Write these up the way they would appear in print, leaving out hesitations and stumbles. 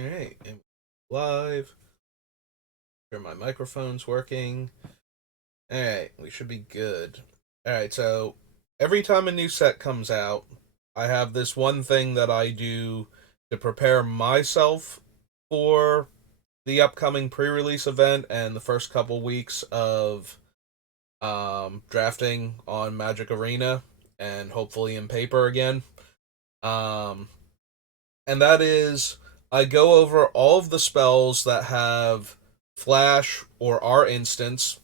Alright, and live. Sure my microphone's working. Alright, we should be good. Alright, so every time a new set comes out, I have this one thing that I do to prepare myself for the upcoming pre-release event and the first couple weeks of drafting on Magic Arena and hopefully in paper again. Um, and that is I go over all of the spells that have flash or are instants,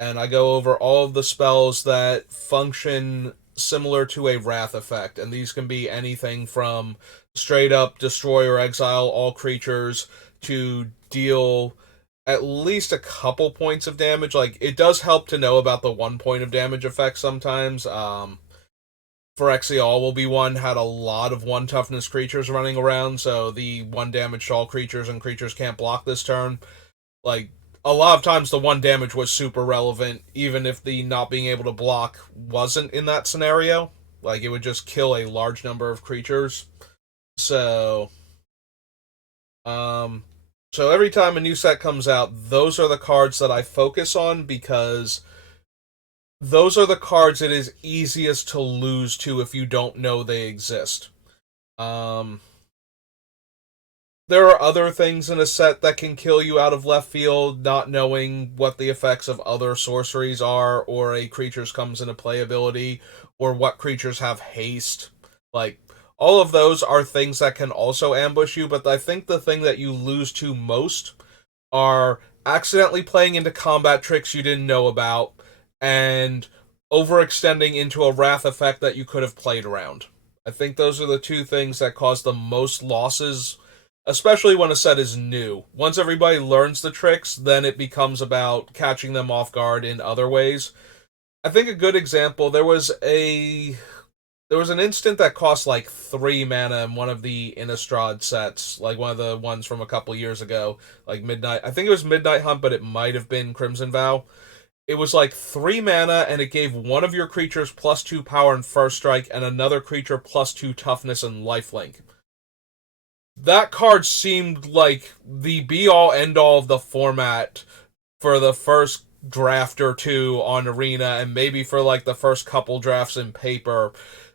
and I go over all of the spells that function similar to a wrath effect, and these can be anything from straight up destroy or exile all creatures to deal at least a couple points of damage. Like, it does help to know about the 1 point of damage effect sometimes. Phyrexial will be one, had a lot of 1 toughness creatures running around, so the 1 damage to all creatures and creatures can't block this turn. Like, a lot of times the 1 damage was super relevant, even if the not being able to block wasn't in that scenario. Like, it would just kill a large number of creatures. So, um, so every time a new set comes out, those are the cards that I focus on because those are the cards it is easiest to lose to if you don't know they exist. Um, there are other things in a set that can kill you out of left field, not knowing what the effects of other sorceries are, or a creature's comes into play ability, or what creatures have haste. Like, all of those are things that can also ambush you, but I think the thing that you lose to most are accidentally playing into combat tricks you didn't know about, and overextending into a wrath effect that you could have played around. I think those are the two things that cause the most losses, especially when a set is new. Once everybody learns the tricks, then it becomes about catching them off guard in other ways. I think a good example, there was an instant that cost like 3 mana in one of the Innistrad sets, like one of the ones from a couple years ago, like Midnight. I think it was Midnight Hunt, but it might have been Crimson Vow. It was like 3 mana, and it gave one of your creatures +2 power and first strike, and another creature +2 toughness and lifelink. That card seemed like the be all end all of the format for the first draft or two on Arena, and maybe for like the first couple drafts in paper,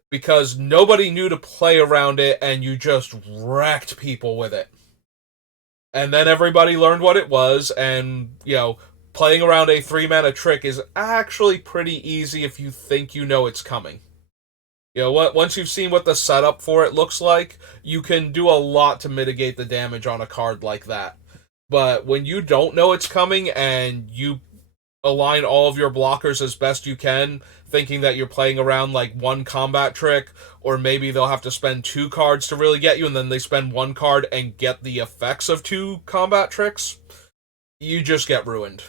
because nobody knew to play around it and you just wrecked people with it. And then everybody learned what it was, and, playing around a 3 mana trick is actually pretty easy if you think you know it's coming. Once you've seen what the setup for it looks like, you can do a lot to mitigate the damage on a card like that. But when you don't know it's coming and you align all of your blockers as best you can, thinking that you're playing around like one combat trick, or maybe they'll have to spend 2 cards to really get you, and then they spend 1 card and get the effects of 2 combat tricks, you just get ruined.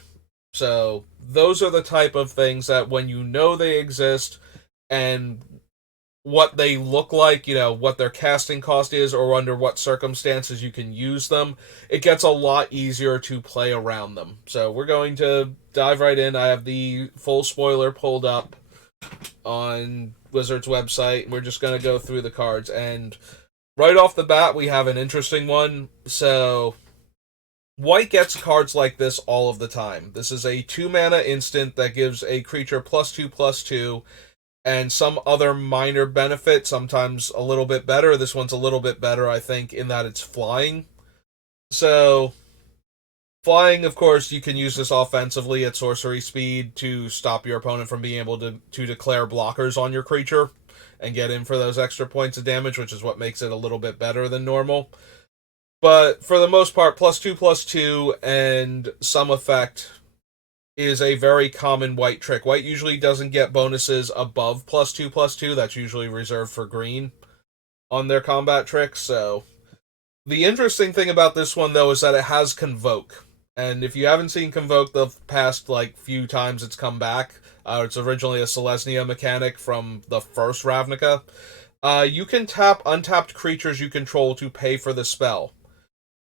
So, those are the type of things that when you know they exist and what they look like, what their casting cost is, or under what circumstances you can use them, it gets a lot easier to play around them. So we're going to dive right in. I have the full spoiler pulled up on Wizard's website. We're just going to go through the cards. And right off the bat, we have an interesting one. So, White gets cards like this all of the time. This is a 2 mana instant that gives a creature +2/+2 and some other minor benefit, sometimes a little bit better. This one's a little bit better, I think, in that it's flying. So, flying, of course, you can use this offensively at sorcery speed to stop your opponent from being able to declare blockers on your creature and get in for those extra points of damage, which is what makes it a little bit better than normal. But for the most part, +2/+2 and some effect is a very common white trick. White usually doesn't get bonuses above +2/+2. That's usually reserved for green on their combat tricks. So the interesting thing about this one, though, is that it has Convoke. And if you haven't seen Convoke the past few times it's come back, it's originally a Selesnya mechanic from the first Ravnica. You can tap untapped creatures you control to pay for the spell.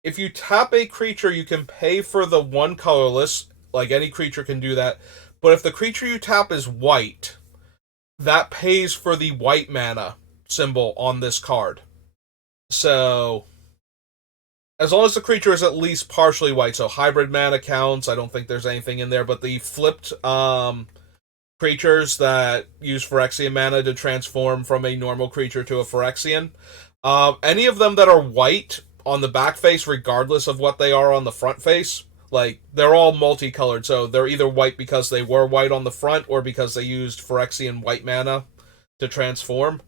If you tap a creature, you can pay for the one colorless, like any creature can do that. But if the creature you tap is white, that pays for the white mana symbol on this card. So as long as the creature is at least partially white, so hybrid mana counts. I don't think there's anything in there, but the flipped creatures that use Phyrexian mana to transform from a normal creature to a Phyrexian, any of them that are white on the back face, regardless of what they are on the front face, like they're all multicolored, so they're either white because they were white on the front or because they used Phyrexian white mana to transform.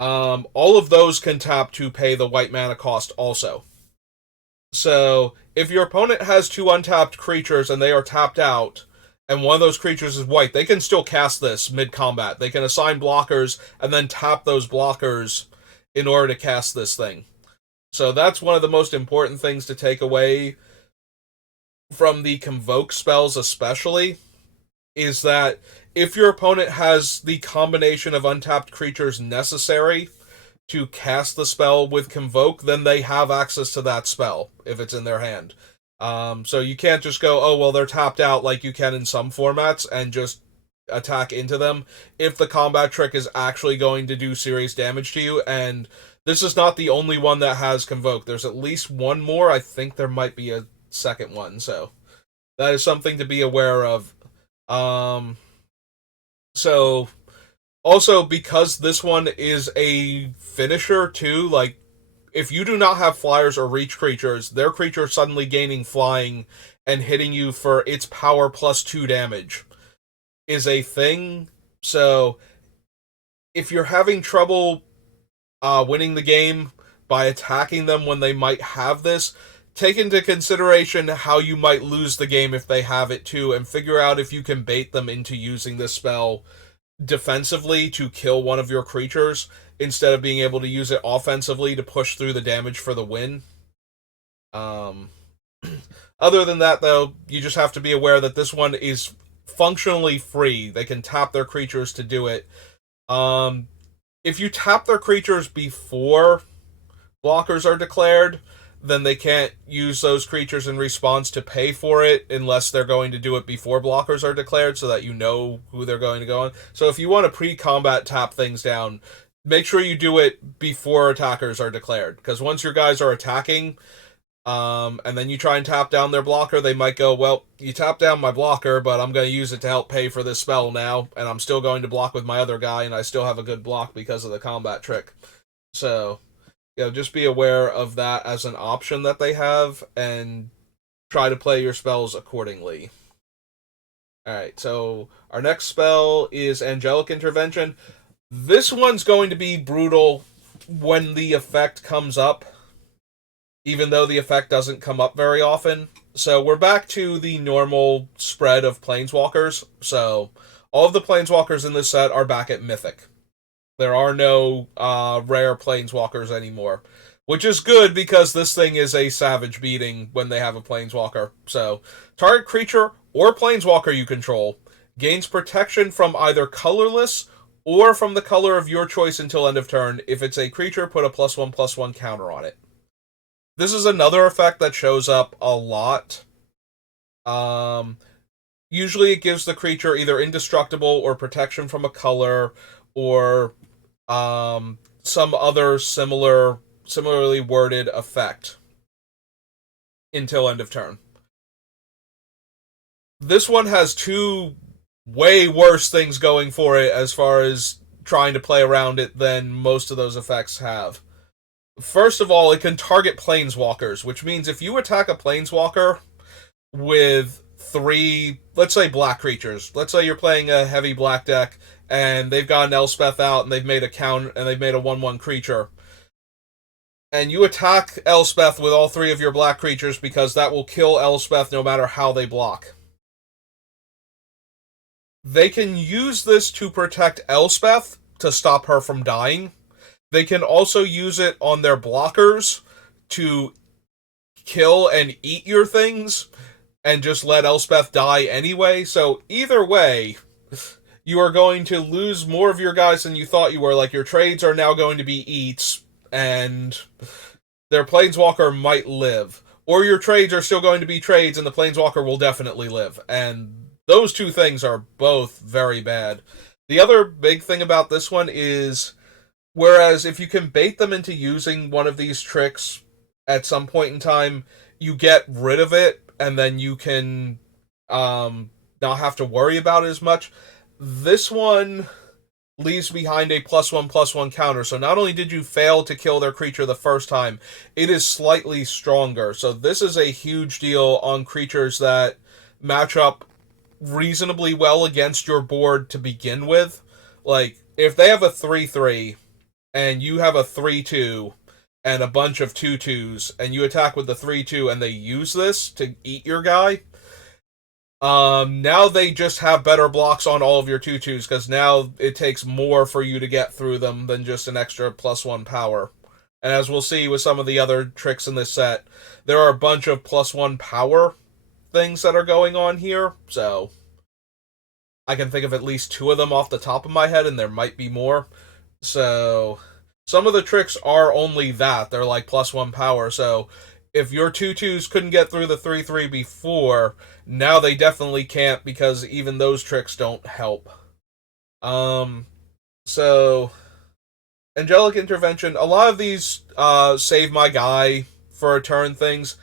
All of those can tap to pay the white mana cost also. So if your opponent has two untapped creatures and they are tapped out, and one of those creatures is white, they can still cast this mid-combat. They can assign blockers and then tap those blockers in order to cast this thing. So that's one of the most important things to take away from the Convoke spells especially, is that if your opponent has the combination of untapped creatures necessary to cast the spell with Convoke, then they have access to that spell if it's in their hand. So you can't just go, oh, well, they're tapped out like you can in some formats and just attack into them if the combat trick is actually going to do serious damage to you. And this is not the only one that has Convoke. There's at least one more. I think there might be a second one. So that is something to be aware of. So also, because this one is a finisher too, like if you do not have flyers or reach creatures, their creature suddenly gaining flying and hitting you for its power plus 2 damage is a thing. So if you're having trouble winning the game by attacking them when they might have this, take into consideration how you might lose the game if they have it too, and figure out if you can bait them into using this spell defensively to kill one of your creatures instead of being able to use it offensively to push through the damage for the win. Other than that, though, you just have to be aware that this one is functionally free. They can tap their creatures to do it. If you tap their creatures before blockers are declared, then they can't use those creatures in response to pay for it unless they're going to do it before blockers are declared so that you know who they're going to go on. So if you want to pre-combat tap things down, make sure you do it before attackers are declared. Because once your guys are attacking, and then you try and tap down their blocker, they might go, well, you tapped down my blocker, but I'm going to use it to help pay for this spell now, and I'm still going to block with my other guy, and I still have a good block because of the combat trick. So just be aware of that as an option that they have, and try to play your spells accordingly. Alright, so our next spell is Angelic Intervention. This one's going to be brutal when the effect comes up, even though the effect doesn't come up very often. So we're back to the normal spread of Planeswalkers. So all of the Planeswalkers in this set are back at Mythic. There are no rare Planeswalkers anymore, which is good because this thing is a savage beating when they have a Planeswalker. So, target creature or Planeswalker you control gains protection from either colorless or from the color of your choice until end of turn. If it's a creature, put a +1/+1 counter on it. This is another effect that shows up a lot. Usually it gives the creature either indestructible or protection from a color or some other similarly worded effect until end of turn. This one has two way worse things going for it as far as trying to play around it than most of those effects have. First of all, it can target Planeswalkers, which means if you attack a Planeswalker with 3, let's say, black creatures. Let's say you're playing a heavy black deck, and they've got an Elspeth out, and they've made a 1/1 creature. And you attack Elspeth with all 3 of your black creatures because that will kill Elspeth no matter how they block. They can use this to protect Elspeth to stop her from dying. They can also use it on their blockers to kill and eat your things and just let Elspeth die anyway. So either way, you are going to lose more of your guys than you thought you were. Like, your trades are now going to be eats, and their Planeswalker might live. Or your trades are still going to be trades, and the Planeswalker will definitely live. And those two things are both very bad. The other big thing about this one is, whereas if you can bait them into using one of these tricks at some point in time, you get rid of it, and then you can not have to worry about it as much. This one leaves behind a +1/+1 counter. So not only did you fail to kill their creature the first time, it is slightly stronger. So this is a huge deal on creatures that match up reasonably well against your board to begin with. Like, if they have a 3/3 and you have a 3/2 and a bunch of 2/2s, and you attack with the 3/2 and they use this to eat your guy, now they just have better blocks on all of your 2/2s, because now it takes more for you to get through them than just an extra +1 power. And as we'll see with some of the other tricks in this set, there are a bunch of +1 power things that are going on here, so I can think of at least two of them off the top of my head, and there might be more. So some of the tricks are only that. They're like +1 power, so if your 2/2s couldn't get through the 3/3 before, now they definitely can't, because even those tricks don't help. So Angelic Intervention, a lot of these save my guy for a turn things,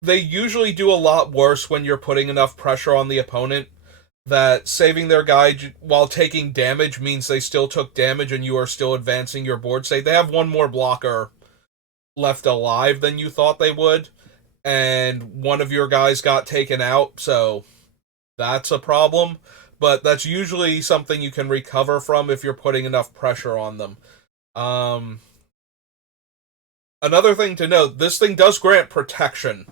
they usually do a lot worse when you're putting enough pressure on the opponent that saving their guy while taking damage means they still took damage and you are still advancing your board state. They have one more blocker left alive than you thought they would, and one of your guys got taken out, so that's a problem. But that's usually something you can recover from if you're putting enough pressure on them. Another thing to note, this thing does grant protection,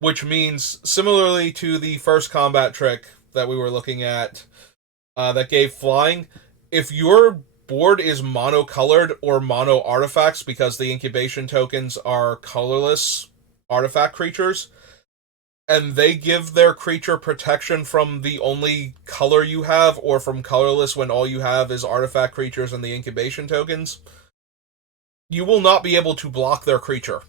which means, similarly to the first combat trick that we were looking at that gave flying, if your board is mono-colored or mono artifacts, because the incubation tokens are colorless artifact creatures, and they give their creature protection from the only color you have, or from colorless when all you have is artifact creatures and the incubation tokens, you will not be able to block their creature.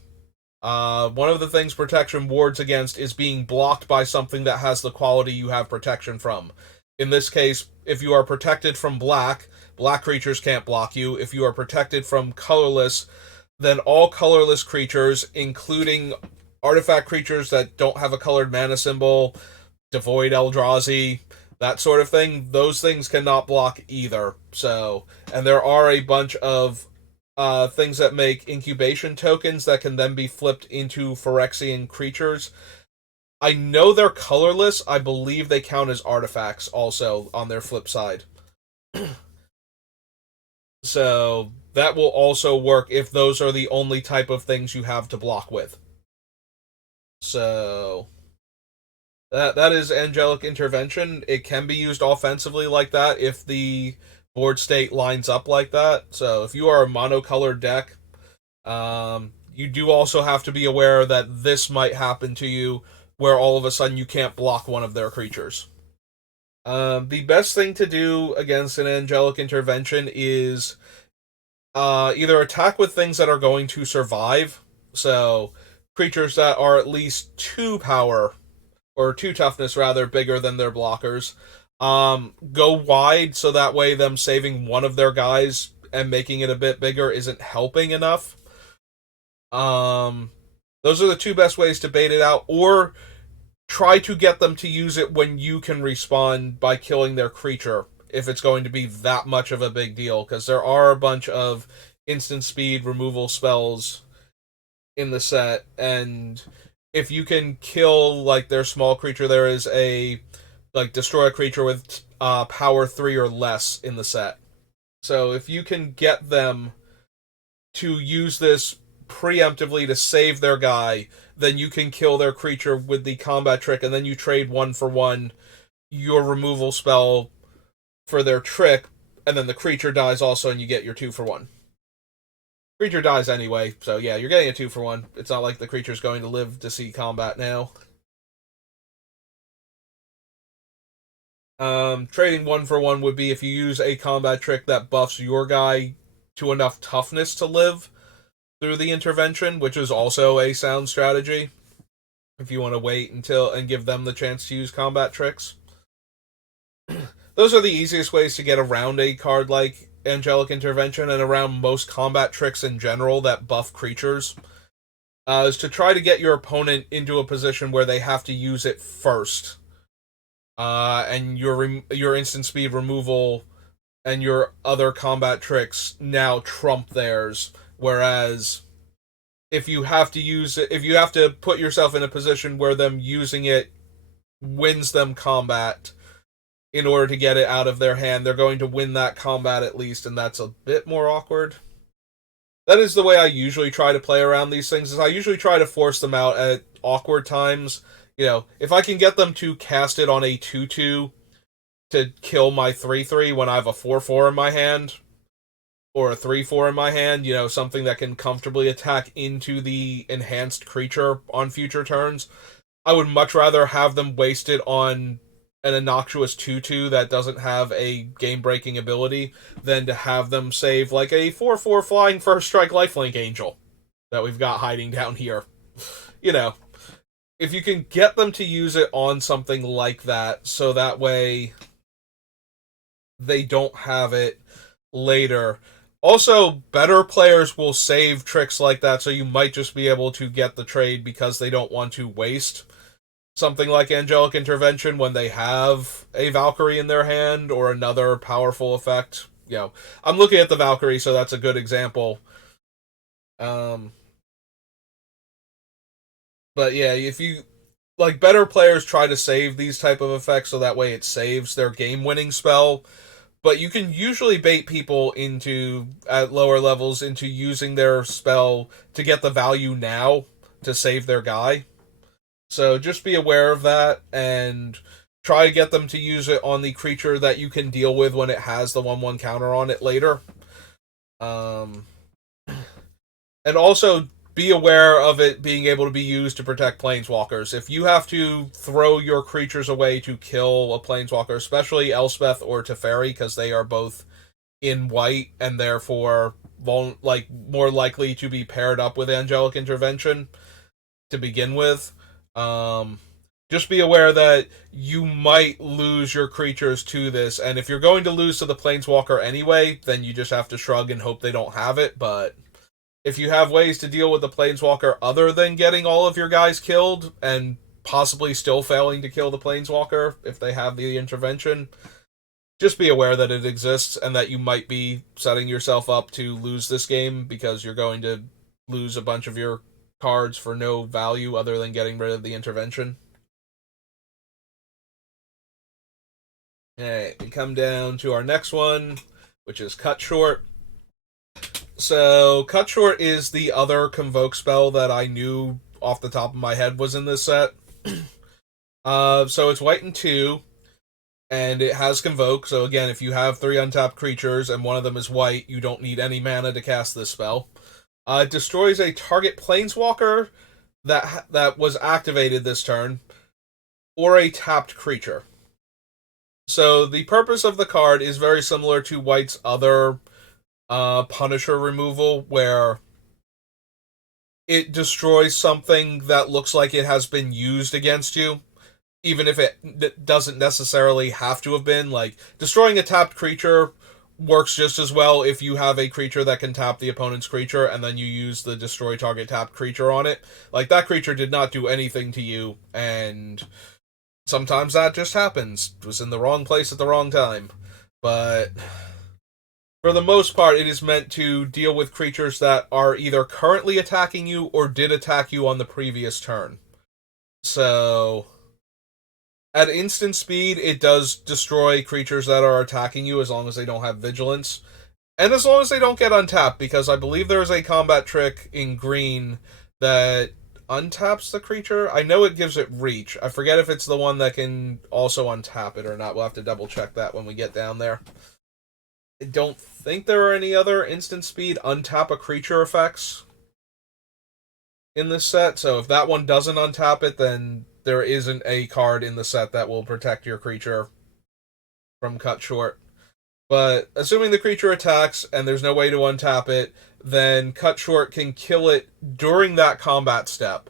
One of the things protection wards against is being blocked by something that has the quality you have protection from. In this case, if you are protected from black, black creatures can't block you. If you are protected from colorless, then all colorless creatures, including artifact creatures that don't have a colored mana symbol, Devoid Eldrazi, that sort of thing, those things cannot block either. So, and there are a bunch of things that make incubation tokens that can then be flipped into Phyrexian creatures. I know they're colorless. I believe they count as artifacts also on their flip side. So that will also work if those are the only type of things you have to block with. So that is Angelic Intervention. It can be used offensively like that if the board state lines up like that. So if you are a monocolored deck, you do also have to be aware that this might happen to you, where all of a sudden you can't block one of their creatures. The best thing to do against an Angelic Intervention is either attack with things that are going to survive, so creatures that are at least 2 power, or 2 toughness rather, bigger than their blockers. Go wide, so that way them saving one of their guys and making it a bit bigger isn't helping enough. Those are the 2 best ways to bait it out, or try to get them to use it when you can respond by killing their creature, if it's going to be that much of a big deal, because there are a bunch of instant speed removal spells in the set, and if you can kill like their small creature, there is a like destroy a creature with power 3 or less in the set. So if you can get them to use this preemptively to save their guy, then you can kill their creature with the combat trick, and then you trade 1-for-1 your removal spell for their trick, and then the creature dies also, and you get your 2-for-1. Creature dies anyway, so yeah, you're getting a 2-for-1. It's not like the creature's going to live to see combat now. Trading 1-for-1 would be if you use a combat trick that buffs your guy to enough toughness to live through the intervention, which is also a sound strategy if you want to wait until and give them the chance to use combat tricks. Those are the easiest ways to get around a card like Angelic Intervention and around most combat tricks in general that buff creatures. is to try to get your opponent into a position where they have to use it first, and your instant speed removal and your other combat tricks now trump theirs. Whereas if you have to use it, if you have to put yourself in a position where them using it wins them combat in order to get it out of their hand, they're going to win that combat at least, and that's a bit more awkward. That is the way I usually try to play around these things. Is I usually try to force them out at awkward times. You know, if I can get them to cast it on a 2/2 to kill my 3/3 when I have a 4/4 in my hand, or a 3/4 in my hand, you know, something that can comfortably attack into the enhanced creature on future turns, I would much rather have them wasted on an innocuous 2/2 that doesn't have a game breaking ability than to have them save like a 4/4 flying first strike lifelink angel that we've got hiding down here. You know, if you can get them to use it on something like that, so that way they don't have it later. Also, better players will save tricks like that, so you might just be able to get the trade because they don't want to waste something like Angelic Intervention when they have a Valkyrie in their hand or another powerful effect. You know, I'm looking at the Valkyrie, so that's a good example. Um, but yeah, if you like, better players try to save these type of effects so that way it saves their game-winning spell. But you can usually bait people into at lower levels into using their spell to get the value now to save their guy. So just be aware of that and try to get them to use it on the creature that you can deal with when it has the 1/1 counter on it later. Um, and also be aware of it being able to be used to protect planeswalkers. If you have to throw your creatures away to kill a planeswalker, especially Elspeth or Teferi, because they are both in white and therefore like more likely to be paired up with Angelic Intervention to begin with. Um, just be aware that you might lose your creatures to this, and if you're going to lose to the Planeswalker anyway, then you just have to shrug and hope they don't have it. But if you have ways to deal with the Planeswalker other than getting all of your guys killed and possibly still failing to kill the Planeswalker if they have the intervention, just be aware that it exists and that you might be setting yourself up to lose this game because you're going to lose a bunch of your cards for no value other than getting rid of the intervention. Alright, we come down to our next one, which is Cut Short. So, Cut Short is the other Convoke spell that I knew off the top of my head was in this set. So it's white and 2, and it has Convoke. So again, if you have 3 untapped creatures and one of them is white, you don't need any mana to cast this spell. It destroys a target planeswalker that was activated this turn, or a tapped creature. So the purpose of the card is very similar to White's other Punisher removal, where it destroys something that looks like it has been used against you, even if it doesn't necessarily have to have been. Like, destroying a tapped creature works just as well if you have a creature that can tap the opponent's creature and then you use the destroy target tapped creature on it. Like, that creature did not do anything to you, and sometimes that just happens. It was in the wrong place at the wrong time. But for the most part, it is meant to deal with creatures that are either currently attacking you or did attack you on the previous turn. So, at instant speed, it does destroy creatures that are attacking you as long as they don't have vigilance. And as long as they don't get untapped, because I believe there is a combat trick in green that untaps the creature. I know it gives it reach. I forget if it's the one that can also untap it or not. We'll have to double check that when we get down there. I don't think there are any other instant speed untap a creature effects in this set, so if that one doesn't untap it, then there isn't a card in the set that will protect your creature from Cut Short. But assuming the creature attacks and there's no way to untap it, then Cut Short can kill it during that combat step.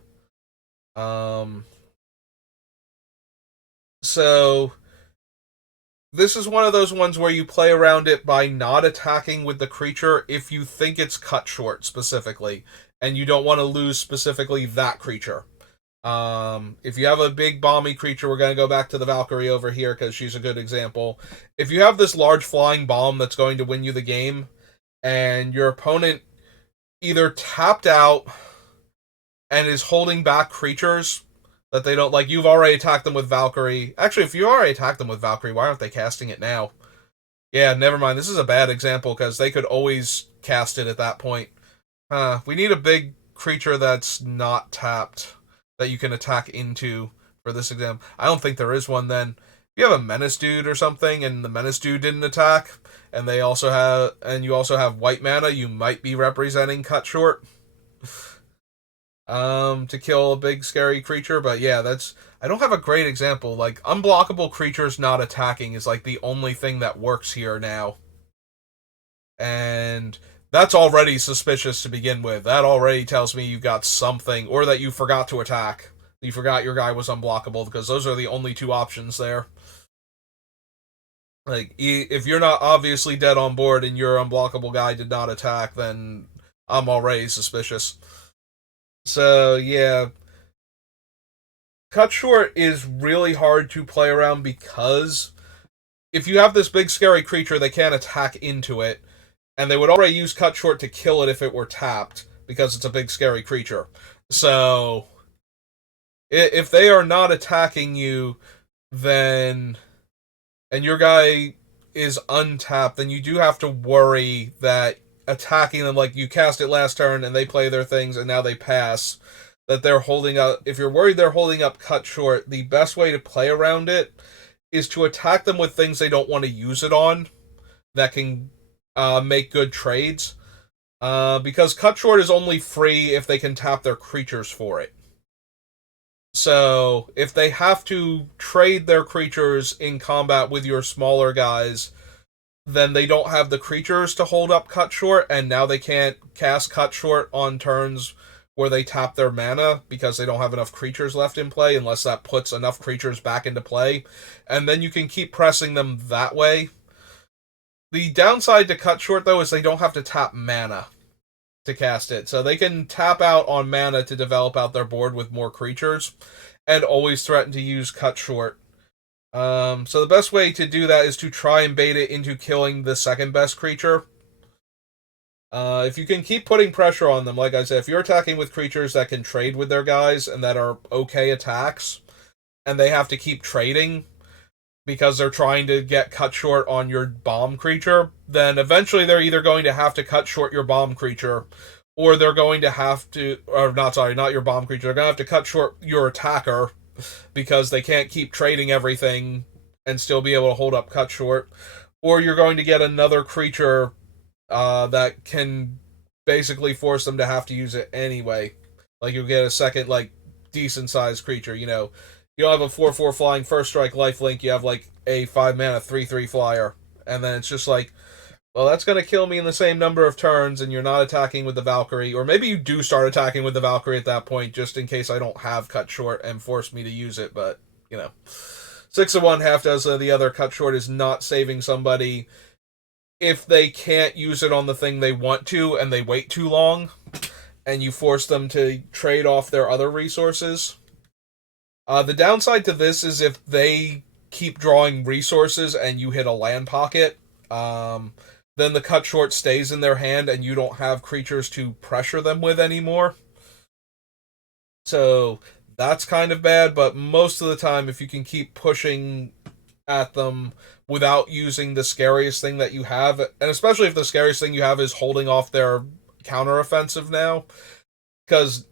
So this is one of those ones where you play around it by not attacking with the creature if you think it's cut short specifically, and you don't want to lose specifically that creature. If you have a big bomby creature, we're going to go back to the Valkyrie over here because she's a good example. If you have this large flying bomb that's going to win you the game, and your opponent either tapped out and is holding back creatures that they don't like, you've already attacked them with Valkyrie. Actually, if you already attacked them with Valkyrie, why aren't they casting it now? Yeah, never mind. This is a bad example because they could always cast it at that point. We need a big creature that's not tapped that you can attack into for this exam. I don't think there is one then. If you have a Menace dude or something and the Menace dude didn't attack, and you also have white mana, you might be representing cut short. To kill a big scary creature, but yeah, I don't have a great example. Like, unblockable creatures not attacking is like the only thing that works here now. And that's already suspicious to begin with. That already tells me you've got something, or that you forgot to attack. You forgot your guy was unblockable, because those are the only two options there. Like, if you're not obviously dead on board and your unblockable guy did not attack, then I'm already suspicious. So, yeah. Cut short is really hard to play around because if you have this big scary creature, they can't attack into it, and they would already use cut short to kill it if it were tapped, because it's a big scary creature. So, if they are not attacking you, then, and your guy is untapped, then you do have to worry that attacking them, like you cast it last turn and they play their things and now they pass, that they're holding up. If you're worried they're holding up cut short, the best way to play around it is to attack them with things they don't want to use it on that can make good trades. Because cut short is only free if they can tap their creatures for it. So, if they have to trade their creatures in combat with your smaller guys, then they don't have the creatures to hold up cut short, and now they can't cast cut short on turns where they tap their mana because they don't have enough creatures left in play, unless that puts enough creatures back into play. And then you can keep pressing them that way. The downside to cut short, though, is they don't have to tap mana to cast it. So they can tap out on mana to develop out their board with more creatures, and always threaten to use cut short. So the best way to do that is to try and bait it into killing the second best creature. If you can keep putting pressure on them, like I said, if you're attacking with creatures that can trade with their guys and that are okay attacks, and they have to keep trading because they're trying to get cut short on your bomb creature, then eventually they're either going to have to cut short your bomb creature, or they're going to have to, or not your bomb creature, they're going to have to cut short your attacker, because they can't keep trading everything and still be able to hold up cut short. Or you're going to get another creature that can basically force them to have to use it anyway. Like, you'll get a second, like, decent-sized creature, you know. You don't have a 4/4 flying first strike lifelink, you have, like, a 5-mana 3/3 flyer. And then it's just like, well, that's going to kill me in the same number of turns, and you're not attacking with the Valkyrie. Or maybe you do start attacking with the Valkyrie at that point, just in case I don't have cut short and force me to use it, but, you know. 6 of one, half dozen of the other. Cut short is not saving somebody if they can't use it on the thing they want to, and they wait too long, and you force them to trade off their other resources. The downside to this is if they keep drawing resources and you hit a land pocket, then the cut short stays in their hand and you don't have creatures to pressure them with anymore. So that's kind of bad, but most of the time, if you can keep pushing at them without using the scariest thing that you have, and especially if the scariest thing you have is holding off their counteroffensive now, because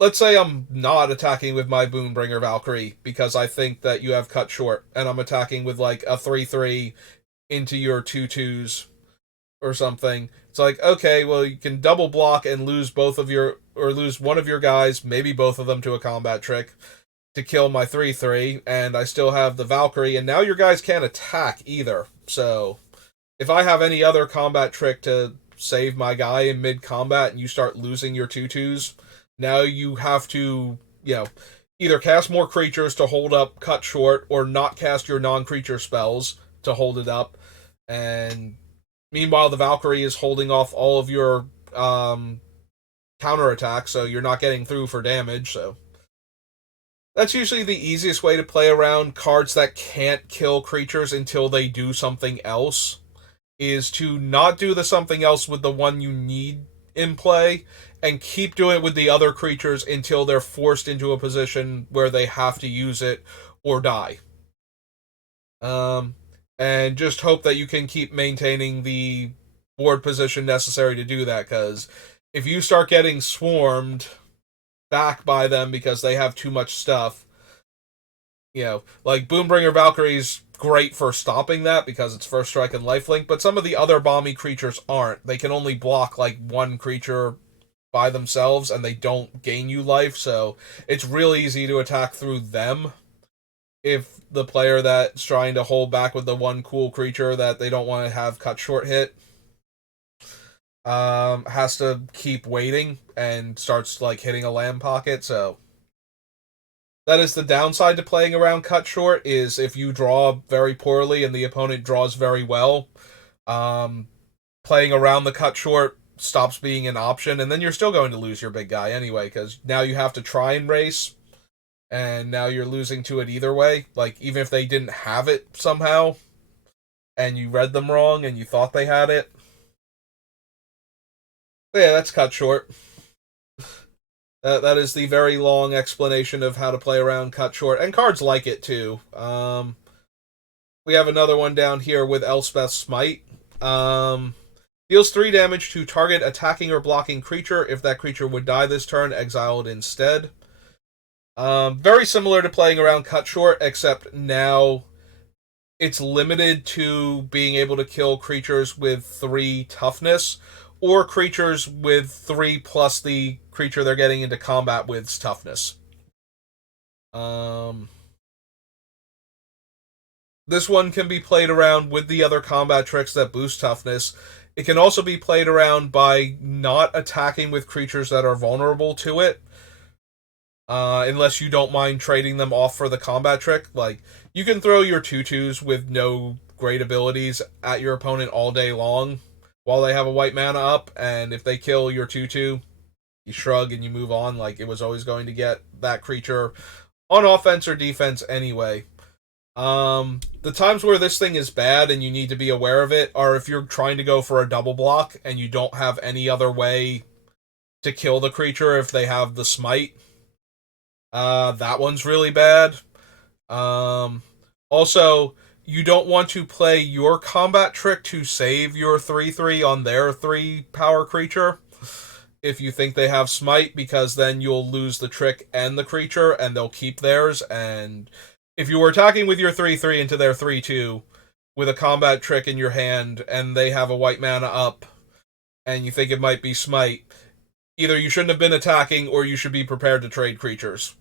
let's say I'm not attacking with my Boonbringer Valkyrie because I think that you have cut short, and I'm attacking with like a 3/3 into your 2/2s or something. It's like, okay, well, you can double block and lose lose one of your guys, maybe both of them, to a combat trick to kill my 3/3, and I still have the Valkyrie, and now your guys can't attack either. So if I have any other combat trick to save my guy in mid-combat and you start losing your 2/2s, now you have to, either cast more creatures to hold up cut short, or not cast your non-creature spells, to hold it up. And meanwhile, the Valkyrie is holding off all of your counterattacks, so you're not getting through for damage. So that's usually the easiest way to play around cards that can't kill creatures until they do something else, is to not do the something else with the one you need in play, and keep doing it with the other creatures until they're forced into a position where they have to use it or die. And just hope that you can keep maintaining the board position necessary to do that, because if you start getting swarmed back by them because they have too much stuff, like Boombringer Valkyrie's great for stopping that because it's first strike and lifelink, but some of the other bomby creatures aren't. They can only block like one creature by themselves and they don't gain you life, so it's real easy to attack through them if the player that's trying to hold back with the one cool creature that they don't want to have cut short hit has to keep waiting and starts like hitting a land pocket. So that is the downside to playing around cut short, is if you draw very poorly and the opponent draws very well, playing around the cut short stops being an option, and then you're still going to lose your big guy anyway, because now you have to try and race, and now you're losing to it either way. Like, even if they didn't have it somehow, and you read them wrong, and you thought they had it. But yeah, that's cut short. That is the very long explanation of how to play around cut short, and cards like it too. We have another one down here with Elspeth's Smite. Deals 3 damage to target attacking or blocking creature. If that creature would die this turn, exile it instead. Very similar to playing around cut short, except now it's limited to being able to kill creatures with 3 toughness, or creatures with 3 plus the creature they're getting into combat with's toughness. This one can be played around with the other combat tricks that boost toughness. It can also be played around by not attacking with creatures that are vulnerable to it, unless you don't mind trading them off for the combat trick. Like, you can throw your 2/2s with no great abilities at your opponent all day long while they have a white mana up, and if they kill your 2/2, you shrug and you move on, like it was always going to get that creature on offense or defense anyway. The times where this thing is bad and you need to be aware of it are if you're trying to go for a double block and you don't have any other way to kill the creature if they have the smite. That one's really bad. Also, you don't want to play your combat trick to save your 3/3 on their 3 power creature if you think they have smite, because then you'll lose the trick and the creature and they'll keep theirs. And if you were attacking with your 3/3 into their 3/2 with a combat trick in your hand and they have a white mana up and you think it might be smite, either you shouldn't have been attacking or you should be prepared to trade creatures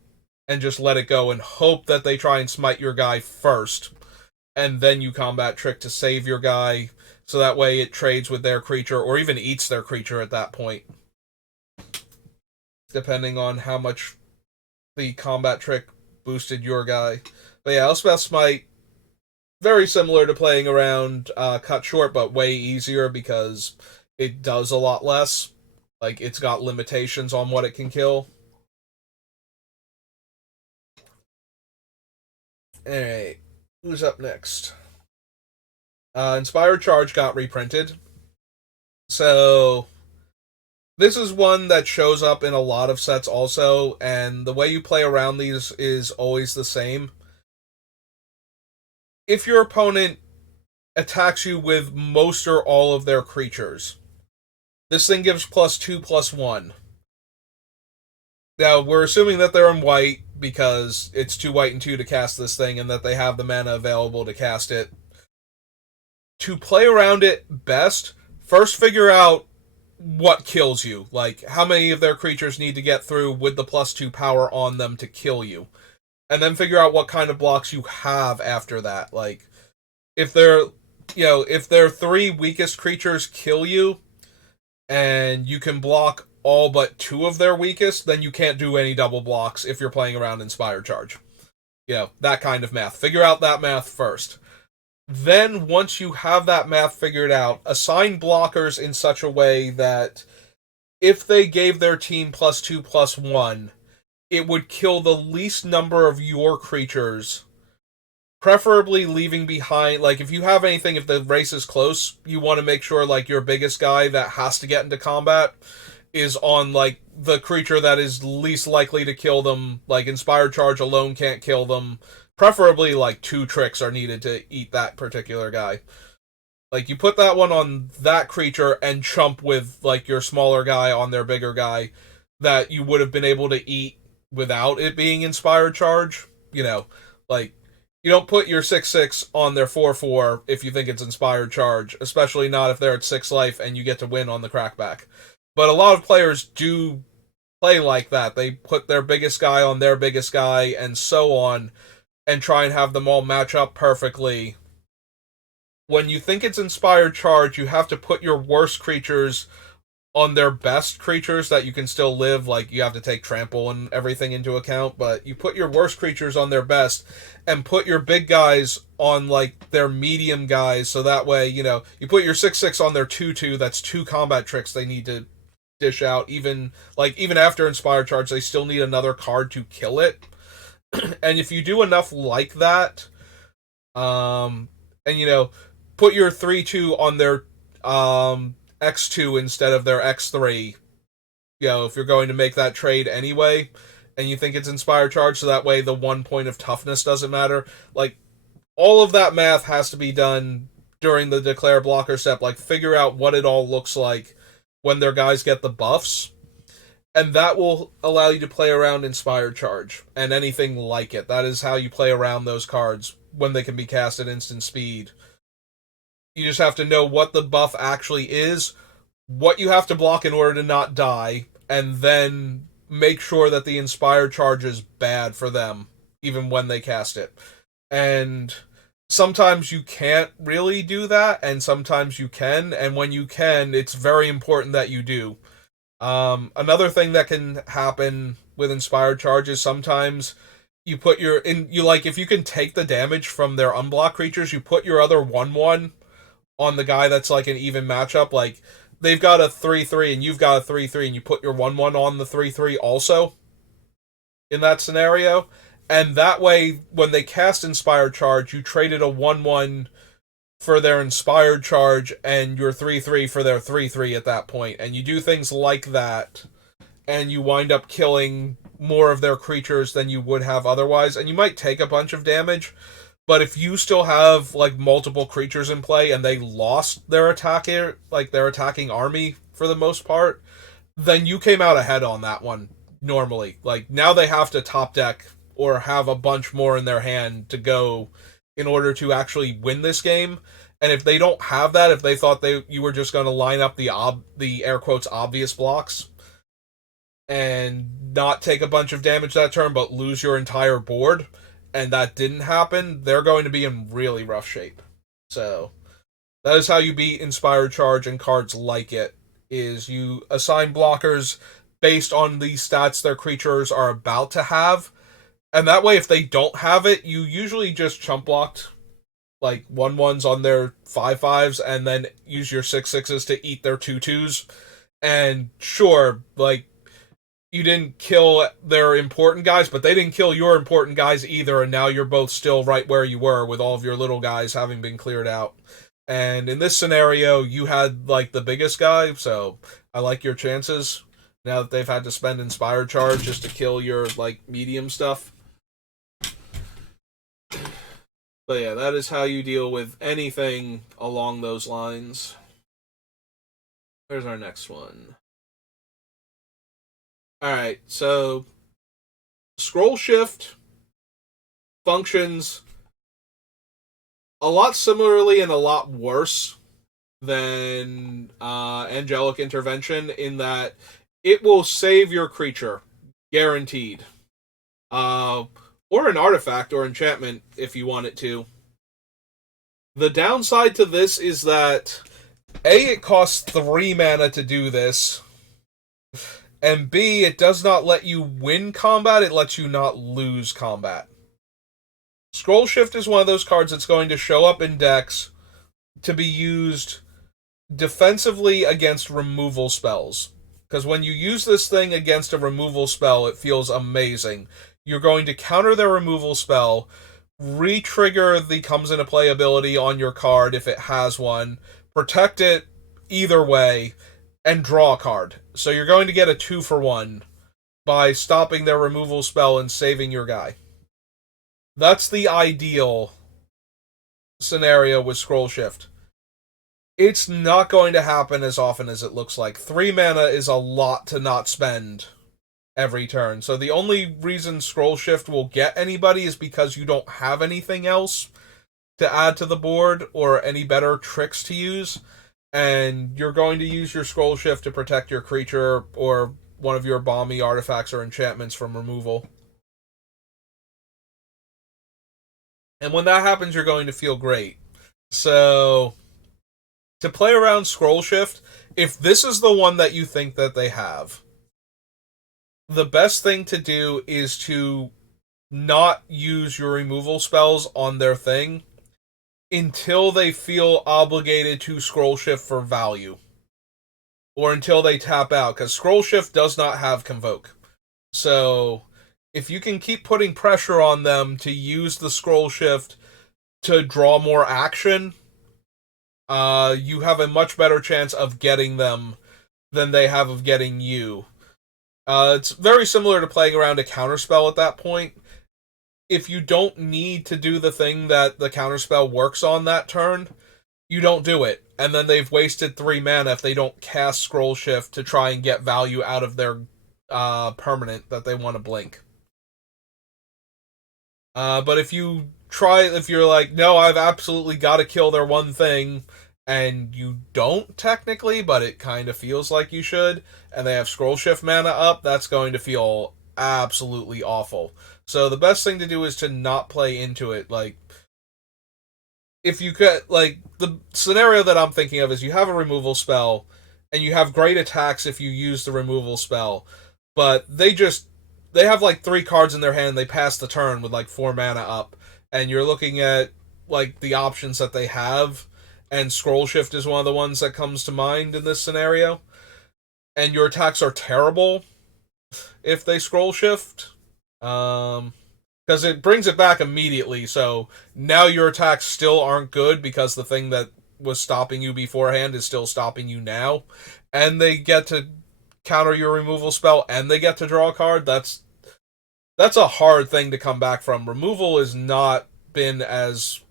and just let it go and hope that they try and smite your guy first, and then you combat trick to save your guy, so that way it trades with their creature or even eats their creature at that point, depending on how much the combat trick boosted your guy. But yeah, Elspeth's Smite, very similar to playing around cut short, but way easier because it does a lot less. Like, it's got limitations on what it can kill. Alright, who's up next? Inspired Charge got reprinted. So this is one that shows up in a lot of sets also, and the way you play around these is always the same. If your opponent attacks you with most or all of their creatures, this thing gives +2/+1. Now, we're assuming that they're in white because it's 2 white and 2 to cast this thing, and that they have the mana available to cast it. To play around it best, first figure out what kills you. Like, how many of their creatures need to get through with the +2 power on them to kill you. And then figure out what kind of blocks you have after that. Like, if their 3 weakest creatures kill you, and you can block all but 2 of their weakest, then you can't do any double blocks if you're playing around Inspired Charge. That kind of math. Figure out that math first. Then, once you have that math figured out, assign blockers in such a way that if they gave their team +2/+1, it would kill the least number of your creatures, preferably leaving behind, like, if you have anything, if the race is close, you want to make sure, like, your biggest guy that has to get into combat is on, like, the creature that is least likely to kill them. Like, Inspired Charge alone can't kill them. Preferably, like, 2 tricks are needed to eat that particular guy. Like, you put that one on that creature and chump with, like, your smaller guy on their bigger guy that you would have been able to eat without it being Inspired Charge. You know, like, you don't put your 6/6 on their 4/4 if you think it's Inspired Charge, especially not if they're at 6 life and you get to win on the crackback. But a lot of players do play like that. They put their biggest guy on their biggest guy and so on, and try and have them all match up perfectly. When you think it's Inspired Charge, you have to put your worst creatures on their best creatures that you can still live. Like, you have to take trample and everything into account, but you put your worst creatures on their best and put your big guys on, like, their medium guys, so that way, you know, you put your 6/6 on their 2/2, that's 2 combat tricks they need to dish out. Even, like, even after Inspired Charge, they still need another card to kill it. And if you do enough like that, and, you know, put your 3/2 on their X2 instead of their X3, you know, if you're going to make that trade anyway, and you think it's Inspired Charge, so that way the 1 point of toughness doesn't matter. Like, all of that math has to be done during the declare blocker step. Like, figure out what it all looks like when their guys get the buffs, and that will allow you to play around Inspired Charge and anything like it. That is how you play around those cards when they can be cast at instant speed. You just have to know what the buff actually is, what you have to block in order to not die, and then make sure that the Inspired Charge is bad for them, even when they cast it. And sometimes you can't really do that, and sometimes you can, and when you can, it's very important that you do. Another thing that can happen with Inspired Charges, sometimes you put your like, if you can take the damage from their unblocked creatures, you put your other 1/1 on the guy that's like an even matchup. Like, they've got a 3/3 and you've got a 3/3, and you put your 1/1 on the 3/3 also in that scenario. And that way, when they cast Inspired Charge, you traded a 1/1 for their Inspired Charge and your 3/3 for their 3/3 at that point. And you do things like that, and you wind up killing more of their creatures than you would have otherwise. And you might take a bunch of damage, but if you still have, like, multiple creatures in play and they lost their attacker, like, their attacking army for the most part, then you came out ahead on that one normally. Like, now they have to top deck or have a bunch more in their hand to go in order to actually win this game. And if they don't have that, if they thought you were just going to line up the air quotes obvious blocks and not take a bunch of damage that turn but lose your entire board, and that didn't happen, they're going to be in really rough shape. So that is how you beat Inspired Charge and cards like it, is you assign blockers based on the stats their creatures are about to have. And that way, if they don't have it, you usually just chump blocked, like, 1/1s on their 5/5s, and then use your 6/6s to eat their 2/2s. And sure, like, you didn't kill their important guys, but they didn't kill your important guys either, and now you're both still right where you were with all of your little guys having been cleared out. And in this scenario, you had, like, the biggest guy, so I like your chances now that they've had to spend Inspired Charge just to kill your, like, medium stuff. But yeah, that is how you deal with anything along those lines. There's our next one. Alright, so Scroll Shift functions a lot similarly and a lot worse than Angelic Intervention, in that it will save your creature, guaranteed. Or an artifact or enchantment if you want it to. The downside to this is that A, it costs 3 mana to do this, and B, it does not let you win combat, it lets you not lose combat. Scroll Shift is one of those cards that's going to show up in decks to be used defensively against removal spells. Because when you use this thing against a removal spell, it feels amazing. You're going to counter their removal spell, re-trigger the comes into play ability on your card if it has one, protect it either way, and draw a card. So you're going to get a 2-for-1 by stopping their removal spell and saving your guy. That's the ideal scenario with Scroll Shift. It's not going to happen as often as it looks like. 3 mana is a lot to not spend every turn. So the only reason Scroll Shift will get anybody is because you don't have anything else to add to the board or any better tricks to use. And you're going to use your Scroll Shift to protect your creature or one of your bomby artifacts or enchantments from removal. And when that happens, you're going to feel great. So, to play around Scroll Shift, if this is the one that you think that they have, the best thing to do is to not use your removal spells on their thing until they feel obligated to Scroll Shift for value. Or until they tap out, because Scroll Shift does not have Convoke. So, if you can keep putting pressure on them to use the Scroll Shift to draw more action, you have a much better chance of getting them than they have of getting you. It's very similar to playing around a counterspell at that point. If you don't need to do the thing that the counterspell works on that turn, you don't do it. And then they've wasted 3 mana if they don't cast Scroll Shift to try and get value out of their permanent that they want to blink. But if you're like, no, I've absolutely got to kill their one thing, and you don't technically, but it kind of feels like you should, and they have Scroll Shift mana up, that's going to feel absolutely awful. So the best thing to do is to not play into it. Like, if you could, like, the scenario that I'm thinking of is you have a removal spell, and you have great attacks if you use the removal spell, but they have like 3 cards in their hand, they pass the turn with like 4 mana up, and you're looking at like the options that they have, and Scroll Shift is one of the ones that comes to mind in this scenario, and your attacks are terrible if they Scroll Shift, because it brings it back immediately, so now your attacks still aren't good because the thing that was stopping you beforehand is still stopping you now, and they get to counter your removal spell and they get to draw a card. That's a hard thing to come back from. Removal has not been as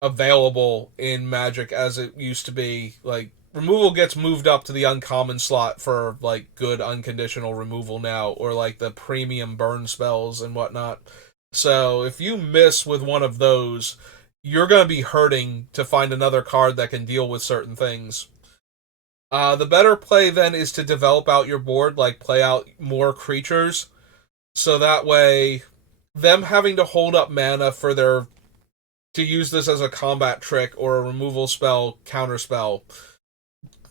available in Magic as it used to be. Like, removal gets moved up to the uncommon slot for like good unconditional removal now, or like the premium burn spells and whatnot. So if you miss with one of those, you're going to be hurting to find another card that can deal with certain things. The better play then is to develop out your board, like play out more creatures, so that way them having to hold up mana for their to use this as a combat trick or a removal spell, counter spell,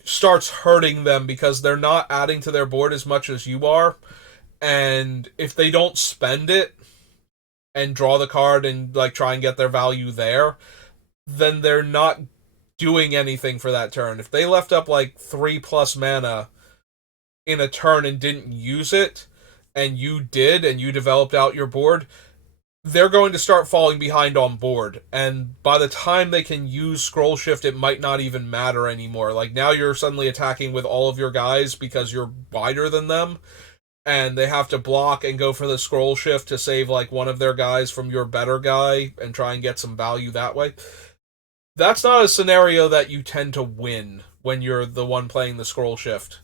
starts hurting them because they're not adding to their board as much as you are, and if they don't spend it and draw the card and like try and get their value there, then they're not doing anything for that turn. If they left up like 3+ mana in a turn and didn't use it, and you did, and you developed out your board, they're going to start falling behind on board. And by the time they can use Scroll Shift, it might not even matter anymore. Like, now you're suddenly attacking with all of your guys because you're wider than them, and they have to block and go for the Scroll Shift to save like one of their guys from your better guy and try and get some value that way. That's not a scenario that you tend to win when you're the one playing the Scroll Shift.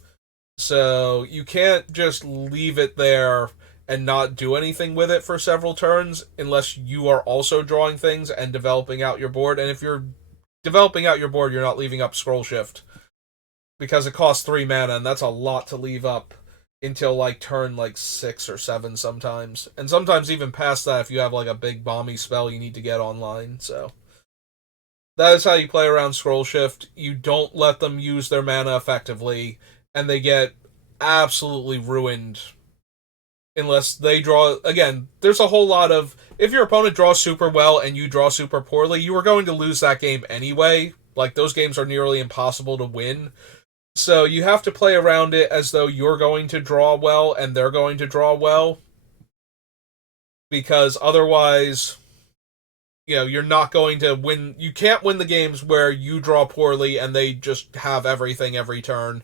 So you can't just leave it there and not do anything with it for several turns unless you are also drawing things and developing out your board. And if you're developing out your board, you're not leaving up Scroll Shift, because it costs 3 mana, and that's a lot to leave up until like turn like 6 or 7 sometimes. And sometimes even past that if you have like a big bomby spell you need to get online. So that is how you play around Scroll Shift. You don't let them use their mana effectively, and they get absolutely ruined unless they draw. Again, there's a whole lot of, if your opponent draws super well and you draw super poorly, you are going to lose that game anyway. Like, those games are nearly impossible to win. So you have to play around it as though you're going to draw well and they're going to draw well, because otherwise, you're not going to win. You can't win the games where you draw poorly and they just have everything every turn.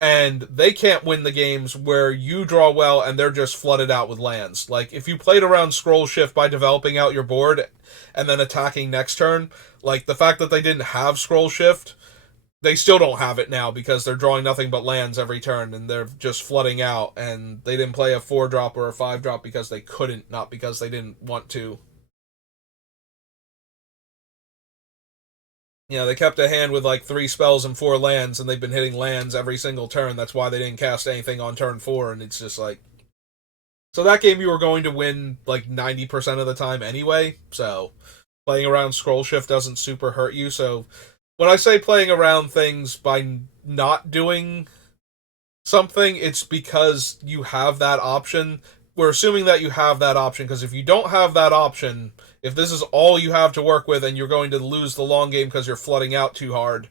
And they can't win the games where you draw well and they're just flooded out with lands. Like, if you played around scroll shift by developing out your board and then attacking next turn, like, the fact that they didn't have scroll shift, they still don't have it now because they're drawing nothing but lands every turn and they're just flooding out, and they didn't play a 4-drop or a 5-drop because they couldn't, not because they didn't want to. They kept a hand with like 3 spells and 4 lands, and they've been hitting lands every single turn. That's why they didn't cast anything on turn 4, and it's just like. So that game you were going to win like 90% of the time anyway, so playing around scroll shift doesn't super hurt you. So when I say playing around things by not doing something, it's because you have that option. We're assuming that you have that option, because if you don't have that option, if this is all you have to work with and you're going to lose the long game because you're flooding out too hard,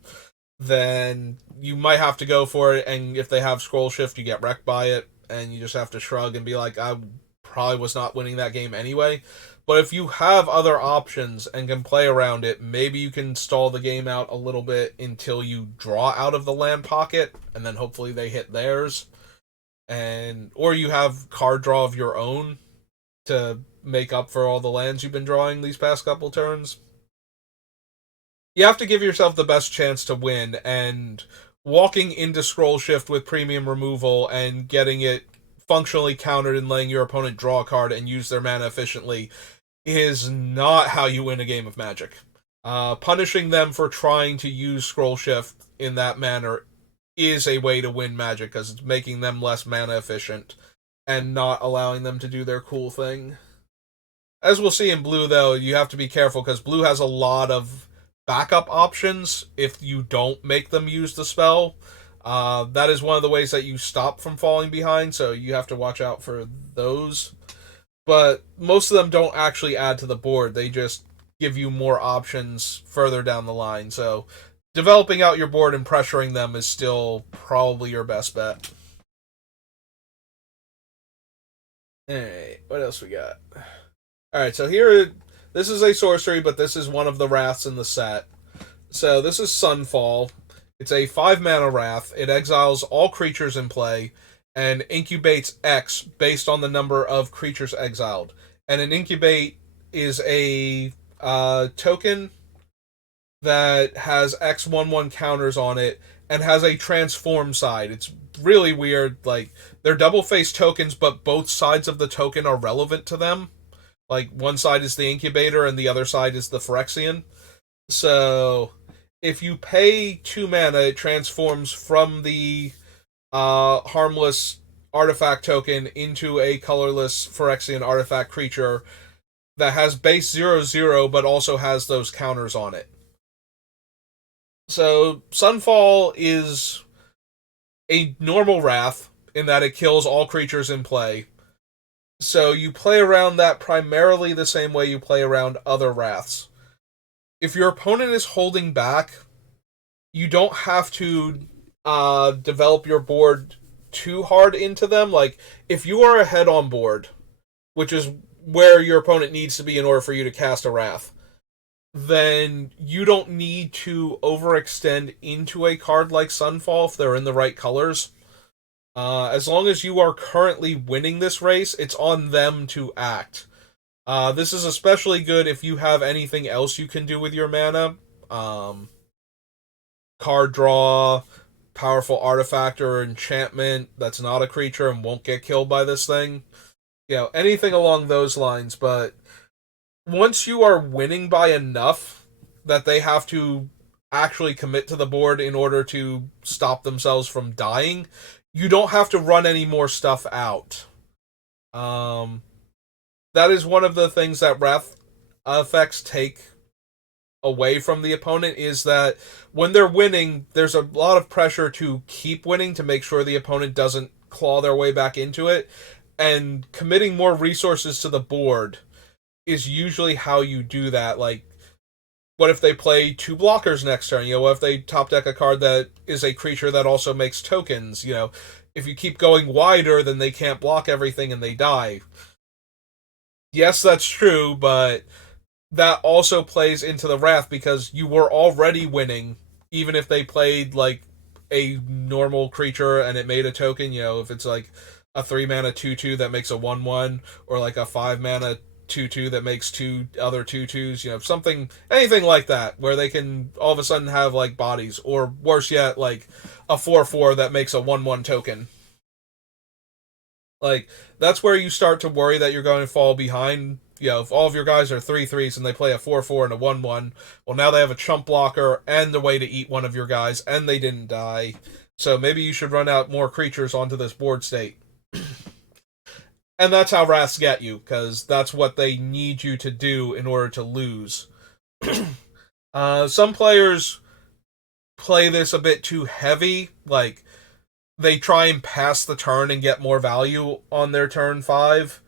then you might have to go for it, and if they have scroll shift, you get wrecked by it, and you just have to shrug and be like, I probably was not winning that game anyway. But if you have other options and can play around it, maybe you can stall the game out a little bit until you draw out of the land pocket, and then hopefully they hit theirs. Or you have card draw of your own to make up for all the lands you've been drawing these past couple turns. You have to give yourself the best chance to win, and walking into scroll shift with premium removal and getting it functionally countered and letting your opponent draw a card and use their mana efficiently is not how you win a game of Magic. Punishing them for trying to use scroll shift in that manner is a way to win Magic, because it's making them less mana efficient and not allowing them to do their cool thing. As we'll see in blue, though, you have to be careful, because blue has a lot of backup options if you don't make them use the spell. That is one of the ways that you stop from falling behind, so you have to watch out for those. But most of them don't actually add to the board. They just give you more options further down the line. So developing out your board and pressuring them is still probably your best bet. Alright, what else we got? Alright, so here, this is a sorcery, but this is one of the wraths in the set. So this is Sunfall. It's a 5-mana wrath. It exiles all creatures in play and incubates X based on the number of creatures exiled. And an incubate is a token that has X/1/1 counters on it and has a transform side. It's really weird. Like, they're double-faced tokens, but both sides of the token are relevant to them. Like, one side is the incubator and the other side is the Phyrexian. So if you pay 2 mana, it transforms from the harmless artifact token into a colorless Phyrexian artifact creature that has base 0/0 but also has those counters on it. So Sunfall is a normal wrath in that it kills all creatures in play. So you play around that primarily the same way you play around other wraths. If your opponent is holding back, you don't have to develop your board too hard into them. Like, if you are ahead on board, which is where your opponent needs to be in order for you to cast a wrath, then you don't need to overextend into a card like Sunfall if they're in the right colors. As long as you are currently winning this race, it's on them to act. This is especially good if you have anything else you can do with your mana. Card draw, powerful artifact or enchantment that's not a creature and won't get killed by this thing. Anything along those lines. But once you are winning by enough that they have to actually commit to the board in order to stop themselves from dying, you don't have to run any more stuff out. That is one of the things that wrath effects take away from the opponent, is that when they're winning, there's a lot of pressure to keep winning to make sure the opponent doesn't claw their way back into it. And committing more resources to the board is usually how you do that. Like, what if they play two blockers next turn? What if they top deck a card that is a creature that also makes tokens? If you keep going wider, then they can't block everything and they die. Yes, that's true, but that also plays into the wrath because you were already winning, even if they played like a normal creature and it made a token. If it's like a 3 mana 2/2 that makes a 1/1, or like a 5 mana 2/2 that makes two other 2/2s, something, anything like that, where they can all of a sudden have like bodies, or worse yet, like a 4/4 that makes a 1/1 token. Like, that's where you start to worry that you're going to fall behind. If all of your guys are 3/3s and they play a 4/4 and a 1/1, well, now they have a chump blocker and a way to eat one of your guys, and they didn't die. So maybe you should run out more creatures onto this board state. And that's how Wraths get you, because that's what they need you to do in order to lose. Some players play this a bit too heavy, like, they try and pass the turn and get more value on their turn 5.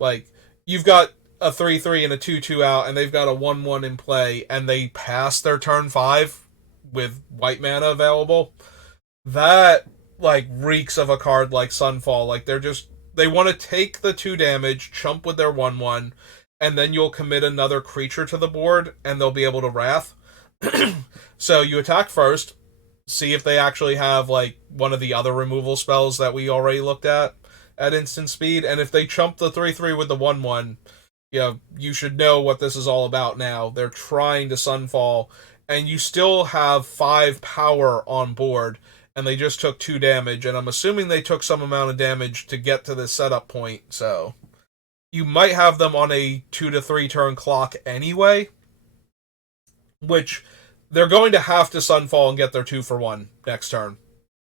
Like, you've got a 3/3 and a 2/2 out, and they've got a 1/1 in play, and they pass their turn 5 with white mana available. That, like, reeks of a card like Sunfall. Like, they want to take the 2 damage, chump with their 1/1, and then you'll commit another creature to the board, and they'll be able to Wrath. So you attack first, see if they actually have, like, one of the other removal spells that we already looked at instant speed, and if they chump the 3/3 with the 1/1, you should know what this is all about now. They're trying to Sunfall, and you still have 5 power on board, and they just took 2 damage, and I'm assuming they took some amount of damage to get to this setup point, so you might have them on a 2 to 3 turn clock anyway, which they're going to have to Sunfall and get their 2-for-1 next turn.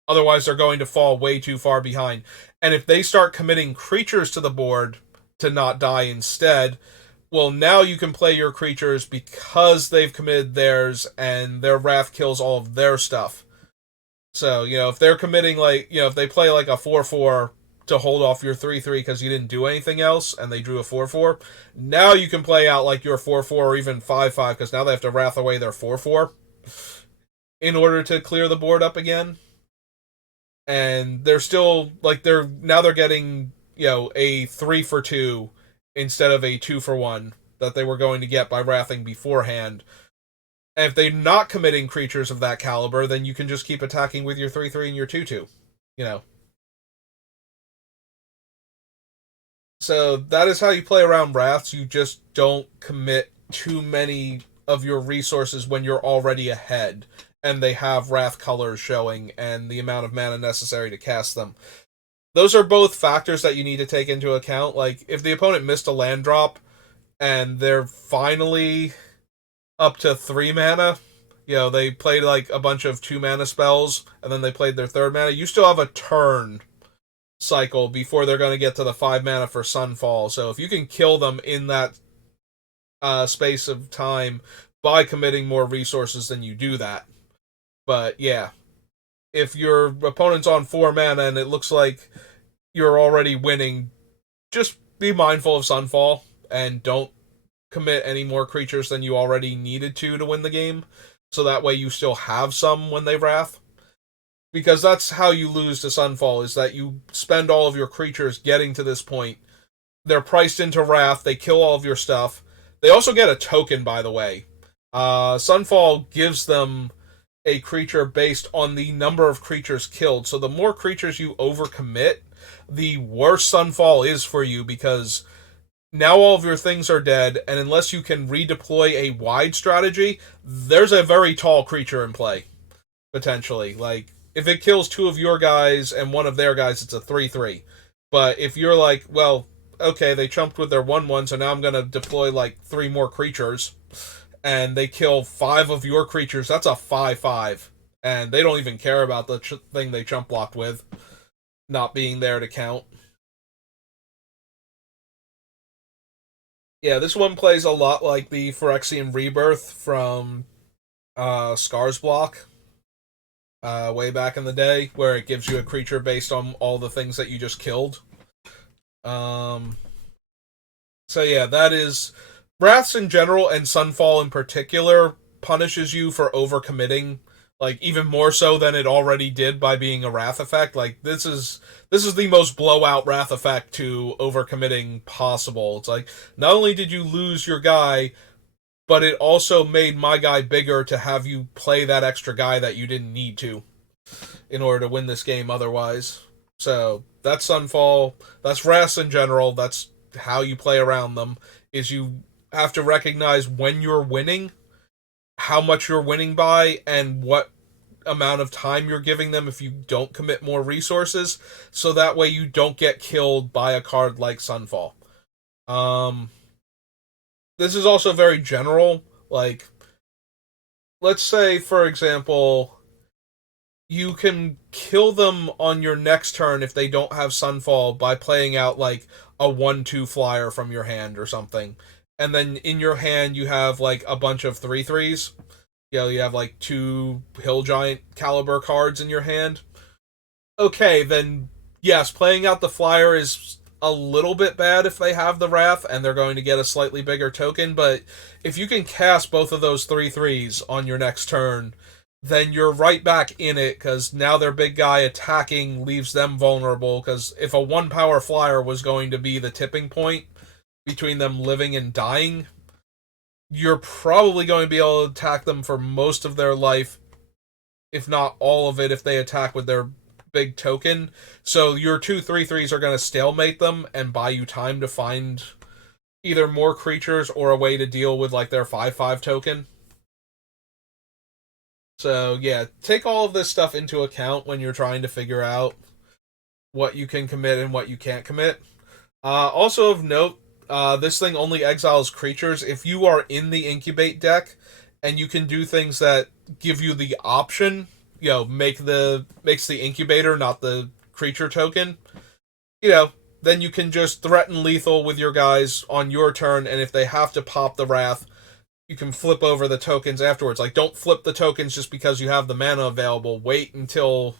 Otherwise, they're going to fall way too far behind. And if they start committing creatures to the board to not die instead, well, now you can play your creatures because they've committed theirs, and their Wrath kills all of their stuff. So, if they're committing, like, if they play like a 4/4 to hold off your 3/3 because you didn't do anything else, and they drew a 4/4, now you can play out like your 4/4 or even 5/5, because now they have to Wrath away their 4/4 in order to clear the board up again. And they're still, like, they're getting, a 3-for-2 instead of a 2-for-1 that they were going to get by Wrathing beforehand. And if they're not committing creatures of that caliber, then you can just keep attacking with your 3/3 and your 2/2. So that is how you play around Wraths. You just don't commit too many of your resources when you're already ahead, and they have Wrath colors showing and the amount of mana necessary to cast them. Those are both factors that you need to take into account. Like, if the opponent missed a land drop and they're finally up to 3 mana, they played like a bunch of 2 mana spells and then they played their 3rd mana, you still have a turn cycle before they're going to get to the 5 mana for Sunfall. So if you can kill them in that space of time by committing more resources, then you do that. But yeah, if your opponent's on 4 mana and it looks like you're already winning, just be mindful of Sunfall and don't commit any more creatures than you already needed to win the game, so that way you still have some when they Wrath. Because that's how you lose to Sunfall, is that you spend all of your creatures getting to this point. They're priced into Wrath, they kill all of your stuff. They also get a token, by the way. Sunfall gives them a creature based on the number of creatures killed. So the more creatures you overcommit, the worse Sunfall is for you, because now all of your things are dead, and unless you can redeploy a wide strategy, there's a very tall creature in play, potentially. Like, if it kills 2 of your guys and 1 of their guys, it's a 3/3. But if you're like, well, okay, they chumped with their 1/1, so now I'm going to deploy like 3 more creatures, and they kill 5 of your creatures, that's a 5/5. And they don't even care about the thing they chump blocked with not being there to count. Yeah, this one plays a lot like the Phyrexian Rebirth from Scars block way back in the day, where it gives you a creature based on all the things that you just killed. Um, so yeah, that is Wraths in general and Sunfall in particular punishes you for overcommitting, like even more so than it already did by being a Wrath effect. Like this is the most blowout Wrath effect to overcommitting possible. It's like not only did you lose your guy, but it also made my guy bigger to have you play that extra guy that you didn't need to in order to win this game otherwise. So that's Sunfall. That's Wraths in general. That's how you play around them. Is you have to recognize when you're winning, how much you're winning by, and what amount of time you're giving them if you don't commit more resources, so that way you don't get killed by a card like Sunfall. Um, this is also very general. Like, let's say, for example, you can kill them on your next turn if they don't have Sunfall by playing out like a 1/2 flyer from your hand or something. And then in your hand you have like a bunch of 3/3s. You know, you have like two Hill Giant caliber cards in your hand. Okay, then yes, playing out the flyer is a little bit bad if they have the Wrath and they're going to get a slightly bigger token, but if you can cast both of those 3/3s on your next turn, then you're right back in it because now their big guy attacking leaves them vulnerable. Because if a 1 power flyer was going to be the tipping point between them living and dying, you're probably going to be able to attack them for most of their life, if not all of it, if they attack with their big token. So your two 3/3s are going to stalemate them and buy you time to find either more creatures or a way to deal with like their 5/5 token. So yeah, take all of this stuff into account when you're trying to figure out what you can commit and what you can't commit. Also of note, this thing only exiles creatures. If you are in the incubate deck and you can do things that give you the option, you know, makes the incubator not the creature token, you know, then you can just threaten lethal with your guys on your turn, and if they have to pop the Wrath, you can flip over the tokens afterwards. Like, don't flip the tokens just because you have the mana available. Wait until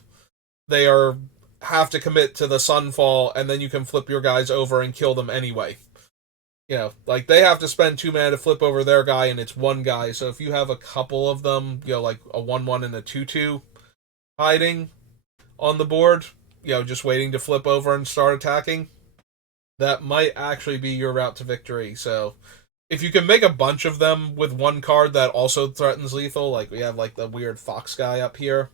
they are have to commit to the Sunfall, and then you can flip your guys over and kill them anyway. You know, like they have to spend 2 mana to flip over their guy, and it's one guy. So if you have a couple of them, you know, like a 1/1 and a 2/2 hiding on the board, you know, just waiting to flip over and start attacking, that might actually be your route to victory. So if you can make a bunch of them with one card that also threatens lethal, like we have like the weird fox guy up here.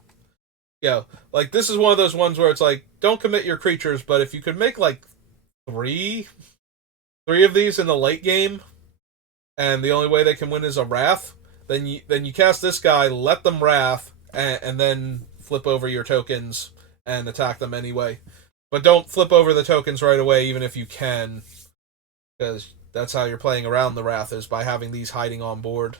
Yeah, like this is one of those ones where it's like, don't commit your creatures, but if you could make like three three of these in the late game, and the only way they can win is a Wrath, then you cast this guy, let them Wrath, and then flip over your tokens and attack them anyway. But don't flip over the tokens right away, even if you can, because that's how you're playing around the Wrath, is by having these hiding on board.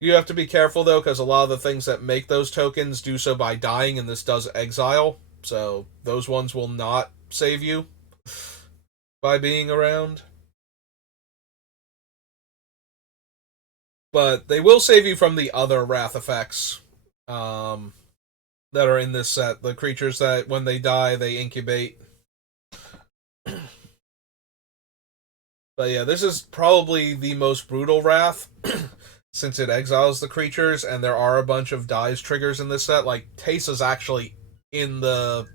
You have to be careful though, because a lot of the things that make those tokens do so by dying, and this does exile, so those ones will not save you by being around. But they will save you from the other Wrath effects um, that are in this set. The creatures that, when they die, they incubate. But yeah, this is probably the most brutal Wrath, since it exiles the creatures, and there are a bunch of dies triggers in this set. Like, Tasa's actually in the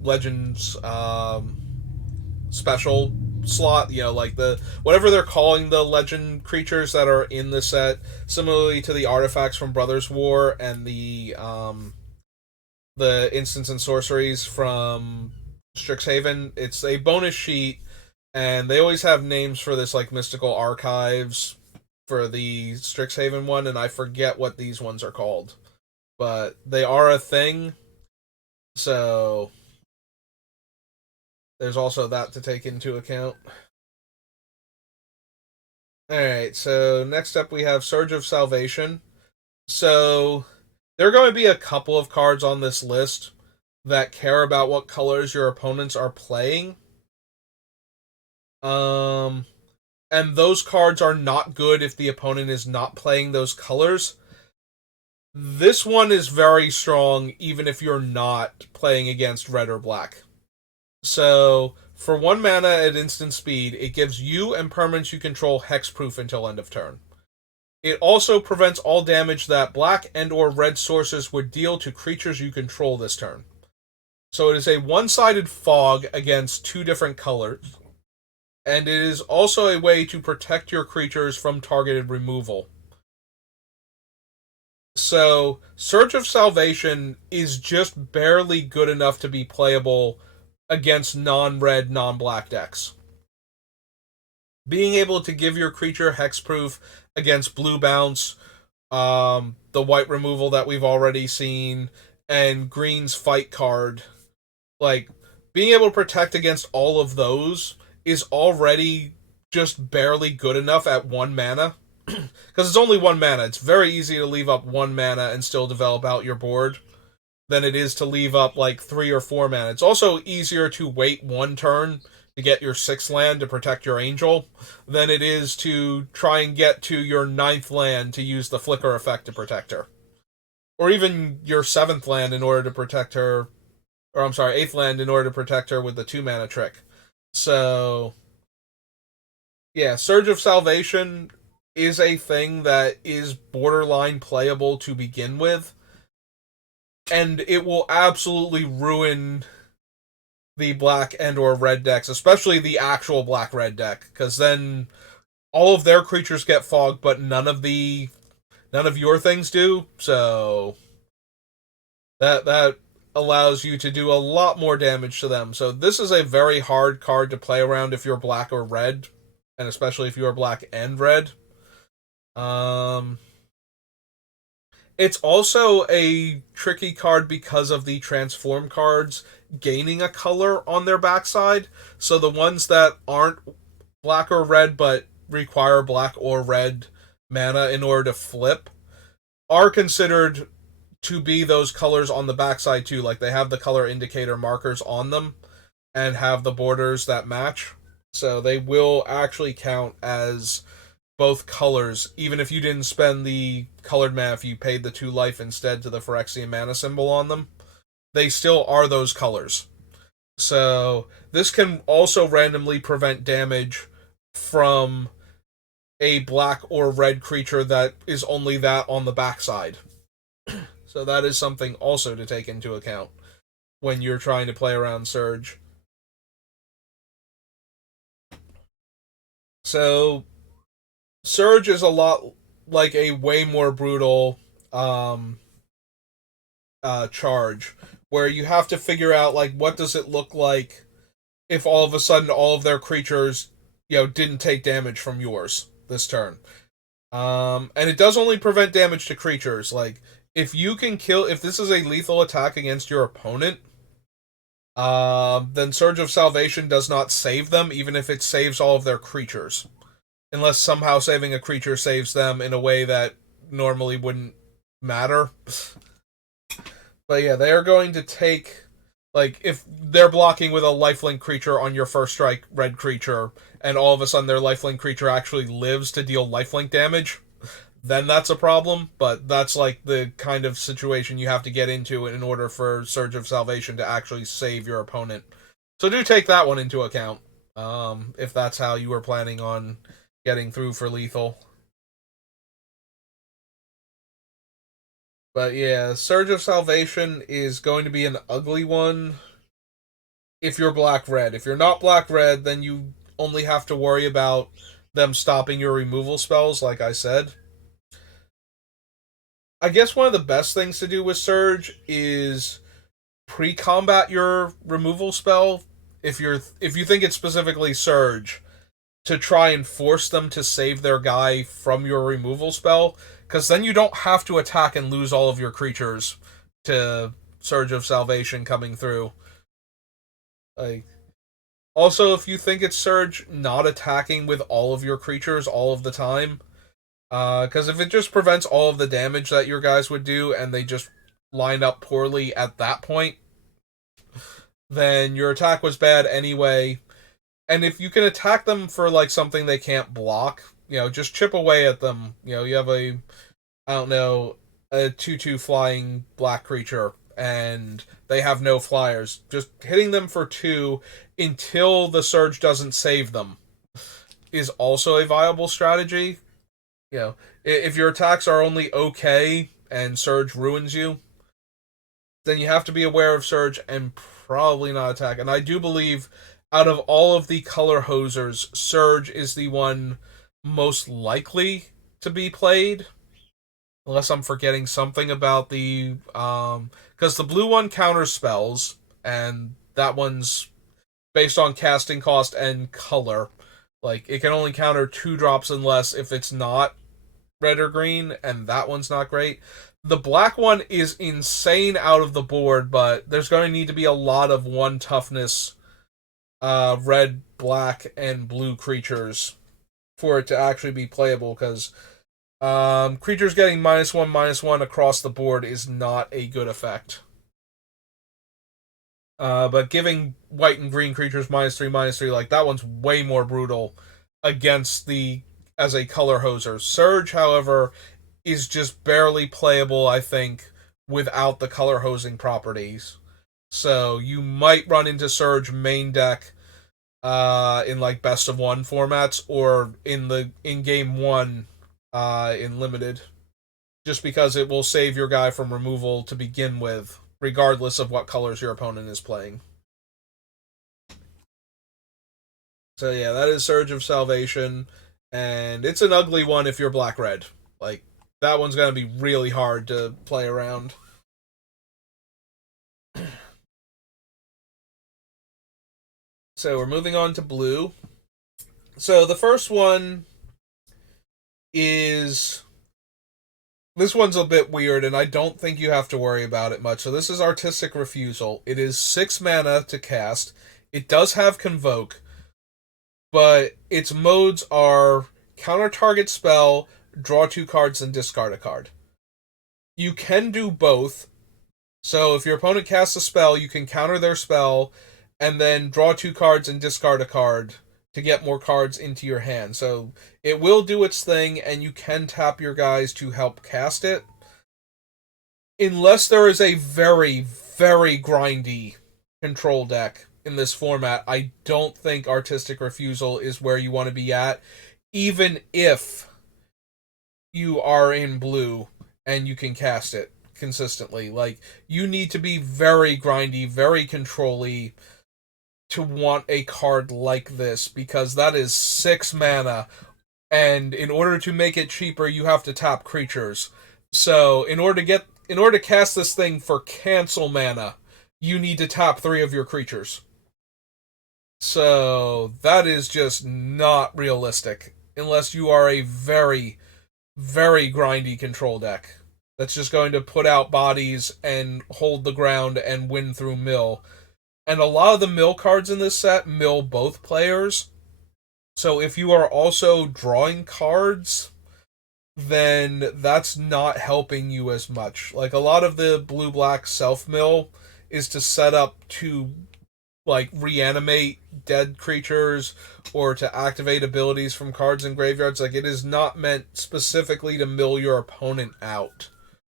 Legends special slot, you know, like the whatever they're calling the legend creatures that are in the set, similarly to the artifacts from Brothers War and the instants and sorceries from Strixhaven. It's a bonus sheet, and they always have names for this, like mystical archives for the Strixhaven one, and I forget what these ones are called, but they are a thing. So there's also that to take into account. Alright, so next up we have Surge of Salvation. So there are going to be a couple of cards on this list that care about what colors your opponents are playing. And those cards are not good if the opponent is not playing those colors. This one is very strong, even if you're not playing against red or black. So, for 1 mana at instant speed, it gives you and permanents you control hexproof until end of turn. It also prevents all damage that black and or red sources would deal to creatures you control this turn. So it is a one-sided fog against two different colors, and it is also a way to protect your creatures from targeted removal. So Surge of Salvation is just barely good enough to be playable against non-red, non-black decks. Being able to give your creature hexproof against blue bounce, the white removal that we've already seen, and green's fight card, like being able to protect against all of those is already just barely good enough at 1 mana. Because it's only 1 mana. It's very easy to leave up 1 mana and still develop out your board than it is to leave up like 3 or 4 mana. It's also easier to wait 1 turn to get your 6th land to protect your angel than it is to try and get to your 9th land to use the flicker effect to protect her. Or even your 7th land in order to protect her, or I'm sorry, 8th land in order to protect her with the 2 mana trick. So, yeah, Surge of Salvation is a thing that is borderline playable to begin with, and it will absolutely ruin the black and or red decks, especially the actual black red deck, because then all of their creatures get fogged, but none of your things do. So that allows you to do a lot more damage to them. So this is a very hard card to play around if you're black or red, and especially if you are black and red. Um, it's also a tricky card because of the transform cards gaining a color on their backside. So the ones that aren't black or red but require black or red mana in order to flip are considered to be those colors on the backside too. Like they have the color indicator markers on them and have the borders that match. So they will actually count as both colors, even if you didn't spend the colored mana, if you paid the 2 life instead to the Phyrexian mana symbol on them, they still are those colors. So this can also randomly prevent damage from a black or red creature that is only that on the backside. So that is something also to take into account when you're trying to play around Surge. So Surge is a lot like a way more brutal um charge where you have to figure out like what does it look like if all of a sudden all of their creatures, didn't take damage from yours this turn. And it does only prevent damage to creatures. Like if this is a lethal attack against your opponent, then Surge of Salvation does not save them, even if it saves all of their creatures, unless somehow saving a creature saves them in a way that normally wouldn't matter. But yeah, they are going to take, like, if they're blocking with a lifelink creature on your first strike red creature, and all of a sudden their lifelink creature actually lives to deal lifelink damage, then that's a problem. But that's like the kind of situation you have to get into in order for Surge of Salvation to actually save your opponent. So do take that one into account, if that's how you were planning on getting through for lethal. But yeah, Surge of Salvation is going to be an ugly one if you're black red. If you're not black red, then you only have to worry about them stopping your removal spells, like I said. I guess one of the best things to do with Surge is pre-combat your removal spell if you think it's specifically Surge, to try and force them to save their guy from your removal spell, because then you don't have to attack and lose all of your creatures to Surge of Salvation coming through. Like, also, if you think it's Surge, not attacking with all of your creatures all of the time, because if it just prevents all of the damage that your guys would do and they just line up poorly at that point, then your attack was bad anyway. And if you can attack them for like something they can't block, just chip away at them. You have I don't know, a 2/2 flying black creature and they have no flyers. Just hitting them for 2 until the surge doesn't save them is also a viable strategy. You know, if your attacks are only okay and surge ruins you, then you have to be aware of surge and probably not attack. And I do believe out of all of the color hosers, surge is the one most likely to be played. Unless I'm forgetting something about the because the blue one counters spells, and that one's based on casting cost and color. Like it can only counter 2 drops and less if it's not red or green, and that one's not great. The black one is insane out of the board, but there's going to need to be a lot of 1 toughness red, black, and blue creatures for it to actually be playable, because creatures getting -1/-1 across the board is not a good effect. But giving white and green creatures -3/-3, like that one's way more brutal against the as a color hoser. Surge, however, is just barely playable, I think, without the color hosing properties. So you might run into Surge main deck in like best of one formats or in game one in limited, just because it will save your guy from removal to begin with, regardless of what colors your opponent is playing. So yeah, that is Surge of Salvation, and it's an ugly one if you're black red. Like that one's gonna be really hard to play around. So we're moving on to blue. So the first one is this one's a bit weird, and I don't think you have to worry about it much. So this is Artistic Refusal. It is 6 mana to cast. It does have Convoke, but its modes are counter target spell, draw 2 cards, and discard a card. You can do both. So if your opponent casts a spell, you can counter their spell, and then draw 2 cards and discard a card to get more cards into your hand. So it will do its thing, and you can tap your guys to help cast it. Unless there is a very, very grindy control deck in this format, I don't think Artistic Refusal is where you want to be at, even if you are in blue and you can cast it consistently. Like, you need to be very grindy, very control-y to want a card like this, because that is 6 mana, and in order to make it cheaper, you have to tap creatures. So in order to cast this thing for cancel mana, you need to tap 3 of your creatures. So that is just not realistic unless you are a very, very grindy control deck that's just going to put out bodies and hold the ground and win through mill. And a lot of the mill cards in this set mill both players. So if you are also drawing cards, then that's not helping you as much. Like a lot of the blue-black self-mill is to set up to like reanimate dead creatures or to activate abilities from cards in graveyards. Like it is not meant specifically to mill your opponent out.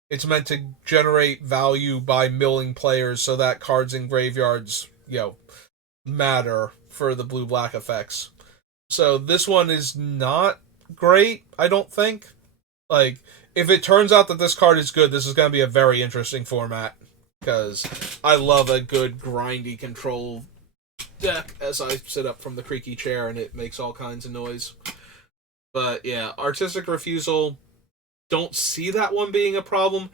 It's meant to generate value by milling players so that cards in graveyards, matter for the blue-black effects. So this one is not great, I don't think. Like, if it turns out that this card is good, this is going to be a very interesting format. Because I love a good grindy control deck as I sit up from the creaky chair and it makes all kinds of noise. But yeah, Artistic Refusal, don't see that one being a problem.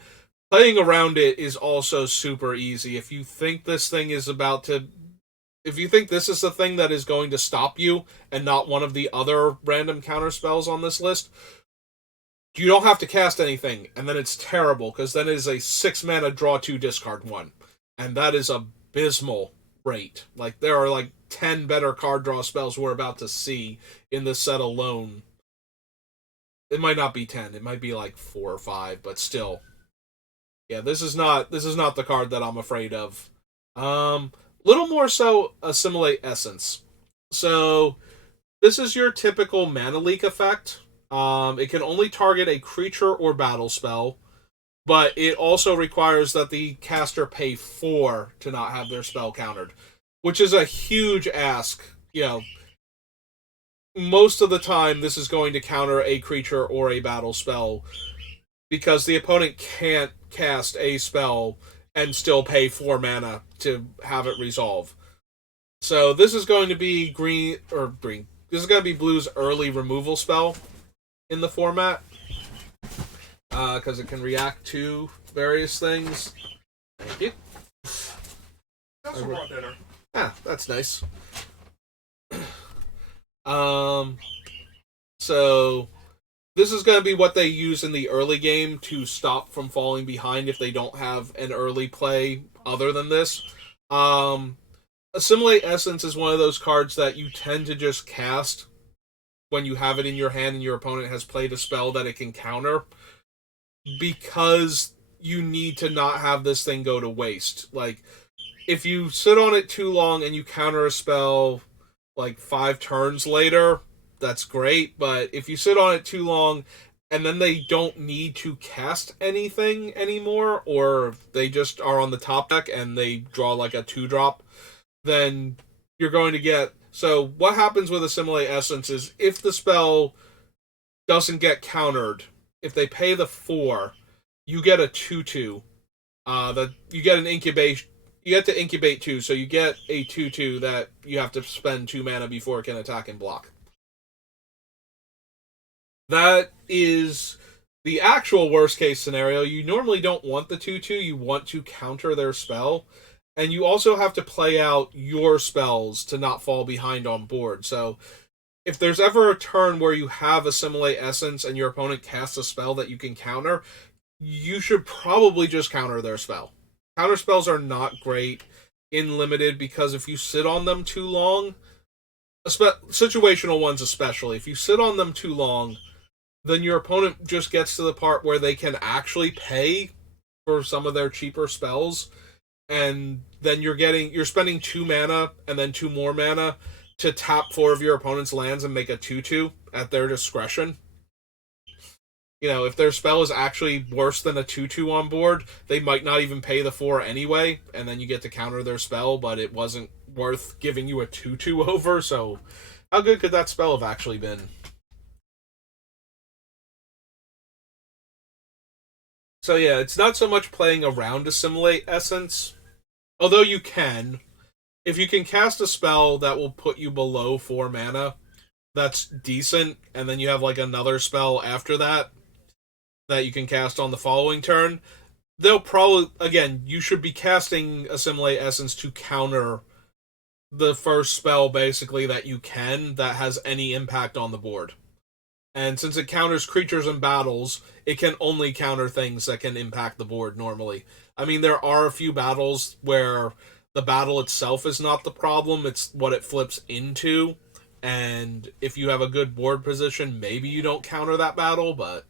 Playing around it is also super easy. If you think this thing is if you think this is the thing that is going to stop you and not one of the other random counter spells on this list, you don't have to cast anything, and then it's terrible, because then it is a 6 mana draw 2 discard 1. And that is abysmal rate. Like, there are like 10 better card draw spells we're about to see in this set alone. It might not be 10, it might be like 4 or 5, but still. Yeah, this is not the card that I'm afraid of. Little more so Assimilate Essence. So this is your typical mana leak effect. It can only target a creature or battle spell. but it also requires that the caster pay 4 to not have their spell countered, which is a huge ask. Most of the time, this is going to counter a creature or a battle spell because the opponent can't cast a spell and still pay 4 mana to have it resolve. So this is going to be green. This is going to be blue's early removal spell in the format because it can react to various things. Thank you. That's a lot better. That's nice. So this is going to be what they use in the early game to stop from falling behind if they don't have an early play other than this. Assimilate Essence is one of those cards that you tend to just cast when you have it in your hand and your opponent has played a spell that it can counter, because you need to not have this thing go to waste. Like, if you sit on it too long and you counter a spell like 5 turns later, that's great, but if you sit on it too long and then they don't need to cast anything anymore, or they just are on the top deck and they draw like a 2-drop, then you're going to get... So what happens with Assimilate Essence is if the spell doesn't get countered, if they pay the 4, you get a 2/2. That you get an incubation. You get to incubate 2, so you get a 2/2 that you have to spend 2 mana before it can attack and block. That is the actual worst case scenario. You normally don't want the 2/2, you want to counter their spell. And you also have to play out your spells to not fall behind on board. So if there's ever a turn where you have Assimilate Essence and your opponent casts a spell that you can counter, you should probably just counter their spell. Counter spells are not great in Limited because if you sit on them too long, situational ones especially, if you sit on them too long, then your opponent just gets to the part where they can actually pay for some of their cheaper spells, and then you're spending 2 mana and then 2 more mana to tap 4 of your opponent's lands and make a 2/2 at their discretion. If their spell is actually worse than a 2/2 on board, they might not even pay the 4 anyway, and then you get to counter their spell, but it wasn't worth giving you a 2/2 over, so how good could that spell have actually been? So yeah, it's not so much playing around Assimilate Essence, although you can. If you can cast a spell that will put you below 4 mana, that's decent, and then you have like another spell after that you can cast on the following turn, they'll probably... Again, you should be casting Assimilate Essence to counter the first spell, basically, that you can, that has any impact on the board. And since it counters creatures and battles, it can only counter things that can impact the board normally. I mean, there are a few battles where the battle itself is not the problem, it's what it flips into. And if you have a good board position, maybe you don't counter that battle, but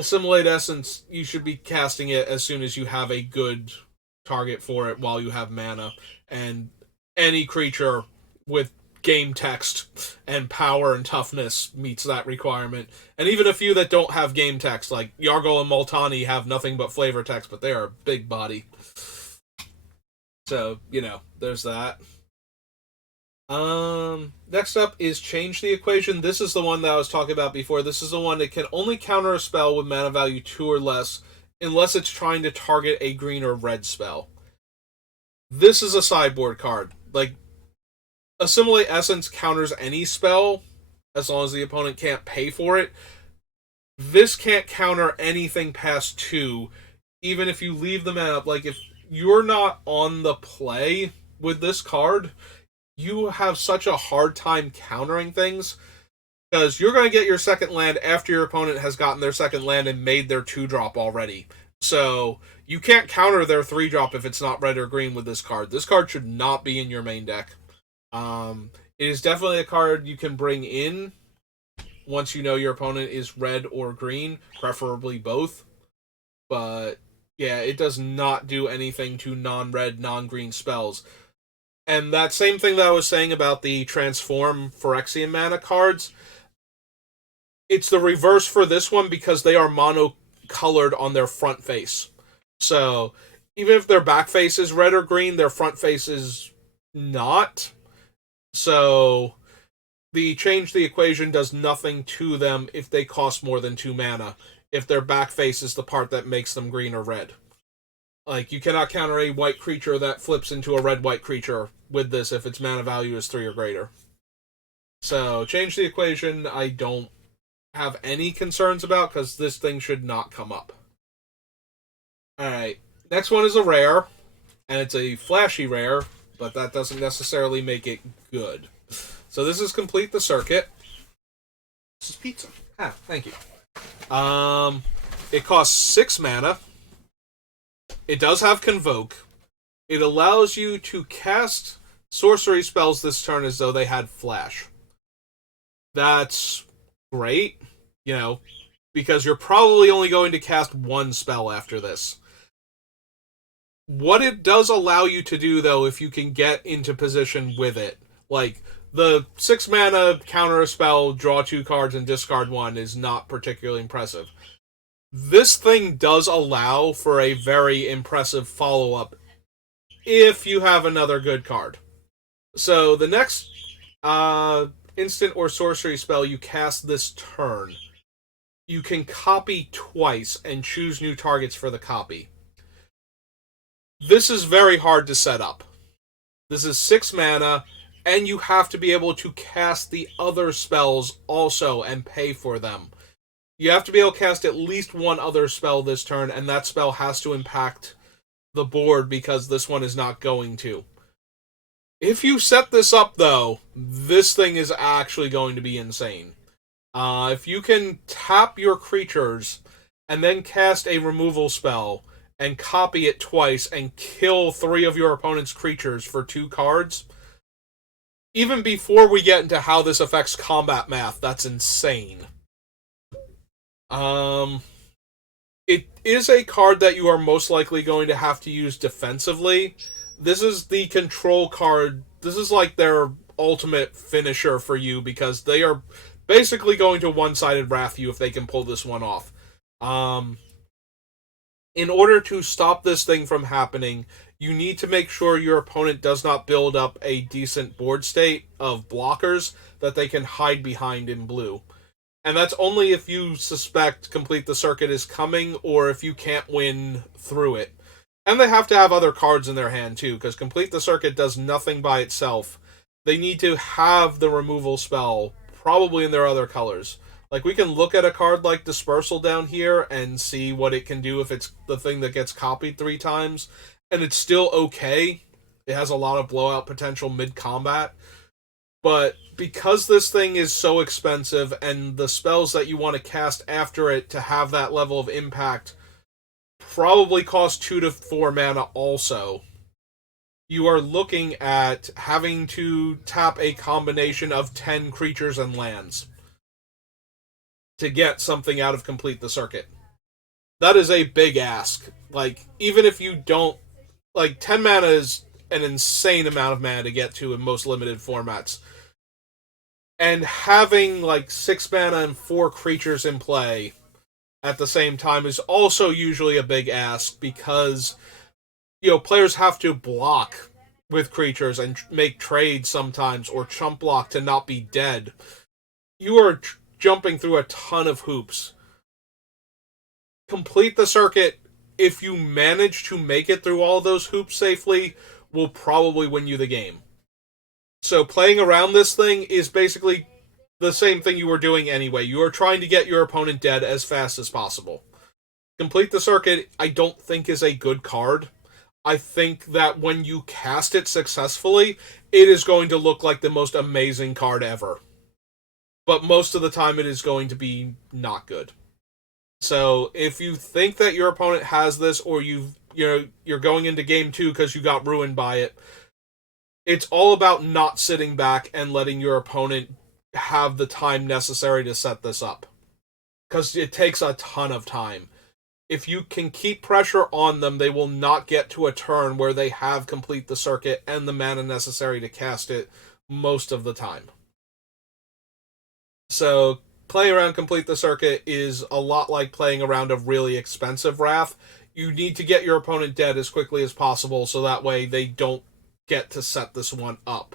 Assimilate Essence, you should be casting it as soon as you have a good target for it while you have mana. And any creature with game text and power and toughness meets that requirement. And even a few that don't have game text, like Yargle and Multani, have nothing but flavor text, but they are a big body. So, there's that. Next up is Change the Equation. This is the one that I was talking about before. This is the one that can only counter a spell with mana value 2 or less, unless it's trying to target a green or red spell. This is a sideboard card. Like, Assimilate Essence counters any spell, as long as the opponent can't pay for it. This can't counter anything past 2, even if you leave them out. Like, if you're not on the play with this card, you have such a hard time countering things, because you're going to get your second land after your opponent has gotten their second land and made their 2-drop already. So, you can't counter their 3-drop if it's not red or green with this card. This card should not be in your main deck. It is definitely a card you can bring in once you know your opponent is red or green, preferably both. But yeah, it does not do anything to non-red, non-green spells. And that same thing that I was saying about the Transform Phyrexian mana cards, it's the reverse for this one because they are mono colored on their front face. So even if their back face is red or green, their front face is not. So the change the equation does nothing to them if they cost more than 2 mana, if their back face is the part that makes them green or red. Like, you cannot counter a white creature that flips into a red-white creature with this if its mana value is 3 or greater. So, change the equation, I don't have any concerns about, because this thing should not come up. Alright, next one is a rare, and it's a flashy rare, but that doesn't necessarily make it good. So this is Complete the Circuit. This is pizza. Ah, thank you. It costs 6 mana. It does have Convoke. It allows you to cast sorcery spells this turn as though they had Flash. That's great, because you're probably only going to cast one spell after this. What it does allow you to do, though, if you can get into position with it, like, the 6 mana counter a spell, draw 2 cards, and discard 1 is not particularly impressive. This thing does allow for a very impressive follow-up if you have another good card. So the next instant or sorcery spell you cast this turn, you can copy twice and choose new targets for the copy. This is very hard to set up. This is 6 mana, and you have to be able to cast the other spells also and pay for them. You have to be able to cast at least one other spell this turn, and that spell has to impact the board because this one is not going to. If you set this up, though, this thing is actually going to be insane. If you can tap your creatures and then cast a removal spell and copy it twice and kill 3 of your opponent's creatures for 2 cards, even before we get into how this affects combat math, that's insane. It is a card that you are most likely going to have to use defensively. This is the control card. This is like their ultimate finisher for you because they are basically going to one-sided wrath you if they can pull this one off. In order to stop this thing from happening, you need to make sure your opponent does not build up a decent board state of blockers that they can hide behind in blue. And that's only if you suspect Complete the Circuit is coming or if you can't win through it. And they have to have other cards in their hand too, because Complete the Circuit does nothing by itself. They need to have the removal spell, probably in their other colors. Like, we can look at a card like Dispersal down here and see what it can do if it's the thing that gets copied 3 times, and it's still okay. It has a lot of blowout potential mid-combat. But because this thing is so expensive, and the spells that you want to cast after it to have that level of impact probably cost 2 to 4 mana also, you are looking at having to tap a combination of 10 creatures and lands to get something out of Complete the Circuit. That is a big ask. Like, even if you don't... Like, 10 mana is an insane amount of mana to get to in most limited formats. And having, 6 mana and 4 creatures in play at the same time is also usually a big ask because, players have to block with creatures and make trades sometimes or chump block to not be dead. You are jumping through a ton of hoops. Complete the Circuit, if you manage to make it through all those hoops safely, will probably win you the game. So playing around this thing is basically the same thing you were doing anyway. You are trying to get your opponent dead as fast as possible. Complete the Circuit, I don't think is a good card. I think that when you cast it successfully, it is going to look like the most amazing card ever. But most of the time it is going to be not good. So if you think that your opponent has this, or you're going into game 2 because you got ruined by it, it's all about not sitting back and letting your opponent have the time necessary to set this up. Because it takes a ton of time. If you can keep pressure on them, they will not get to a turn where they have Complete the Circuit and the mana necessary to cast it most of the time. So, playing around Complete the Circuit is a lot like playing around a really expensive Wrath. You need to get your opponent dead as quickly as possible so that way they don't get to set this one up.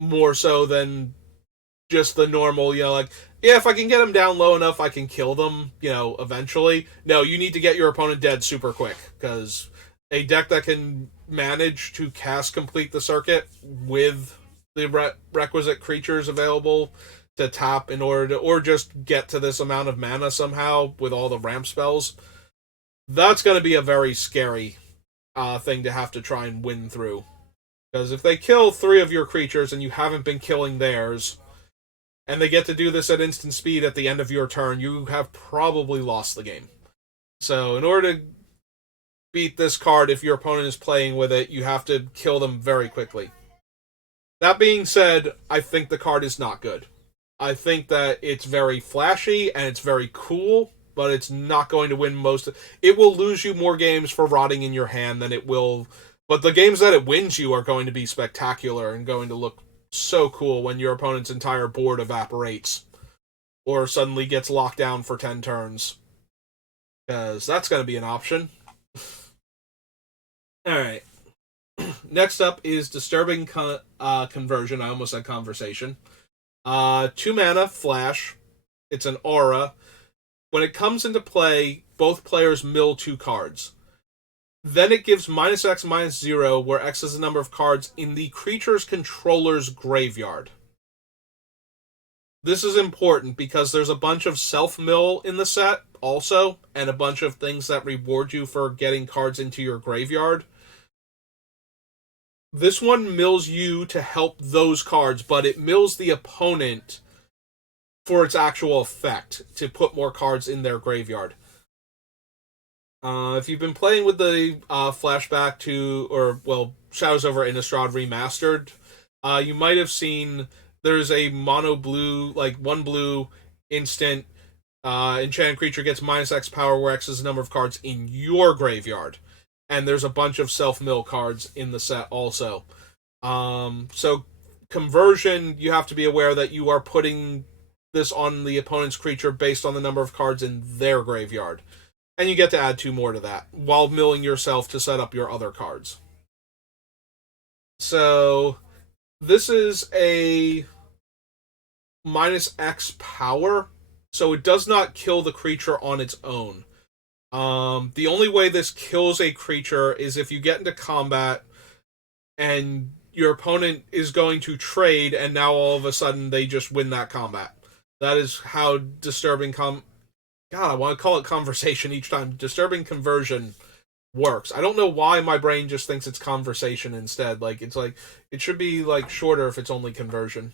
More so than just the normal, like, yeah, if I can get them down low enough, I can kill them, eventually. No, you need to get your opponent dead super quick, because a deck that can manage to cast Complete the Circuit with the requisite creatures available to tap in order to, or just get to this amount of mana somehow with all the ramp spells, that's going to be a very scary thing to have to try and win through. Because if they kill 3 of your creatures and you haven't been killing theirs, and they get to do this at instant speed at the end of your turn, you have probably lost the game. So in order to beat this card, if your opponent is playing with it, you have to kill them very quickly. That being said, I think the card is not good. I think that it's very flashy and it's very cool, but it's not going to win most. It will lose you more games for rotting in your hand than it will. But the games that it wins you are going to be spectacular and going to look so cool when your opponent's entire board evaporates or suddenly gets locked down for 10 turns. Because that's going to be an option. Alright. Next up is Disturbing Conversion. I almost said Conversation. 2 mana, flash. It's an aura. When it comes into play, both players mill 2 cards. Then it gives -X, -0, where X is the number of cards in the creature's controller's graveyard. This is important because there's a bunch of self-mill in the set also, and a bunch of things that reward you for getting cards into your graveyard. This one mills you to help those cards, but it mills the opponent for its actual effect, to put more cards in their graveyard. If you've been playing with the flashback to, Shadows over Innistrad Remastered, you might have seen there's a mono blue, 1 blue instant enchanted creature gets -X power, where X is the number of cards in your graveyard. And there's a bunch of self-mill cards in the set also. So conversion, you have to be aware that you are putting this on the opponent's creature based on the number of cards in their graveyard. And you get to add 2 more to that, while milling yourself to set up your other cards. So, this is a -X power, so it does not kill the creature on its own. The only way this kills a creature is if you get into combat, and your opponent is going to trade, and now all of a sudden they just win that combat. That is how Disturbing God, I want to call it Conversation each time. Disturbing Conversion works. I don't know why my brain just thinks it's Conversation instead. It should be shorter if it's only Conversion.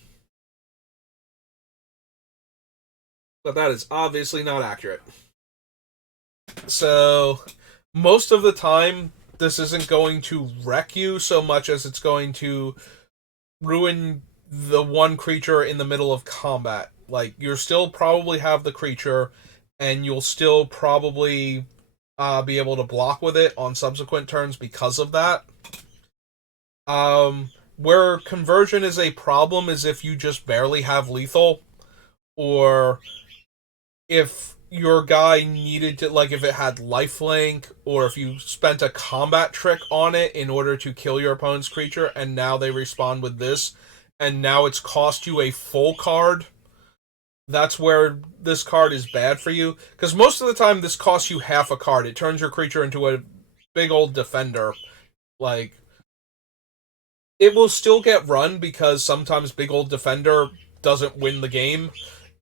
But that is obviously not accurate. So, most of the time, this isn't going to wreck you so much as it's going to ruin the one creature in the middle of combat. You'll still probably have the creature, and you'll still probably be able to block with it on subsequent turns because of that. Where conversion is a problem is if you just barely have lethal, or if your guy needed to, if it had lifelink, or if you spent a combat trick on it in order to kill your opponent's creature, and now they respond with this, and now it's cost you a full card. That's where this card is bad for you. Because most of the time, this costs you half a card. It turns your creature into a big old defender. It will still get run because sometimes big old defender doesn't win the game.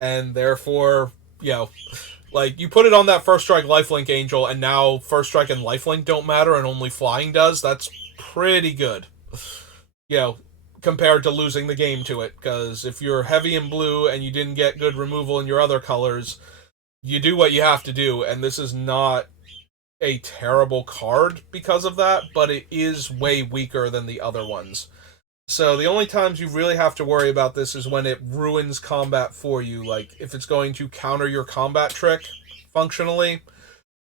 And therefore, you put it on that first strike lifelink angel, and now first strike and lifelink don't matter, and only flying does. That's pretty good. Compared to losing the game to it, because if you're heavy in blue and you didn't get good removal in your other colors, you do what you have to do, and this is not a terrible card because of that, but it is way weaker than the other ones. So the only times you really have to worry about this is when it ruins combat for you, if it's going to counter your combat trick functionally,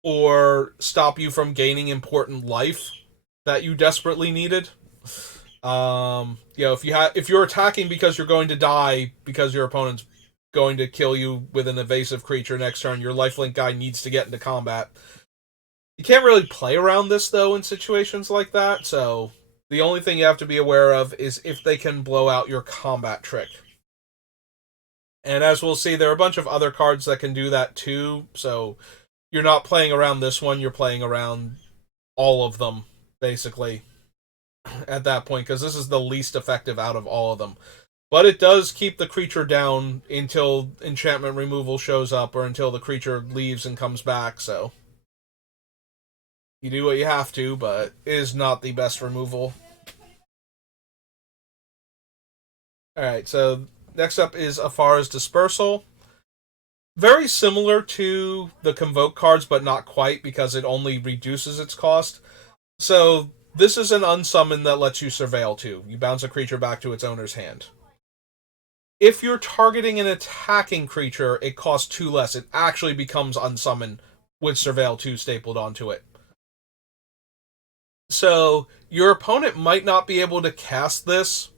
or stop you from gaining important life that you desperately needed. If you're attacking because you're going to die because your opponent's going to kill you with an evasive creature next turn. Your lifelink guy needs to get into combat. You can't really play around this, though, in situations like that, so the only thing you have to be aware of is if they can blow out your combat trick. And as we'll see, there are a bunch of other cards that can do that too, so you're not playing around this one, you're playing around all of them, basically, at that point, because this is the least effective out of all of them. But it does keep the creature down until enchantment removal shows up, or until the creature leaves and comes back, so you do what you have to, but it is not the best removal. Alright, so next up is Afara's Dispersal. Very similar to the Convoke cards, but not quite, because it only reduces its cost. So, this is an unsummon that lets you Surveil too. You bounce a creature back to its owner's hand. If you're targeting an attacking creature, it costs 2 less. It actually becomes unsummon with Surveil 2 stapled onto it. So, your opponent might not be able to cast this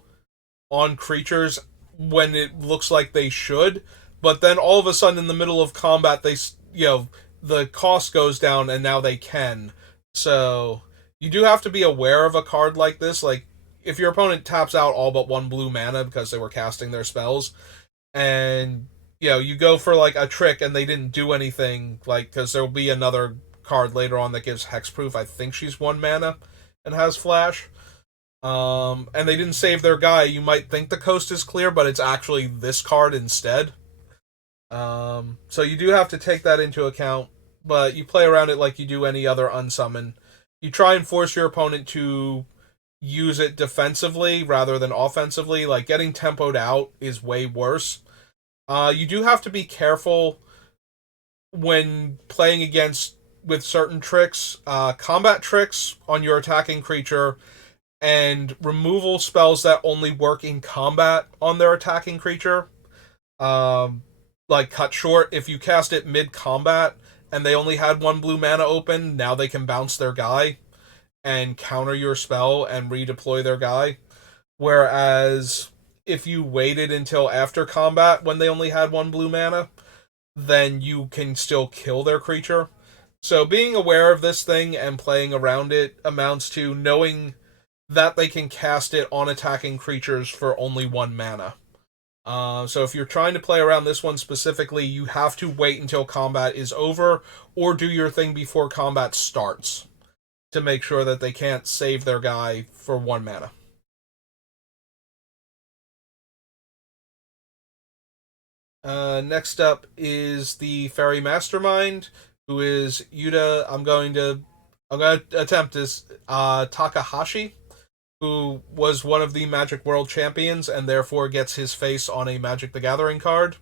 on creatures when it looks like they should, but then all of a sudden in the middle of combat, the cost goes down and now they can. So you do have to be aware of a card like this. Like, if your opponent taps out all but 1 blue mana because they were casting their spells, and you go for like a trick and they didn't do anything, like, because there'll be another card later on that gives hexproof. I think she's 1 mana and has flash. And they didn't save their guy. You might think the coast is clear, but it's actually this card instead. So you do have to take that into account, but you play around it like you do any other unsummon. You try and force your opponent to use it defensively rather than offensively. Like, getting tempoed out is way worse. You do have to be careful when playing against with certain tricks. Combat tricks on your attacking creature and removal spells that only work in combat on their attacking creature. Like Cut Short, if you cast it mid-combat and they only had 1 blue mana open, now they can bounce their guy and counter your spell and redeploy their guy. Whereas if you waited until after combat when they only had 1 blue mana, then you can still kill their creature. So being aware of this thing and playing around it amounts to knowing that they can cast it on attacking creatures for only 1 mana. So if you're trying to play around this one specifically, you have to wait until combat is over, or do your thing before combat starts, to make sure that they can't save their guy for 1 mana. Next up is the Fairy Mastermind, who is Yuta. I'm going to attempt this Takahashi, who was one of the Magic World Champions and therefore gets his face on a Magic the Gathering card.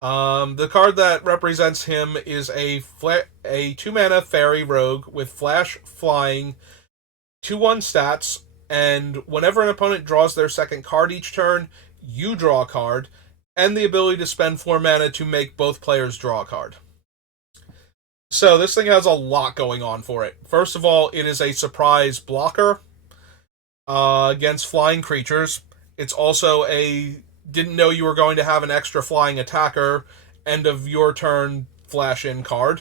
The card that represents him is a 2-mana Fairy Rogue with Flash, Flying, 2/1 stats, and whenever an opponent draws their second card each turn, you draw a card, and the ability to spend 4 mana to make both players draw a card. So this thing has a lot going on for it. First of all, it is a surprise blocker against flying creatures. It's also a didn't know you were going to have an extra flying attacker, end of your turn, flash in card.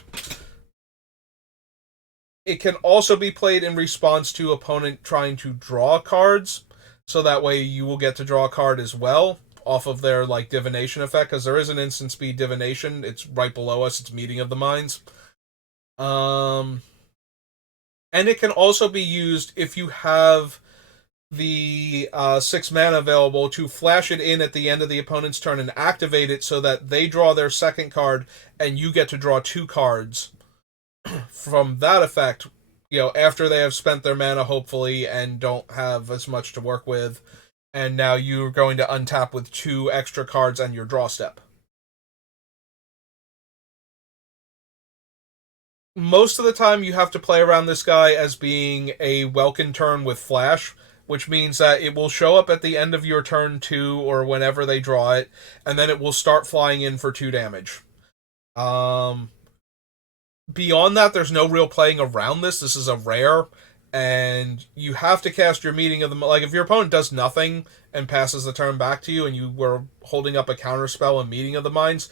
It can also be played in response to opponent trying to draw cards, so that way you will get to draw a card as well off of their like divination effect, because there is an instant speed divination. It's right below us. It's Meeting of the Minds. And it can also be used if you have the 6 mana available to flash it in at the end of the opponent's turn and activate it so that they draw their second card and you get to draw 2 cards from that effect, after they have spent their mana, hopefully, and don't have as much to work with. And now you're going to untap with 2 extra cards and your draw step. Most of the time, you have to play around this guy as being a Welkin turn with Flash, which means that it will show up at the end of your turn 2 or whenever they draw it, and then it will start flying in for 2 damage. Beyond that, there's no real playing around this. This is a rare, and you have to cast your Meeting of the... Like, if your opponent does nothing and passes the turn back to you, and you were holding up a counter spell in Meeting of the Minds,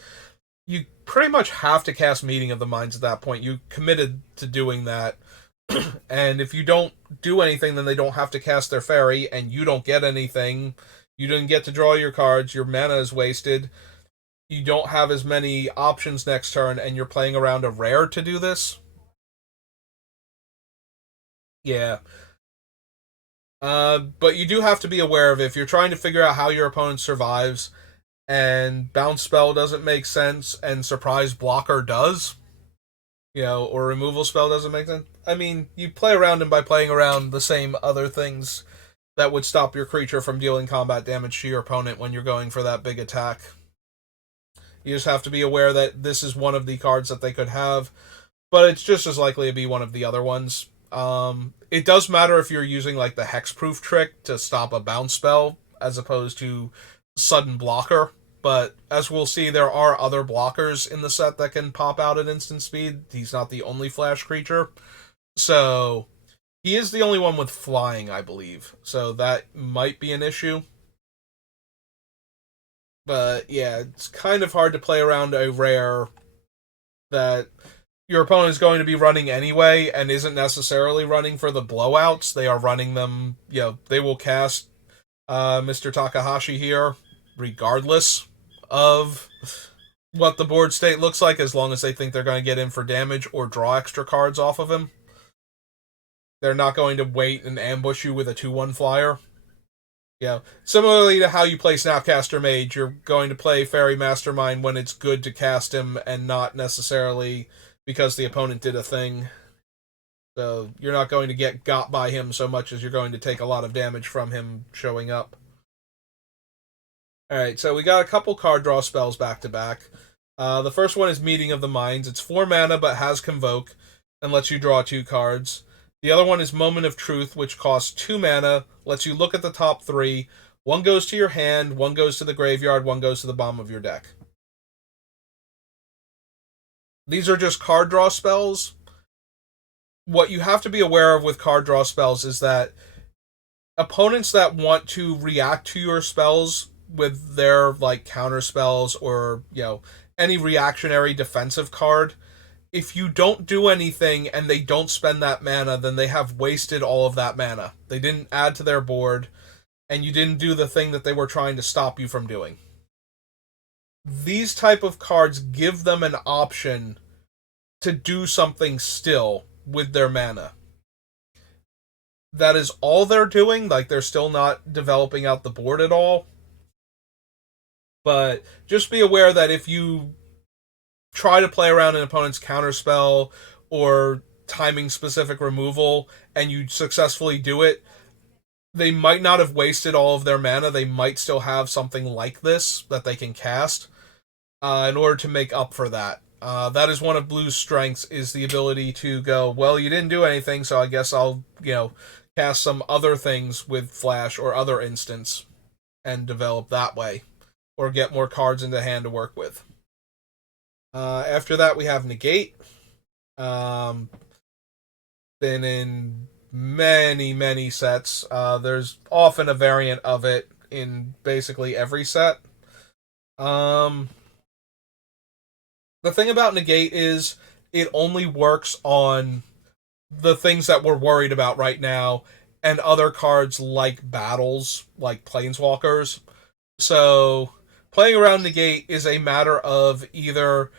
you pretty much have to cast Meeting of the Minds at that point. You committed to doing that. And if you don't do anything, then they don't have to cast their fairy, and you don't get anything. You didn't get to draw your cards, your mana is wasted. You don't have as many options next turn, and you're playing around a rare to do this. Yeah. But you do have to be aware of it. If you're trying to figure out how your opponent survives, and Bounce Spell doesn't make sense, and Surprise Blocker does, or Removal Spell doesn't make sense. I mean, you play around them by playing around the same other things that would stop your creature from dealing combat damage to your opponent when you're going for that big attack. You just have to be aware that this is one of the cards that they could have, but it's just as likely to be one of the other ones. It does matter if you're using like the hexproof trick to stop a bounce spell as opposed to sudden blocker. But as we'll see, there are other blockers in the set that can pop out at instant speed. He's not the only flash creature. So he is the only one with flying, I believe. So that might be an issue. But yeah, it's kind of hard to play around a rare that your opponent is going to be running anyway and isn't necessarily running for the blowouts. They are running them, they will cast Mr. Takahashi here regardless of what the board state looks like, as long as they think they're going to get in for damage or draw extra cards off of him. They're not going to wait and ambush you with a 2/1 flyer. Similarly to how you play Snapcaster Mage, you're going to play Fairy Mastermind when it's good to cast him and not necessarily because the opponent did a thing. So you're not going to get got by him so much as you're going to take a lot of damage from him showing up. Alright, so we got a couple card draw spells back to back. The first one is Meeting of the Minds. It's 4 mana but has Convoke and lets you draw 2 cards. The other one is Moment of Truth, which costs 2 mana, lets you look at the top 3. 1 goes to your hand, 1 goes to the graveyard, 1 goes to the bottom of your deck. These are just card draw spells. What you have to be aware of with card draw spells is that opponents that want to react to your spells with their counter spells or any reactionary defensive card, if you don't do anything and they don't spend that mana, then they have wasted all of that mana. They didn't add to their board, and you didn't do the thing that they were trying to stop you from doing. These type of cards give them an option to do something still with their mana. That is all they're doing. They're still not developing out the board at all. But just be aware that if you try to play around an opponent's counterspell or timing specific removal and you successfully do it, they might not have wasted all of their mana. They might still have something like this that they can cast in order to make up for that. That is one of Blue's strengths, is the ability to go, well, you didn't do anything, so I guess I'll, cast some other things with Flash or other instance and develop that way, or get more cards in the hand to work with. After that, we have Negate. Been in many, many sets. There's often a variant of it in basically every set. The thing about Negate is it only works on the things that we're worried about right now and other cards like Battles, like Planeswalkers. So playing around Negate is a matter of either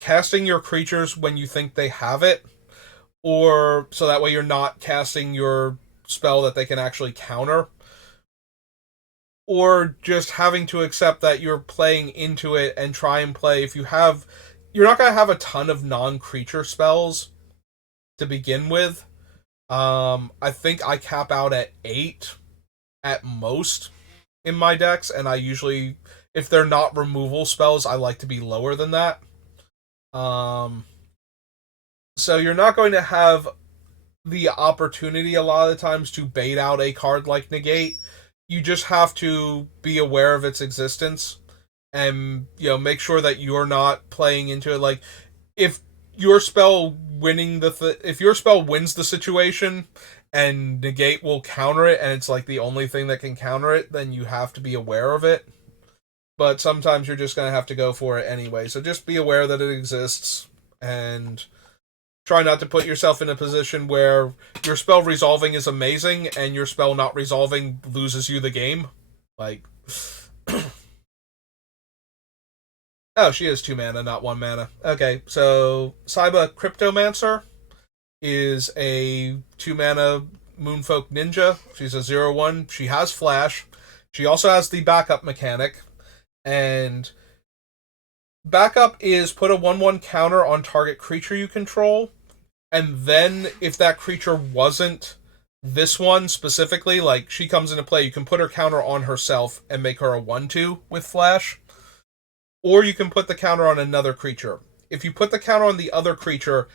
casting your creatures when you think they have it, or so that way you're not casting your spell that they can actually counter, or just having to accept that you're playing into it and try and play. If you're not going to have a ton of non-creature spells to begin with. I think I cap out at 8 at most in my decks, and I usually, if they're not removal spells, I like to be lower than that. So you're not going to have the opportunity a lot of the times to bait out a card like Negate. You just have to be aware of its existence and make sure that you're not playing into it. Like, if your spell wins the situation and negate will counter it, and it's like the only thing that can counter it, then you have to be aware of it. But sometimes you're just going to have to go for it anyway. So just be aware that it exists and try not to put yourself in a position where your spell resolving is amazing and your spell not resolving loses you the game. Like, oh, she is 2 mana, not 1 mana. Okay, so Saiba Cryptomancer is a 2 mana Moonfolk Ninja. She's a 0/1. She has Flash. She also has the backup mechanic. And backup is put a 1/1 counter on target creature you control. And then if that creature wasn't this one specifically, like she comes into play, you can put her counter on herself and make her a 1/2 with Flash. Or you can put the counter on another creature. If you put the counter on the other creature,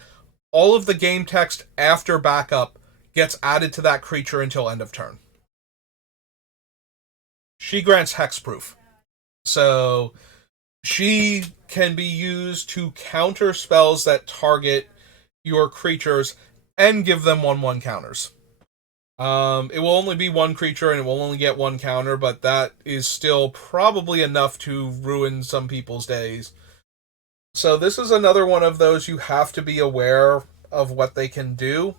all of the game text after backup gets added to that creature until end of turn. She grants hexproof. So she can be used to counter spells that target your creatures and give them 1/1 counters. It will only be one creature and it will only get one counter, but that is still probably enough to ruin some people's days. So this is another one of those you have to be aware of what they can do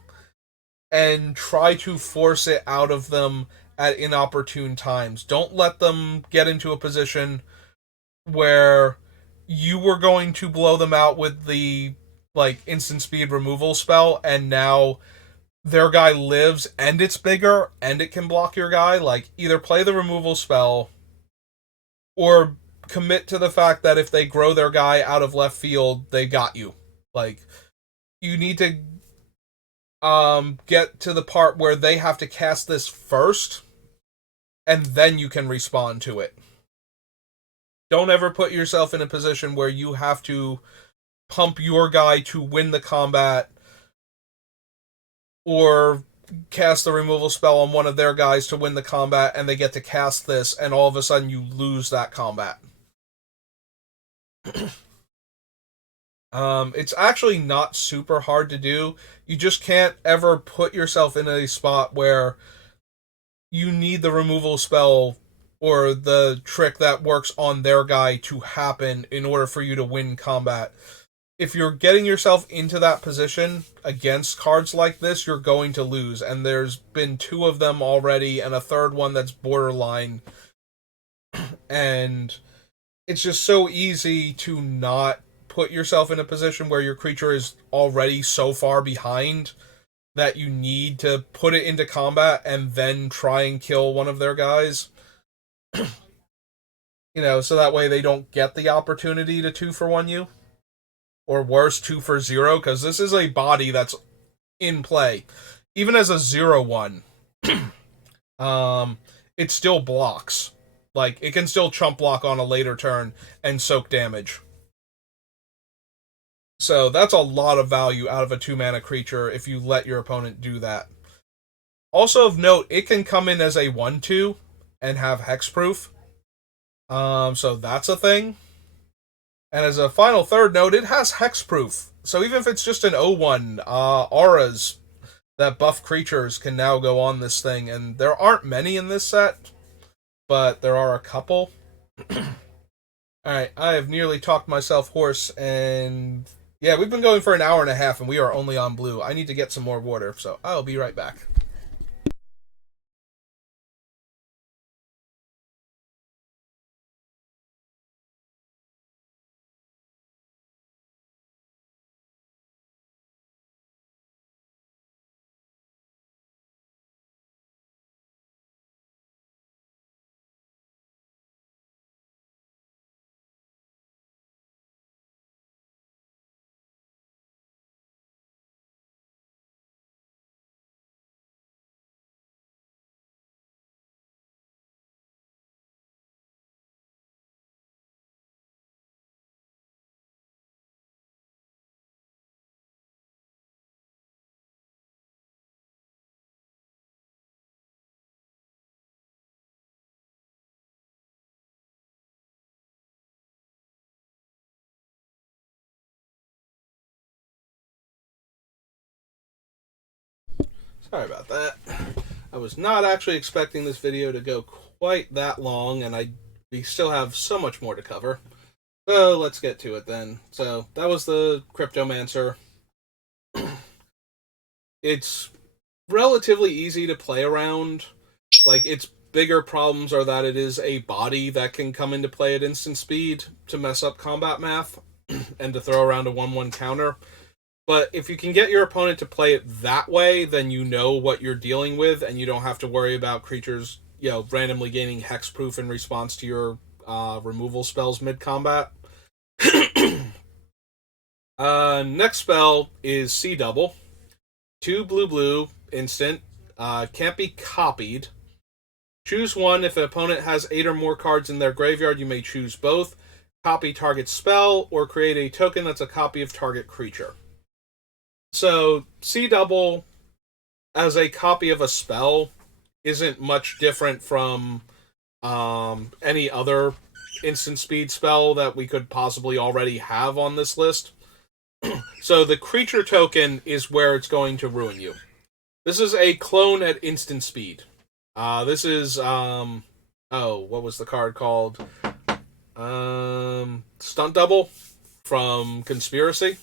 and try to force it out of them at inopportune times. Don't let them get into a position where you were going to blow them out with the like instant speed removal spell and now their guy lives and it's bigger and it can block your guy. Like either play the removal spell or commit to the fact that if they grow their guy out of left field, they got you. Like you need to get to the part where they have to cast this first and then you can respond to it. Don't ever put yourself in a position where you have to pump your guy to win the combat or cast the removal spell on one of their guys to win the combat and they get to cast this and all of a sudden you lose that combat. It's actually not super hard to do. You just can't ever put yourself in a spot where you need the removal spell or the trick that works on their guy to happen in order for you to win combat. If you're getting yourself into that position against cards like this, you're going to lose. And there's been 2 of them already, and a third one that's borderline. And it's just so easy to not put yourself in a position where your creature is already so far behind that you need to put it into combat and then try and kill one of their guys. So that way they don't get the opportunity to 2-for-1 you. Or worse, 2-for-0, because this is a body that's in play. Even as a 0/1, it still blocks. Like, it can still chump block on a later turn and soak damage. So that's a lot of value out of a 2-mana creature if you let your opponent do that. Also of note, it can come in as a 1/2 and have hexproof. So that's a thing. And as a final third note, it has hexproof. So even if it's just an 0/1, auras that buff creatures can now go on this thing. And there aren't many in this set, but there are a couple. Alright, I have nearly talked myself hoarse, and yeah, we've been going for an hour and a half, and we are only on blue. I need to get some more water, so I'll be right back. Sorry about that. I was not actually expecting this video to go quite that long, and we still have so much more to cover. So let's get to it then. So that was the Cryptomancer. It's relatively easy to play around. Like, its bigger problems are that it is a body that can come into play at instant speed to mess up combat math and to throw around a 1-1 counter. But if you can get your opponent to play it that way, then you know what you're dealing with, and you don't have to worry about creatures, randomly gaining hexproof in response to your removal spells mid-combat. Next spell is Sea Double. 2 blue, instant. Can't be copied. Choose one. If an opponent has 8 or more cards in their graveyard, you may choose both. Copy target spell, or create a token that's a copy of target creature. So, Sea Double, as a copy of a spell, isn't much different from any other instant speed spell that we could possibly already have on this list. So the creature token is where it's going to ruin you. This is a clone at instant speed. This is, what was the card called? Stunt Double from Conspiracy.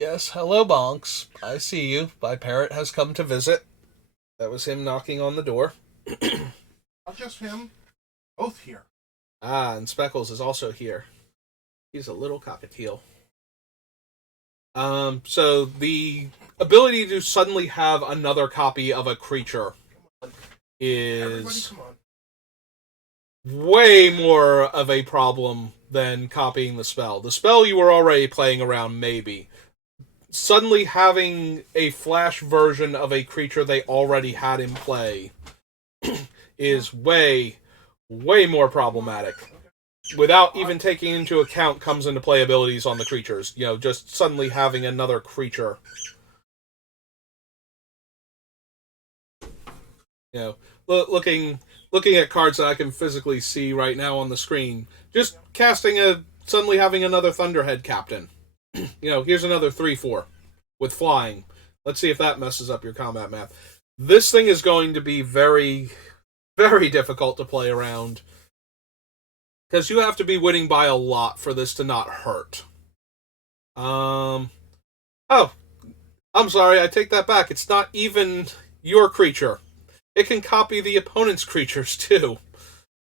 Yes, hello, Bonks. I see you. My parrot has come to visit. That was him knocking on the door. Not just him. Both here. And Speckles is also here. He's a little cockatiel. So the ability to suddenly have another copy of a creature is way more of a problem than copying the spell. The spell you were already playing around, maybe. Suddenly having a flash version of a creature they already had in play is way more problematic. Without even taking into account comes into play abilities on the creatures. Just suddenly having another creature. Looking at cards that I can physically see right now on the screen. Just suddenly having another Thunderhead Captain. Here's another 3/4 with flying. Let's see if that messes up your combat math. This thing is going to be very, very difficult to play around. Because you have to be winning by a lot for this to not hurt. Oh, I'm sorry, I take that back. It's not even your creature. It can copy the opponent's creatures, too.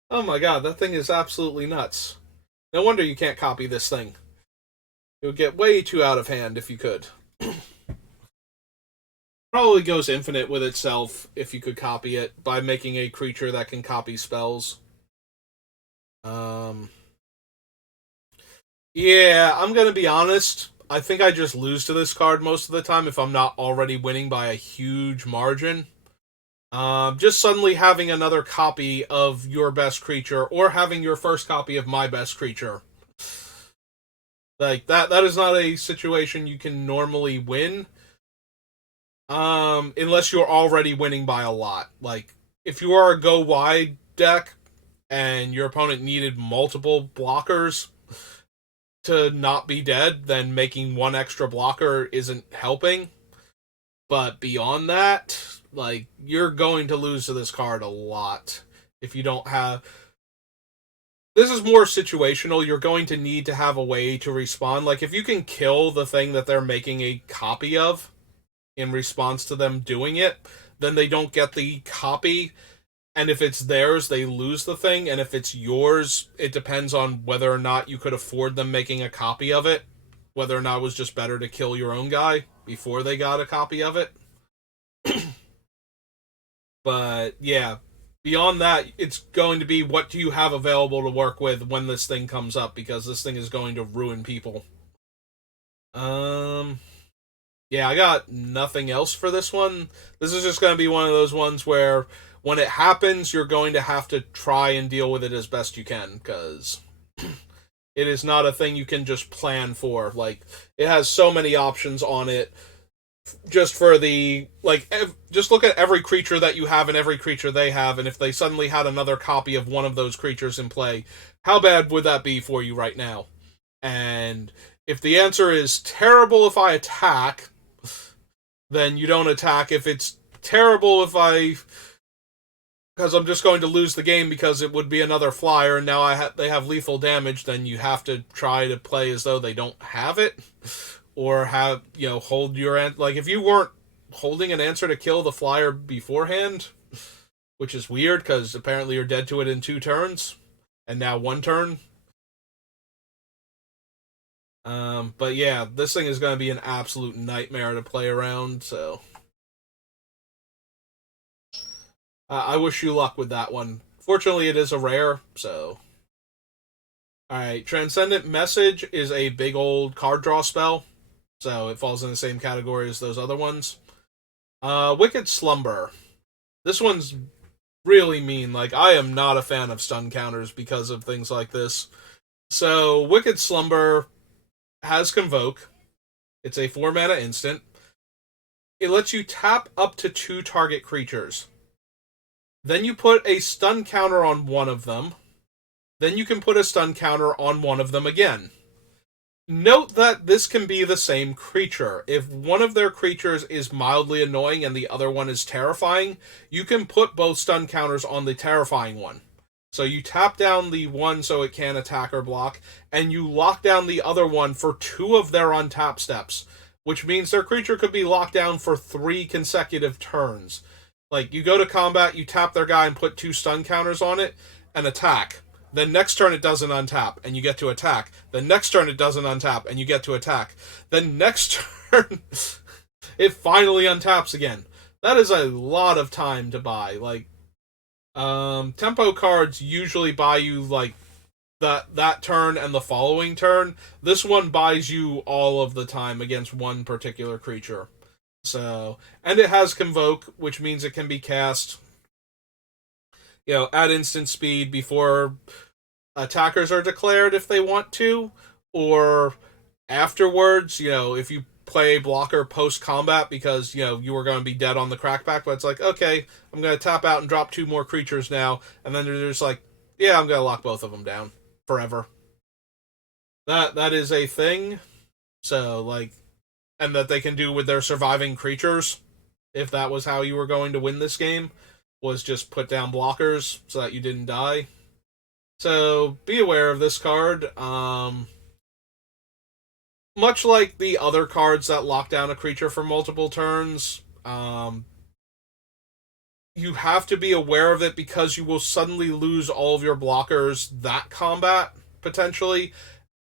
Oh my god, that thing is absolutely nuts. No wonder you can't copy this thing. It would get way too out of hand if you could. Probably goes infinite with itself if you could copy it by making a creature that can copy spells. Yeah, I'm gonna be honest. I think I just lose to this card most of the time if I'm not already winning by a huge margin. Just suddenly having another copy of your best creature, or having your first copy of my best creature. Like, that is not a situation you can normally win. Unless you're already winning by a lot. Like, if you are a go wide deck, and your opponent needed multiple blockers to not be dead, then making one extra blocker isn't helping. But beyond that, like, you're going to lose to this card a lot if you don't have... This is more situational. You're going to need to have a way to respond. Like, if you can kill the thing that they're making a copy of in response to them doing it, then they don't get the copy. And if it's theirs, they lose the thing. And if it's yours, it depends on whether or not you could afford them making a copy of it. Whether or not it was just better to kill your own guy before they got a copy of it. But, yeah. Beyond that, it's going to be what do you have available to work with when this thing comes up, because this thing is going to ruin people. Yeah, I got nothing else for this one. This is just going to be one of those ones where when it happens, you're going to have to try and deal with it as best you can, because it is not a thing you can just plan for. Like, it has so many options on it. Just for the, like, just look at every creature that you have and every creature they have, and if they suddenly had another copy of one of those creatures in play, how bad would that be for you right now? And if the answer is terrible if I attack, then you don't attack. If it's terrible, because I'm just going to lose the game because it would be another flyer, and now they have lethal damage, then you have to try to play as though they don't have it, or hold your like if you weren't holding an answer to kill the flyer beforehand, which is weird because apparently you're dead to it in 2 turns, and now 1 turn. But yeah, this thing is going to be an absolute nightmare to play around, so I wish you luck with that one. Fortunately, it is a rare, so. Alright, Transcendent Message is a big old card draw spell, so it falls in the same category as those other ones. Wicked Slumber. This one's really mean. Like, I am not a fan of stun counters because of things like this. So, Wicked Slumber has Convoke. It's a 4-mana instant. It lets you tap up to 2 target creatures. Then you put a stun counter on one of them. Then you can put a stun counter on one of them again. Note that this can be the same creature. If one of their creatures is mildly annoying and the other one is terrifying, you can put both stun counters on the terrifying one. So you tap down the one so it can't attack or block, and you lock down the other one for 2 of their untap steps, which means their creature could be locked down for 3 consecutive turns. Like, you go to combat, you tap their guy and put 2 stun counters on it, and attack. Then next turn it doesn't untap, and you get to attack. Then next turn it doesn't untap, and you get to attack. Then next turn, it finally untaps again. That is a lot of time to buy. Like, tempo cards usually buy you like that turn and the following turn. This one buys you all of the time against one particular creature. So, and it has Convoke, which means it can be cast, at instant speed before attackers are declared if they want to, or afterwards, if you play blocker post-combat because, you were going to be dead on the crackback, but it's like, okay, I'm going to tap out and drop 2 more creatures now, and then they're just like, yeah, I'm going to lock both of them down forever. That is a thing. So, like, and that they can do with their surviving creatures, if that was how you were going to win this game, was just put down blockers so that you didn't die. So, be aware of this card. Much like the other cards that lock down a creature for multiple turns, you have to be aware of it because you will suddenly lose all of your blockers that combat, potentially,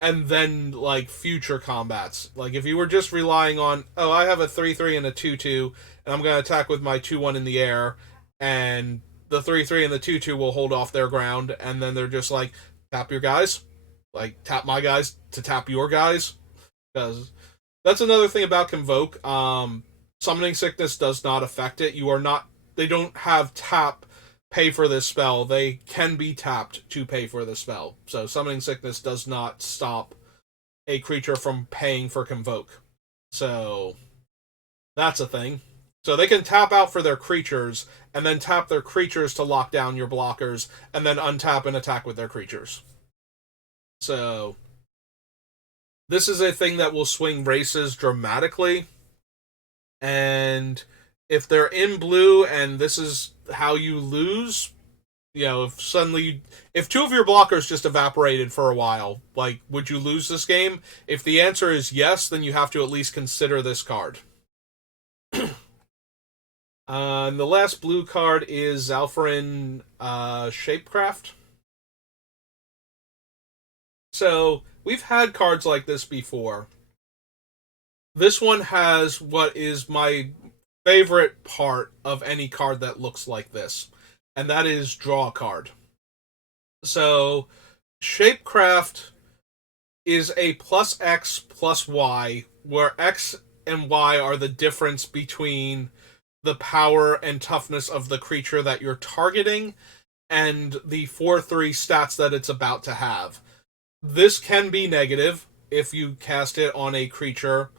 and then, like, future combats. Like, if you were just relying on, oh, I have a 3/3 and a 2/2, and I'm going to attack with my 2/1 in the air, and the 3/3 and the 2/2 will hold off their ground, and then they're just like, tap your guys. Like, tap my guys to tap your guys. Because that's another thing about Convoke. Summoning Sickness does not affect it. They don't have tap pay for this spell. They can be tapped to pay for the spell. So Summoning Sickness does not stop a creature from paying for Convoke. So that's a thing. So they can tap out for their creatures, and then tap their creatures to lock down your blockers, and then untap and attack with their creatures. So this is a thing that will swing races dramatically. And if they're in blue and this is how you lose, if 2 of your blockers just evaporated for a while, like, would you lose this game? If the answer is yes, then you have to at least consider this card. And the last blue card is Zalfarin Shapecraft. So, we've had cards like this before. This one has what is my favorite part of any card that looks like this, and that is draw a card. So, Shapecraft is a +X +Y, where X and Y are the difference between the power and toughness of the creature that you're targeting and the 4/3 stats that it's about to have. This can be negative if you cast it on a creature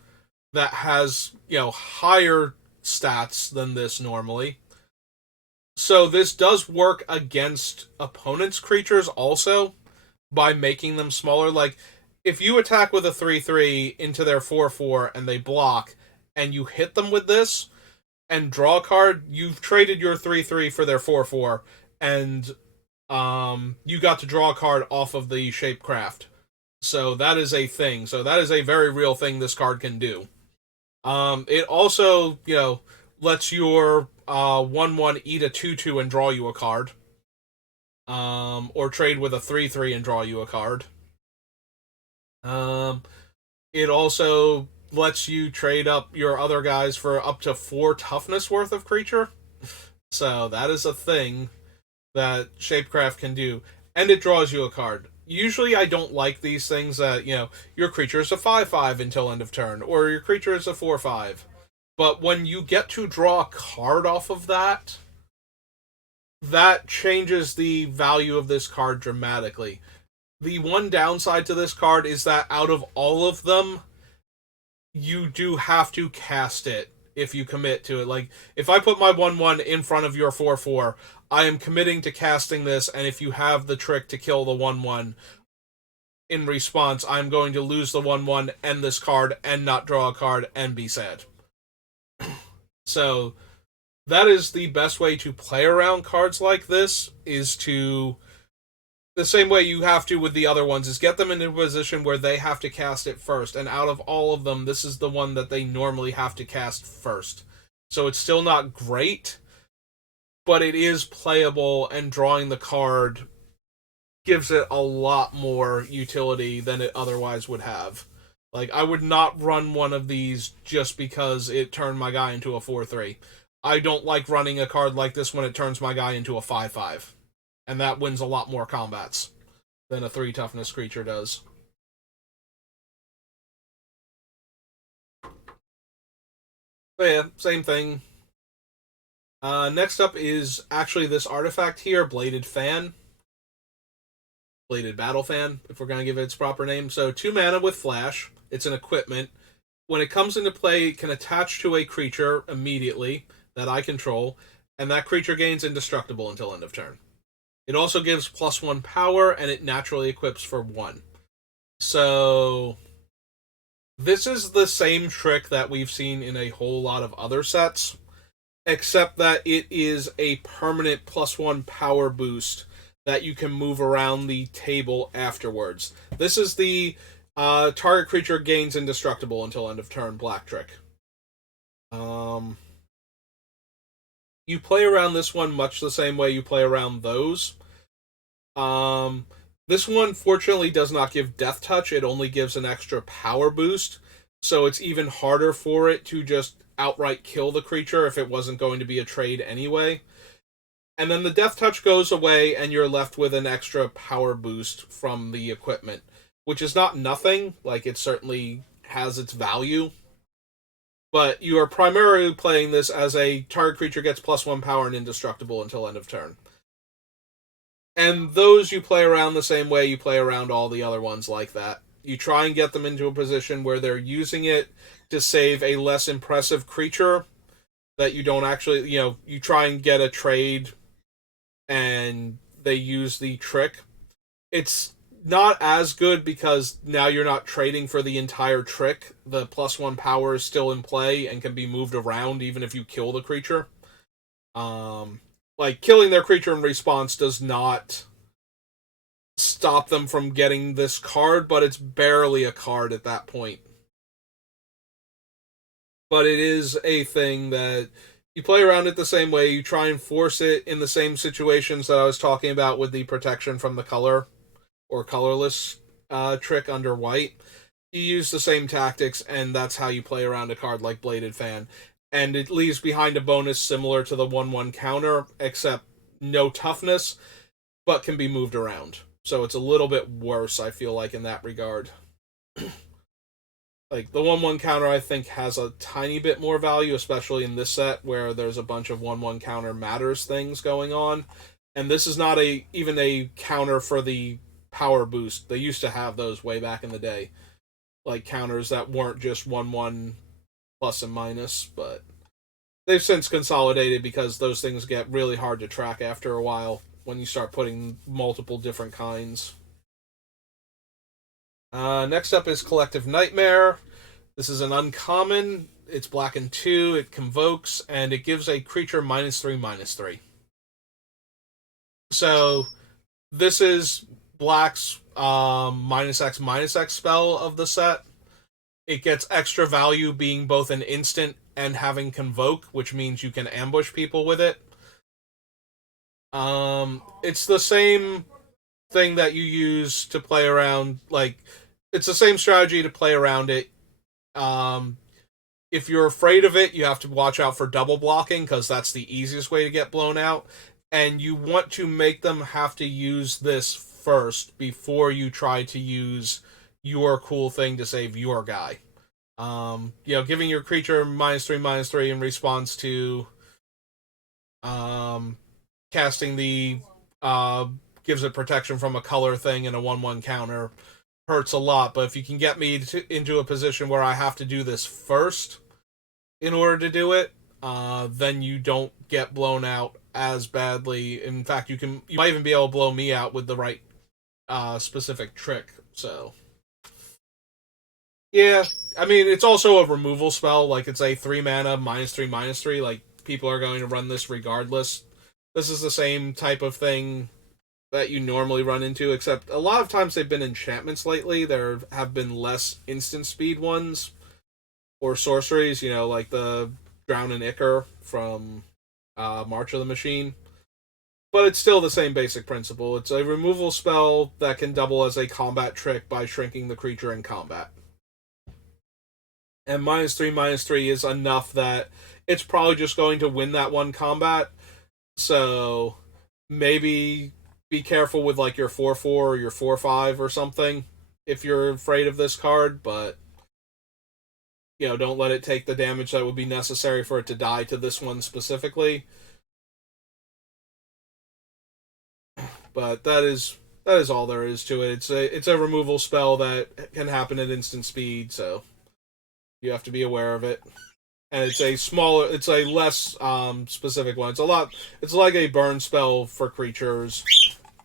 that has, higher stats than this normally. So this does work against opponents' creatures also by making them smaller. Like, if you attack with a 3/3 into their 4/4 and they block, and you hit them with this and draw a card, you've traded your 3/3 for their 4/4, and you got to draw a card off of the Shapecraft. So that is a thing. So that is a very real thing this card can do. It also, lets your 1/1 eat a 2/2 and draw you a card. Or trade with a 3/3 and draw you a card. Um, it also lets you trade up your other guys for up to 4 toughness worth of creature. So that is a thing that Shapecraft can do. And it draws you a card. Usually I don't like these things that, your creature is a 5/5 until end of turn, or your creature is a 4/5. But when you get to draw a card off of that, that changes the value of this card dramatically. The one downside to this card is that out of all of them, you do have to cast it if you commit to it. Like, if I put my 1/1 in front of your 4/4, I am committing to casting this, and if you have the trick to kill the 1/1 in response, I'm going to lose the 1/1 and this card and not draw a card and be sad. So, that is the best way to play around cards like this, is to, the same way you have to with the other ones, is get them in a position where they have to cast it first. And out of all of them, this is the one that they normally have to cast first. So it's still not great, but it is playable, and drawing the card gives it a lot more utility than it otherwise would have. Like, I would not run one of these just because it turned my guy into a 4/3. I don't like running a card like this when it turns my guy into a 5/5. And that wins a lot more combats than a 3 toughness creature does. But yeah, same thing. Next up is actually this artifact here, Bladed Fan. Bladed Battle Fan, if we're going to give it its proper name. So 2 mana with Flash. It's an equipment. When it comes into play, it can attach to a creature immediately that I control, and that creature gains indestructible until end of turn. It also gives +1 power, and it naturally equips for 1. So, this is the same trick that we've seen in a whole lot of other sets, except that it is a permanent +1 power boost that you can move around the table afterwards. This is the target creature gains indestructible until end of turn black trick. You play around this one much the same way you play around those. This one fortunately does not give Death Touch, it only gives an extra power boost, so it's even harder for it to just outright kill the creature if it wasn't going to be a trade anyway. And then the Death Touch goes away, and you're left with an extra power boost from the equipment, which is not nothing, like, it certainly has its value. But you are primarily playing this as a target creature gets +1 power and indestructible until end of turn. And those you play around the same way you play around all the other ones like that. You try and get them into a position where they're using it to save a less impressive creature that you don't actually, you try and get a trade and they use the trick. It's not as good because now you're not trading for the entire trick. The +1 power is still in play and can be moved around even if you kill the creature. Like, killing their creature in response does not stop them from getting this card, but it's barely a card at that point. But it is a thing that you play around it the same way. You try and force it in the same situations that I was talking about with the protection from the color or colorless trick under white. You use the same tactics, and that's how you play around a card like Bladed Fan. And it leaves behind a bonus similar to the 1/1 counter, except no toughness, but can be moved around. So it's a little bit worse, I feel like, in that regard. Like, the 1/1 counter, I think, has a tiny bit more value, especially in this set, where there's a bunch of 1/1 counter matters things going on. And this is not even a counter for the power boost. They used to have those way back in the day. Like, counters that weren't just 1/1 plus and minus, but they've since consolidated because those things get really hard to track after a while when you start putting multiple different kinds. Next up is Collective Nightmare. This is an uncommon. It's black and 2. It convokes, and it gives a creature -3/-3. So this is black's -X/-X spell of the set. It gets extra value being both an instant and having convoke, which means you can ambush people with it. It's the same thing that you use to play around. Like, it's the same strategy to play around it. If you're afraid of it, you have to watch out for double blocking because that's the easiest way to get blown out. And you want to make them have to use this first before you try to use your cool thing to save your guy. Giving your creature -3/-3 in response to casting the gives it protection from a color thing and a 1/1 counter hurts a lot. But if you can get me into a position where I have to do this first in order to do it, then you don't get blown out as badly. In fact, you might even be able to blow me out with the right specific trick. So yeah, I mean, it's also a removal spell. Like, it's a 3 mana -3/-3. Like, people are going to run this regardless. This is the same type of thing that you normally run into, except a lot of times they've been enchantments lately. There have been less instant speed ones or sorceries, like the Drown and Ichor from March of the Machine. But it's still the same basic principle. It's a removal spell that can double as a combat trick by shrinking the creature in combat. And -3/-3 is enough that it's probably just going to win that one combat. So maybe be careful with like your 4/4 or your 4/5 or something if you're afraid of this card, but don't let it take the damage that would be necessary for it to die to this one specifically. But that is all there is to it. It's a removal spell that can happen at instant speed, so you have to be aware of it. And it's a less specific one. It's like a burn spell for creatures,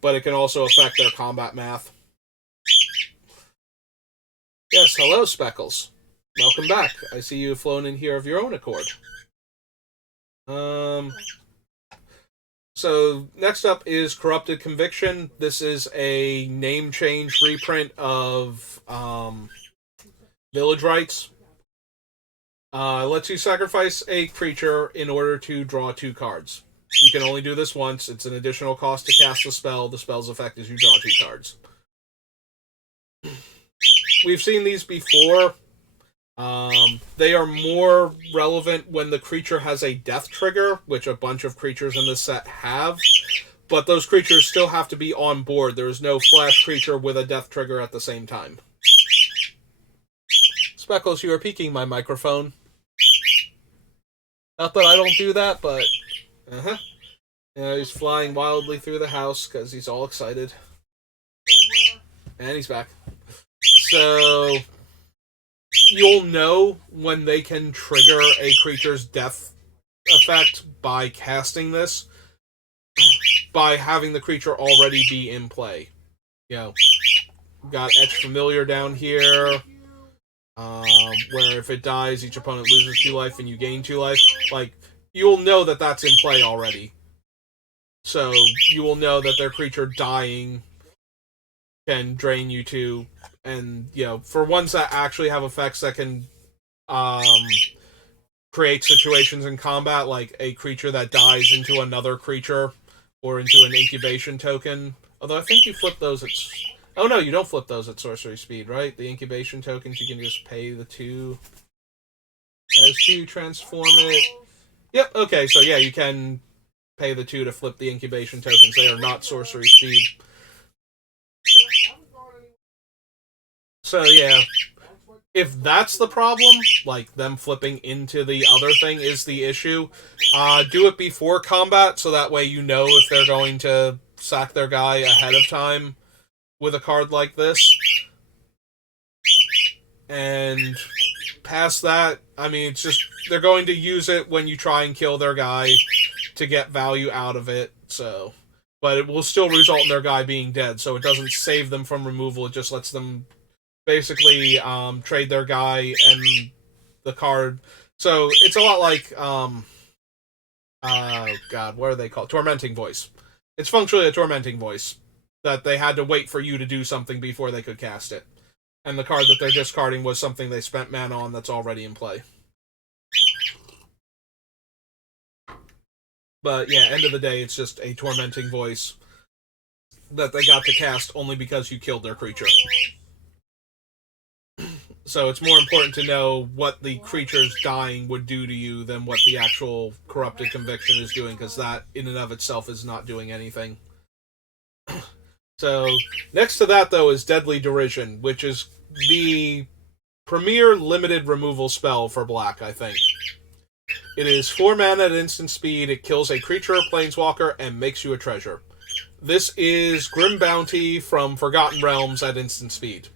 but it can also affect their combat math. Yes, hello, Speckles. Welcome back. I see you have flown in here of your own accord. So next up is Corrupted Conviction. This is a name change reprint of Village Rites. Lets you sacrifice a creature in order to draw 2 cards. You can only do this once. It's an additional cost to cast the spell. The spell's effect is you draw 2 cards. We've seen these before. They are more relevant when the creature has a death trigger, which a bunch of creatures in this set have. But those creatures still have to be on board. There is no flash creature with a death trigger at the same time. Speckles, you are peeking my microphone. Not that I don't do that, but... he's flying wildly through the house because he's all excited. And he's back. So... you'll know when they can trigger a creature's death effect by casting this, by having the creature already be in play. Got Etch Familiar down here, where if it dies, each opponent loses 2 life and you gain 2 life. Like, you'll know that that's in play already. So you will know that their creature dying can drain you 2. And, for ones that actually have effects that can create situations in combat, like a creature that dies into another creature or into an incubation token. Although I think you flip those at... oh, no, you don't flip those at sorcery speed, right? The incubation tokens, you can just pay the 2 as 2, transform it. Yep, okay, so yeah, you can pay the 2 to flip the incubation tokens. They are not sorcery speed. So yeah, if that's the problem, like them flipping into the other thing is the issue, do it before combat so that way you know if they're going to sack their guy ahead of time with a card like this. And past that, I mean, it's just, they're going to use it when you try and kill their guy to get value out of it, so... but it will still result in their guy being dead, so it doesn't save them from removal, it just lets them basically trade their guy and the card So it's a lot like God, what are they called? Tormenting Voice. It's functionally a Tormenting Voice that they had to wait for you to do something before they could cast it. And the card that they're discarding was something they spent mana on that's already in play. But yeah, end of the day, it's just a Tormenting Voice that they got to cast only because you killed their creature. So it's more important to know what the creature's dying would do to you than what the actual Corrupted Conviction is doing, because that in and of itself is not doing anything. So next to that, though, is Deadly Derision, which is the premier limited removal spell for black, I think. It is 4 mana at instant speed, it kills a creature or planeswalker, and makes you a treasure. This is Grim Bounty from Forgotten Realms at instant speed.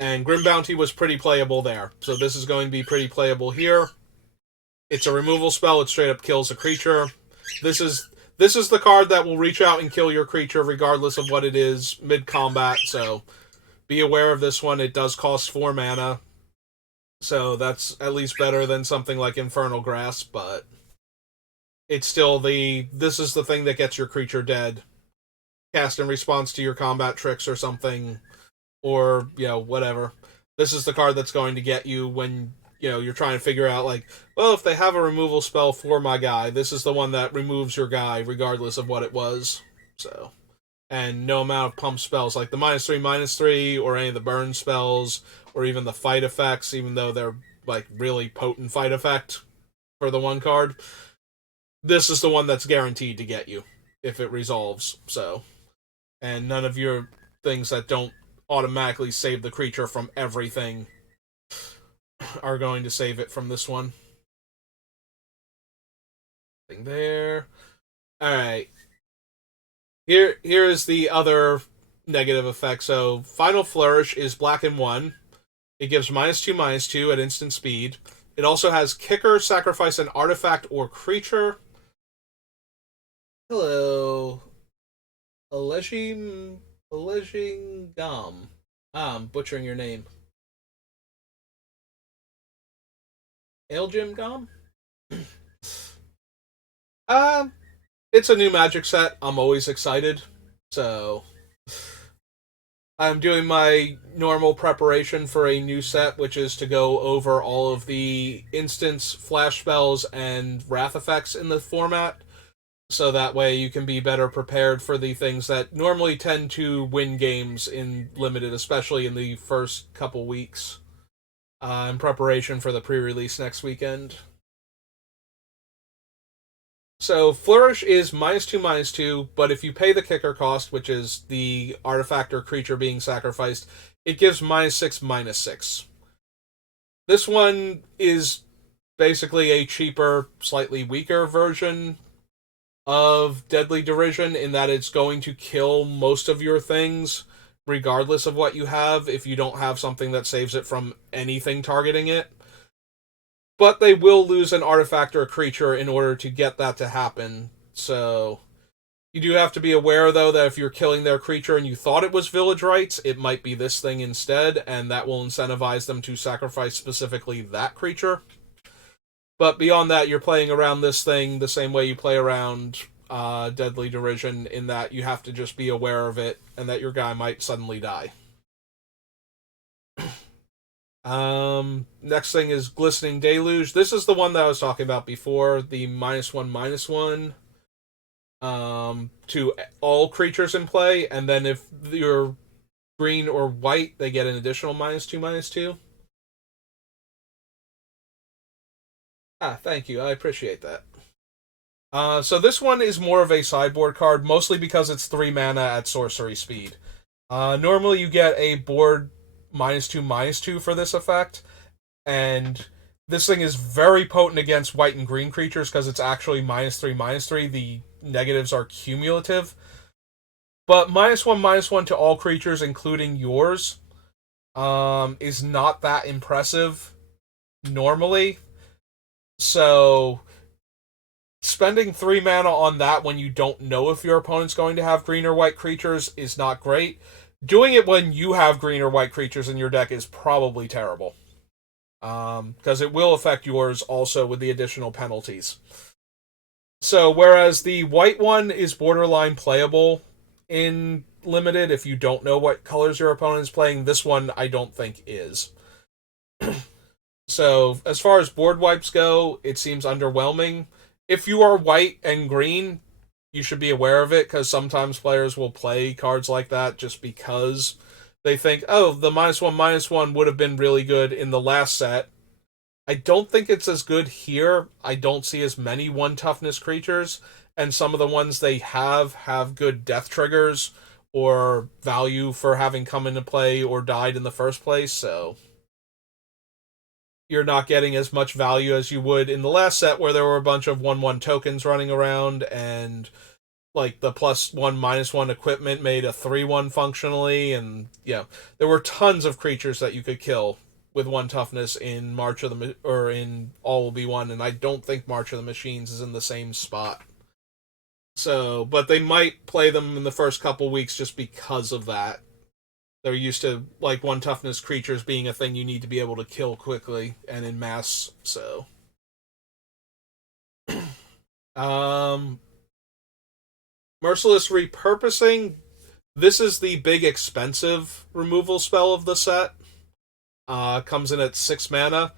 And Grim Bounty was pretty playable there, so this is going to be pretty playable here. It's a removal spell, it straight up kills a creature. This is the card that will reach out and kill your creature regardless of what it is mid-combat, so be aware of this one. It does cost 4 mana, so that's at least better than something like Infernal Grasp, but it's still this is the thing that gets your creature dead. Cast in response to your combat tricks or something, or, whatever. This is the card that's going to get you when, you're trying to figure out, like, well, if they have a removal spell for my guy, this is the one that removes your guy, regardless of what it was. So, and no amount of pump spells, like the -3/-3, or any of the burn spells, or even the fight effects, even though they're, like, really potent fight effect for the one card. This is the one that's guaranteed to get you, if it resolves, so. And none of your things that don't automatically save the creature from everything are going to save it from this one. Thing there. Alright. Here is the other negative effect. So, Final Flourish is black and 1. It gives -2/-2 at instant speed. It also has Kicker, sacrifice an artifact or creature. Hello. Alleging Gum. I'm butchering your name. Aeljim Gum? It's a new Magic set. I'm always excited. So, I'm doing my normal preparation for a new set, which is to go over all of the instance flash spells and wrath effects in the format. So that way you can be better prepared for the things that normally tend to win games in Limited, especially in the first couple weeks, in preparation for the pre-release next weekend. So Flourish is -2/-2, but if you pay the kicker cost, which is the artifact or creature being sacrificed, it gives -6/-6. This one is basically a cheaper, slightly weaker version of Deadly Derision, in that it's going to kill most of your things, regardless of what you have, if you don't have something that saves it from anything targeting it. But they will lose an artifact or a creature in order to get that to happen. So you do have to be aware, though, that if you're killing their creature and you thought it was Village Rites, it might be this thing instead, and that will incentivize them to sacrifice specifically that creature. But beyond that, you're playing around this thing the same way you play around Deadly Derision, in that you have to just be aware of it, and that your guy might suddenly die. Next thing is Glistening Deluge. This is the one that I was talking about before, the -1/-1 to all creatures in play, and then if you're green or white, they get an additional -2/-2. Thank you. I appreciate that. So this one is more of a sideboard card, mostly because it's 3 mana at sorcery speed. Normally you get a board -2/-2 for this effect, and this thing is very potent against white and green creatures because it's actually -3/-3. The negatives are cumulative. But -1/-1 to all creatures, including yours, is not that impressive normally. So spending 3 mana on that when you don't know if your opponent's going to have green or white creatures is not great. Doing it when you have green or white creatures in your deck is probably terrible. because it will affect yours also with the additional penalties. So whereas the white one is borderline playable in limited if you don't know what colors your opponent is playing, this one I don't think is. So as far as board wipes go, it seems underwhelming. If you are white and green, you should be aware of it because sometimes players will play cards like that just because they think, oh, the -1/-1 would have been really good in the last set. I don't think it's as good here. I don't see as many one toughness creatures, and some of the ones they have good death triggers or value for having come into play or died in the first place, so you're not getting as much value as you would in the last set where there were a bunch of 1/1 tokens running around and like the +1/-1 equipment made a 3/1 functionally, and yeah, there were tons of creatures that you could kill with one toughness in March of the or in All Will Be One, and I don't think March of the Machines is in the same spot. So, but they might play them in the first couple weeks just because of that. They're used to like one toughness creatures being a thing you need to be able to kill quickly and in mass. So, um, Merciless Repurposing. This is the big expensive removal spell of the set. Comes in at 6 mana.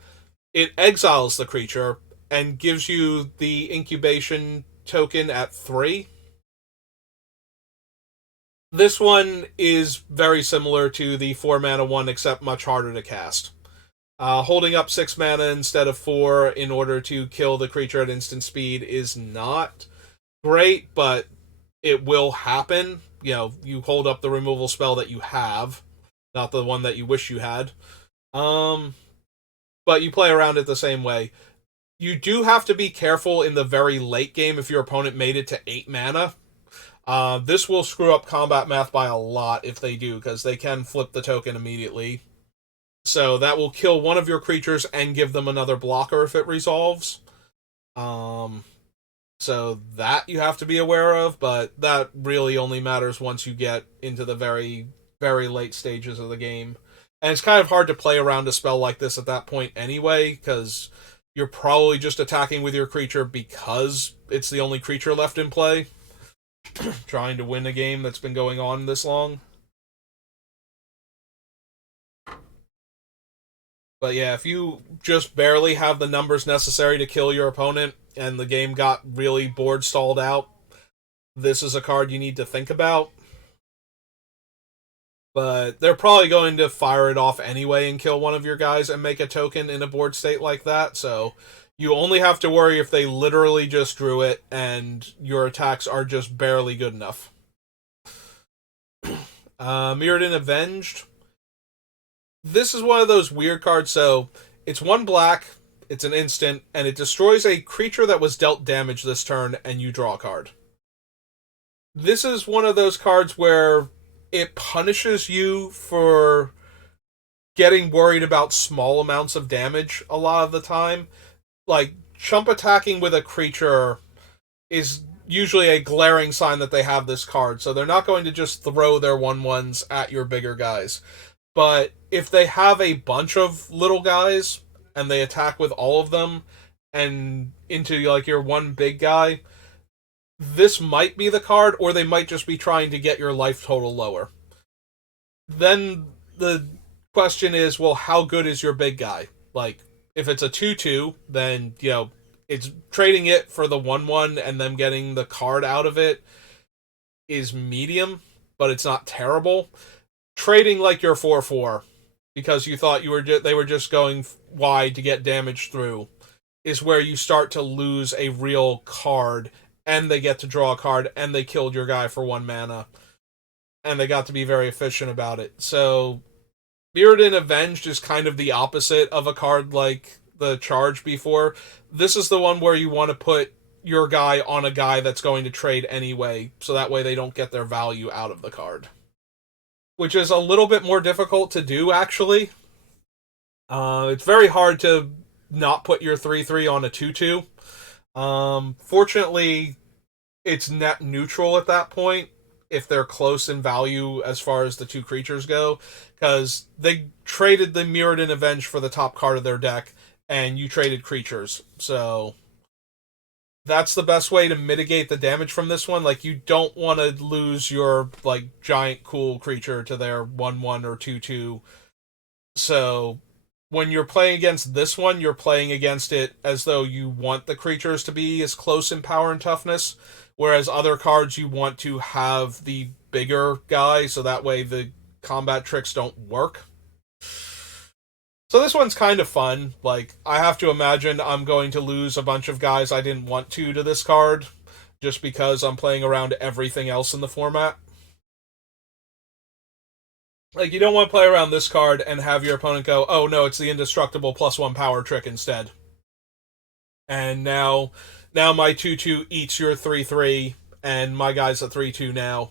It exiles the creature and gives you the incubation token at 3. This one is very similar to the 4 mana one, except much harder to cast. Holding up 6 mana instead of 4 in order to kill the creature at instant speed is not great, but it will happen. You know, you hold up the removal spell that you have, not the one that you wish you had. Um, but you play around it the same way. You do have to be careful in the very late game if your opponent made it to 8 mana. This will screw up combat math by a lot if they do, because they can flip the token immediately. So that will kill one of your creatures and give them another blocker if it resolves. Um, so that you have to be aware of, but that really only matters once you get into the very, very late stages of the game. And it's kind of hard to play around a spell like this at that point anyway, because you're probably just attacking with your creature because it's the only creature left in play, trying to win a game that's been going on this long. But yeah, if you just barely have the numbers necessary to kill your opponent and the game got really board stalled out, this is a card you need to think about. But they're probably going to fire it off anyway and kill one of your guys and make a token in a board state like that, so you only have to worry if they literally just drew it and your attacks are just barely good enough. Mirrodin Avenged. This is one of those weird cards, so it's 1 black, it's an instant, and it destroys a creature that was dealt damage this turn, and you draw a card. This is one of those cards where it punishes you for getting worried about small amounts of damage a lot of the time. Like, chump attacking with a creature is usually a glaring sign that they have this card, so they're not going to just throw their 1/1s at your bigger guys. But if they have a bunch of little guys and they attack with all of them and into like your one big guy, this might be the card, or they might just be trying to get your life total lower. Then the question is, well, how good is your big guy? Like, if it's a 2/2, then, you know, it's trading it for the 1/1 and them getting the card out of it is medium, but it's not terrible. Trading like your 4/4 because you thought they were just going wide to get damage through is where you start to lose a real card, and they get to draw a card, and they killed your guy for 1 mana, and they got to be very efficient about it. So Mirrodin Avenged is kind of the opposite of a card like the Charge before. This is the one where you want to put your guy on a guy that's going to trade anyway, so that way they don't get their value out of the card. Which is a little bit more difficult to do, actually. It's very hard to not put your 3/3 on a 2/2. Fortunately, it's net neutral at that point, if they're close in value as far as the two creatures go, because they traded the Mirrodin Avenge for the top card of their deck, and you traded creatures. So that's the best way to mitigate the damage from this one. Like, you don't want to lose your like giant cool creature to their 1/1 or 2/2. So when you're playing against this one, you're playing against it as though you want the creatures to be as close in power and toughness, whereas other cards you want to have the bigger guy, so that way the combat tricks don't work. So this one's kind of fun. Like, I have to imagine I'm going to lose a bunch of guys I didn't want to this card, just because I'm playing around everything else in the format. Like, you don't want to play around this card and have your opponent go, oh no, it's the indestructible +1 power trick instead. And now my 2/2 eats your 3/3, and my guy's a 3/2 now.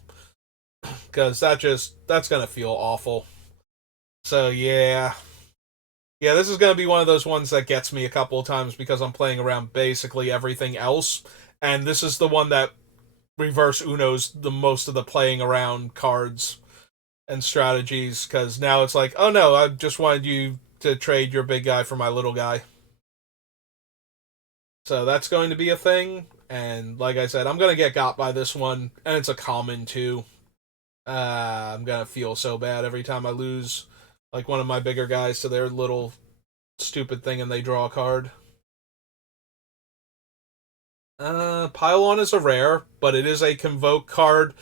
Because that's going to feel awful. So yeah. Yeah, this is going to be one of those ones that gets me a couple of times because I'm playing around basically everything else. And this is the one that reverse Uno's the most of the playing around cards and strategies, because now it's like, oh no, I just wanted you to trade your big guy for my little guy. So that's going to be a thing, and like I said, I'm going to get got by this one, and it's a common too. I'm going to feel so bad every time I lose like one of my bigger guys to their little stupid thing and they draw a card. Pile-On is a rare, but it is a Convoke card.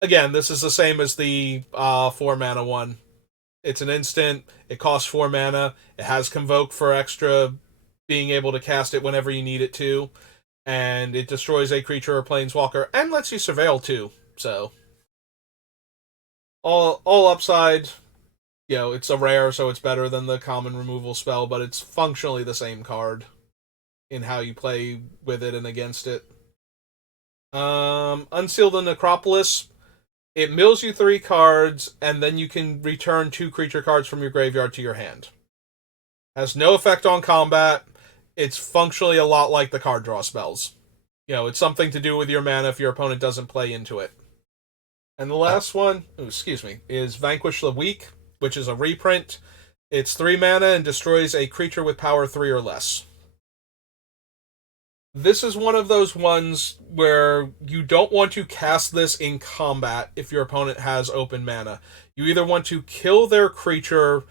Again, this is the same as the 4 mana one. It's an instant, it costs 4 mana, it has Convoke for extra being able to cast it whenever you need it to, and it destroys a creature or planeswalker, and lets you surveil too. So all upside. It's a rare, so it's better than the common removal spell, but it's functionally the same card in how you play with it and against it. Unseal the Necropolis. It mills you 3 cards, and then you can return 2 creature cards from your graveyard to your hand. Has no effect on combat. It's functionally a lot like the card draw spells. It's something to do with your mana if your opponent doesn't play into it. And the last one, is Vanquish the Weak, which is a reprint. It's 3 mana and destroys a creature with power 3 or less. This is one of those ones where you don't want to cast this in combat if your opponent has open mana. You either want to kill their creature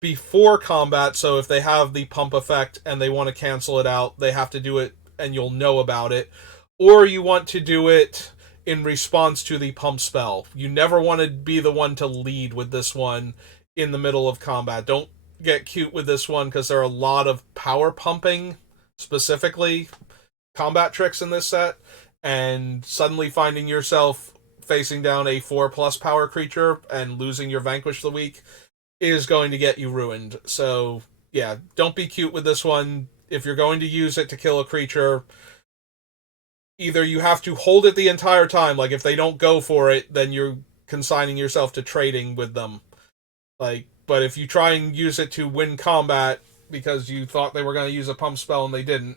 before combat, so if they have the pump effect and they want to cancel it out, they have to do it and you'll know about it. Or you want to do it in response to the pump spell. You never want to be the one to lead with this one in the middle of combat. Don't get cute with this one, because there are a lot of power pumping, specifically combat tricks in this set, and suddenly finding yourself facing down a 4+ power creature and losing your Vanquish the Weak is going to get you ruined. So yeah, don't be cute with this one. If you're going to use it to kill a creature, either you have to hold it the entire time, like if they don't go for it, then you're consigning yourself to trading with them. But if you try and use it to win combat because you thought they were going to use a pump spell and they didn't,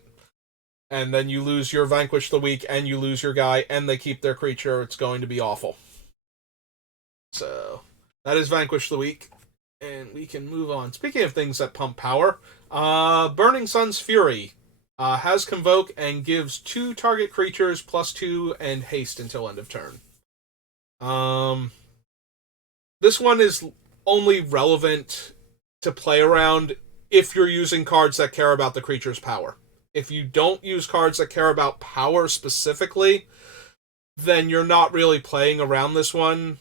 and then you lose your Vanquish the Weak and you lose your guy and they keep their creature, it's going to be awful. So that is Vanquish the Weak, and we can move on. Speaking of things that pump power, Burning Sun's Fury has Convoke and gives 2 target creatures +2 and haste until end of turn. This one is only relevant to play around if you're using cards that care about the creature's power. If you don't use cards that care about power specifically, then you're not really playing around this one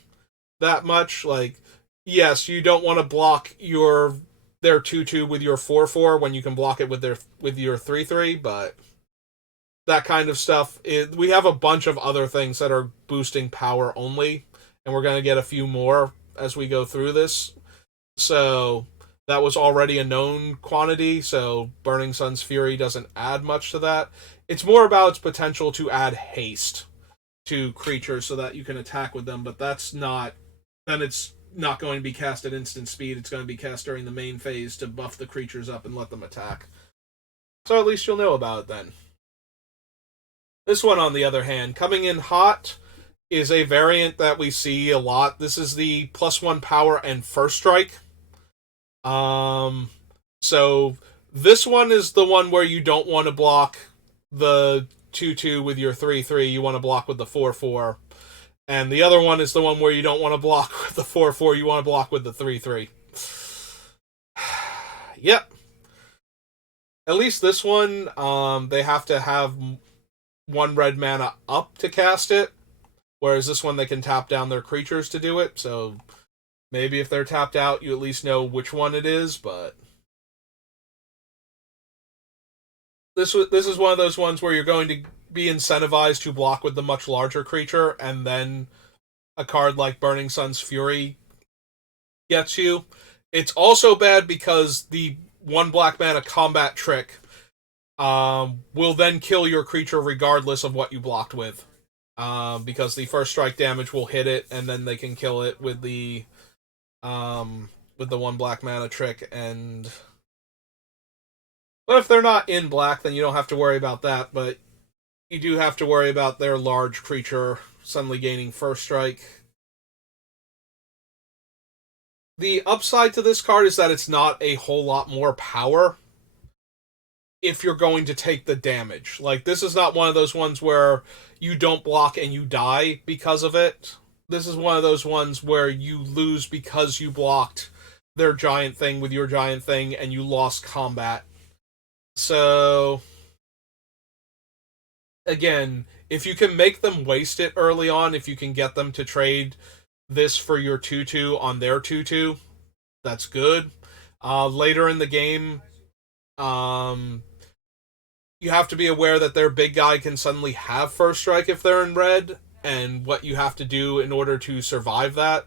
that much. Like, yes, you don't want to block their 2/2 with your 4/4 when you can block it with your 3/3, but that kind of stuff. We have a bunch of other things that are boosting power only, and we're going to get a few more as we go through this. So that was already a known quantity, so Burning Sun's Fury doesn't add much to that. It's more about its potential to add haste to creatures so that you can attack with them, but then it's not going to be cast at instant speed. It's going to be cast during the main phase to buff the creatures up and let them attack. So at least you'll know about it then. This one, on the other hand, coming in hot, is a variant that we see a lot. This is the +1 power and first strike. Um, so this one is the one where you don't want to block the 2/2 with your 3/3. You want to block with the 4/4. And the other one is the one where you don't want to block with the 4/4. You want to block with the 3/3. Yep. At least this one, they have to have one red mana up to cast it. Whereas this one, they can tap down their creatures to do it. So maybe if they're tapped out, you at least know which one it is. But this is one of those ones where you're going to be incentivized to block with the much larger creature, and then a card like Burning Sun's Fury gets you. It's also bad because the one black mana combat trick will then kill your creature regardless of what you blocked with. Because the first strike damage will hit it, and then they can kill it with the one black mana trick. And but if they're not in black, then you don't have to worry about that. But you do have to worry about their large creature suddenly gaining first strike. The upside to this card is that it's not a whole lot more power if you're going to take the damage. Like, this is not one of those ones where you don't block and you die because of it. This is one of those ones where you lose because you blocked their giant thing with your giant thing and you lost combat. So, again, if you can make them waste it early on, if you can get them to trade this for your 2/2 on their 2/2, that's good. Later in the game, you have to be aware that their big guy can suddenly have first strike if they're in red, and what you have to do in order to survive that.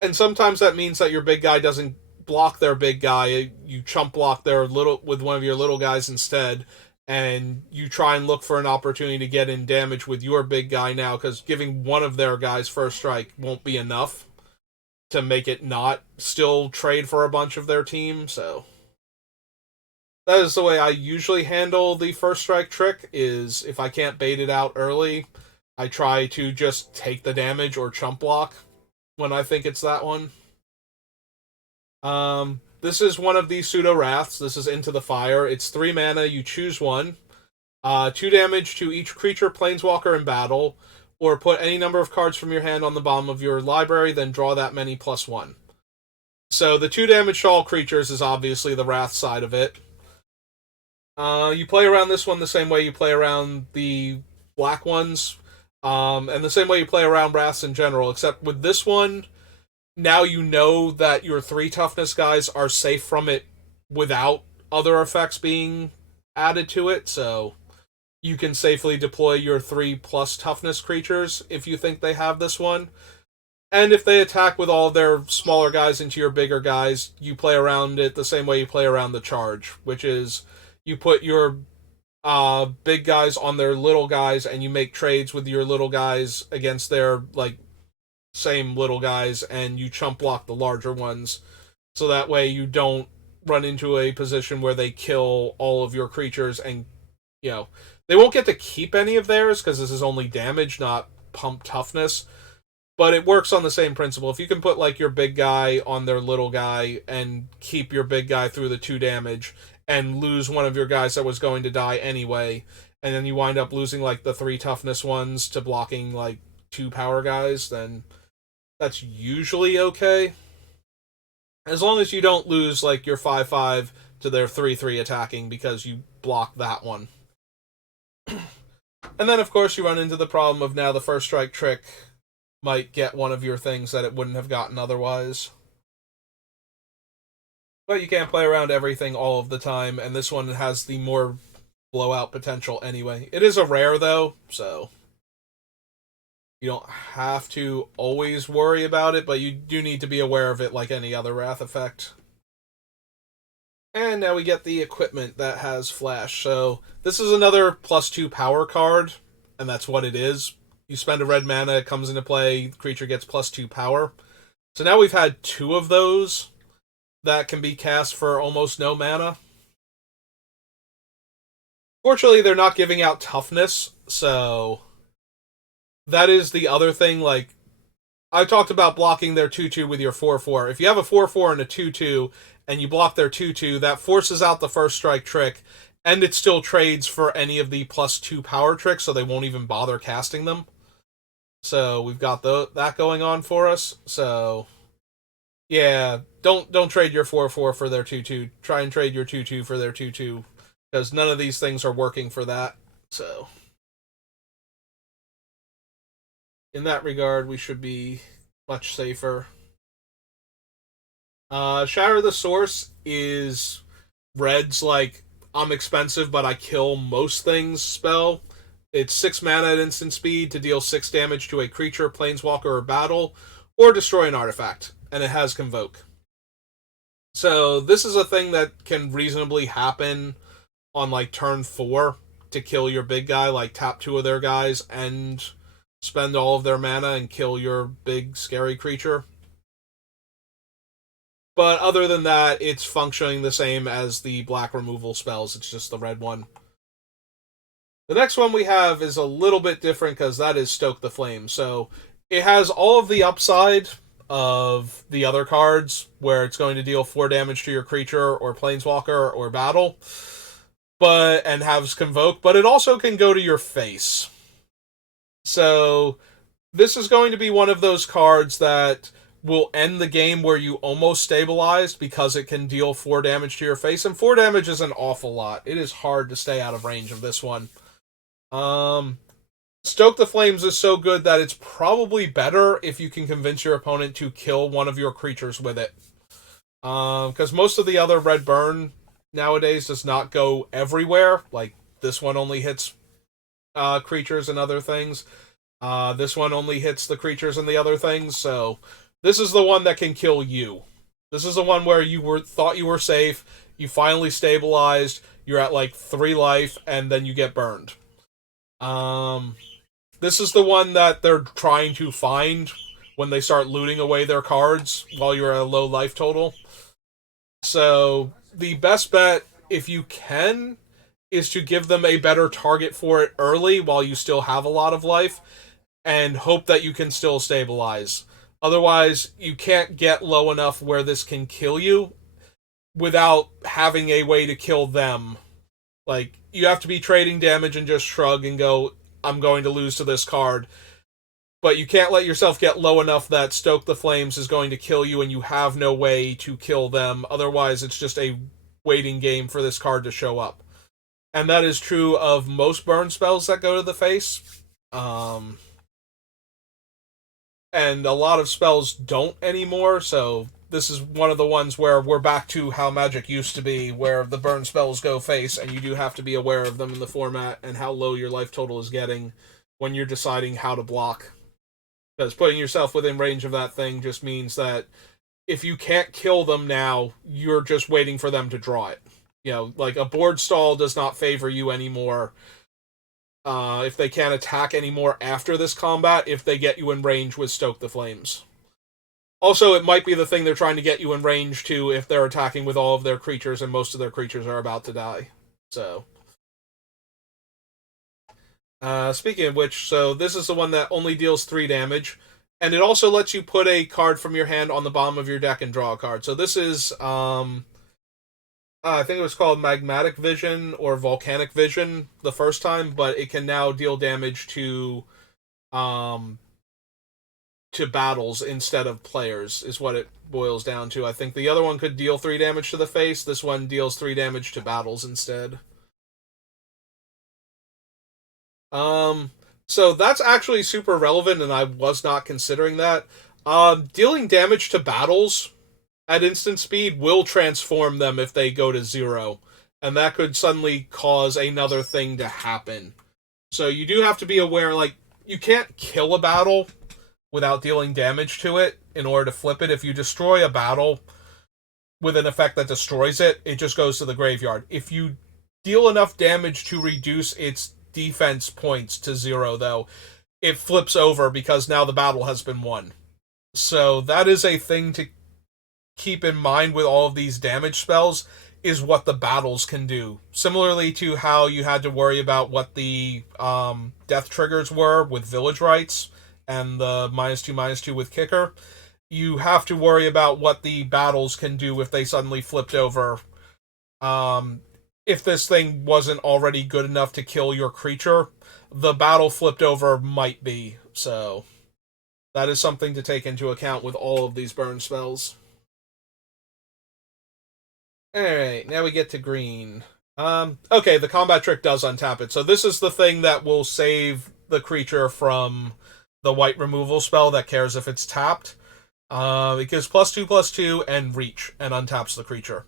And sometimes that means that your big guy doesn't block their big guy. You chump block their little with one of your little guys instead, and you try and look for an opportunity to get in damage with your big guy now, because giving one of their guys first strike won't be enough to make it not still trade for a bunch of their team. So that is the way I usually handle the first strike trick, is if I can't bait it out early, I try to just take the damage or chump block when I think it's that one. This is one of the pseudo wraths. This is Into the Fire. It's 3 mana. You choose one. 2 damage to each creature, planeswalker in battle, or put any number of cards from your hand on the bottom of your library, then draw that many +1. So the 2 damage to all creatures is obviously the wrath side of it. You play around this one the same way you play around the black ones, and the same way you play around wraths in general, except with this one, now you know that your 3 toughness guys are safe from it without other effects being added to it, so you can safely deploy your 3+ toughness creatures if you think they have this one. And if they attack with all of their smaller guys into your bigger guys, you play around it the same way you play around the charge, which is you put your big guys on their little guys, and you make trades with your little guys against their same little guys, and you chump block the larger ones, so that way you don't run into a position where they kill all of your creatures, and they won't get to keep any of theirs because this is only damage, not pump toughness. But it works on the same principle. If you can put your big guy on their little guy and keep your big guy through the 2 damage and lose one of your guys that was going to die anyway, and then you wind up losing the 3 toughness ones to blocking 2 power guys, then that's usually okay. As long as you don't lose your 5/5 to their 3/3 attacking because you block that one. And then of course you run into the problem of now the first strike trick might get one of your things that it wouldn't have gotten otherwise. But you can't play around everything all of the time, and this one has the more blowout potential anyway. It is a rare though, so you don't have to always worry about it, but you do need to be aware of it like any other Wrath effect. And now we get the equipment that has flash. So this is another +2 power card, and that's what it is. You spend a red mana, it comes into play, the creature gets +2 power. So now we've had 2 of those that can be cast for almost no mana. Fortunately, they're not giving out toughness, so that is the other thing. Like, I talked about blocking their 2/2 with your 4/4. If you have a 4/4 and a 2/2, and you block their 2/2, that forces out the first strike trick, and it still trades for any of the +2 power tricks, so they won't even bother casting them. So we've got that going on for us. So yeah, don't trade your 4/4 for their 2/2. Try and trade your 2/2 for their 2/2, because none of these things are working for that. So in that regard, we should be much safer. Shatter the Source is red's like, I'm expensive but I kill most things spell. It's 6 mana at instant speed to deal 6 damage to a creature, planeswalker, or battle, or destroy an artifact, and it has Convoke. So this is a thing that can reasonably happen on like turn 4 to kill your big guy, like tap 2 of their guys and spend all of their mana and kill your big scary creature. But other than that, it's functioning the same as the black removal spells. It's just the red one. The next one we have is a little bit different because that is Stoke the Flame. So it has all of the upside of the other cards, where it's going to deal 4 damage to your creature or planeswalker or battle, and has Convoke, but it also can go to your face. So this is going to be one of those cards that will end the game where you almost stabilized, because it can deal 4 damage to your face, and 4 damage is an awful lot. It is hard to stay out of range of this one. Stoke the Flames is so good that it's probably better if you can convince your opponent to kill one of your creatures with it. Because most of the other red burn nowadays does not go everywhere. Like, this one only hits creatures and other things. This one only hits the creatures and the other things, so this is the one that can kill you. This is the one where you thought you were safe, you finally stabilized, you're at like 3 life, and then you get burned. This is the one that they're trying to find when they start looting away their cards while you're at a low life total. So the best bet, if you can, is to give them a better target for it early while you still have a lot of life, and hope that you can still stabilize. Otherwise, you can't get low enough where this can kill you without having a way to kill them. Like, you have to be trading damage and just shrug and go, I'm going to lose to this card. But you can't let yourself get low enough that Stoke the Flames is going to kill you and you have no way to kill them. Otherwise, it's just a waiting game for this card to show up. And that is true of most burn spells that go to the face. And a lot of spells don't anymore, so this is one of the ones where we're back to how Magic used to be, where the burn spells go face, and you do have to be aware of them in the format and how low your life total is getting when you're deciding how to block. Because putting yourself within range of that thing just means that if you can't kill them now, you're just waiting for them to draw it. You know, like, a board stall does not favor you anymore. If they can't attack anymore after this combat, if they get you in range with Stoke the Flames. Also, it might be the thing they're trying to get you in range to if they're attacking with all of their creatures and most of their creatures are about to die. So, speaking of which, so this is the one that only deals 3 damage, and it also lets you put a card from your hand on the bottom of your deck and draw a card. So this is, I think it was called Magmatic Vision or Volcanic Vision the first time, but it can now deal damage to battles instead of players, is what it boils down to. I think the other one could deal 3 damage to the face. This one deals 3 damage to battles instead. So that's actually super relevant, and I was not considering that. Dealing damage to battles at instant speed will transform them if they go to 0, and that could suddenly cause another thing to happen. So you do have to be aware, like, you can't kill a battle without dealing damage to it in order to flip it. If you destroy a battle with an effect that destroys it, it just goes to the graveyard. If you deal enough damage to reduce its defense points to 0, though, it flips over because now the battle has been won. So that is a thing to keep in mind with all of these damage spells. is what the battles can do. Similarly to how you had to worry about what the death triggers were with village rights and the -2/-2 with kicker, you have to worry about what the battles can do if they suddenly flipped over. If this thing wasn't already good enough to kill your creature, the battle flipped over might be. So that is something to take into account with all of these burn spells. Alright, now we get to green. Okay, the combat trick does untap it. So this is the thing that will save the creature from the white removal spell that cares if it's tapped. It gives +2/+2 and reach and untaps the creature.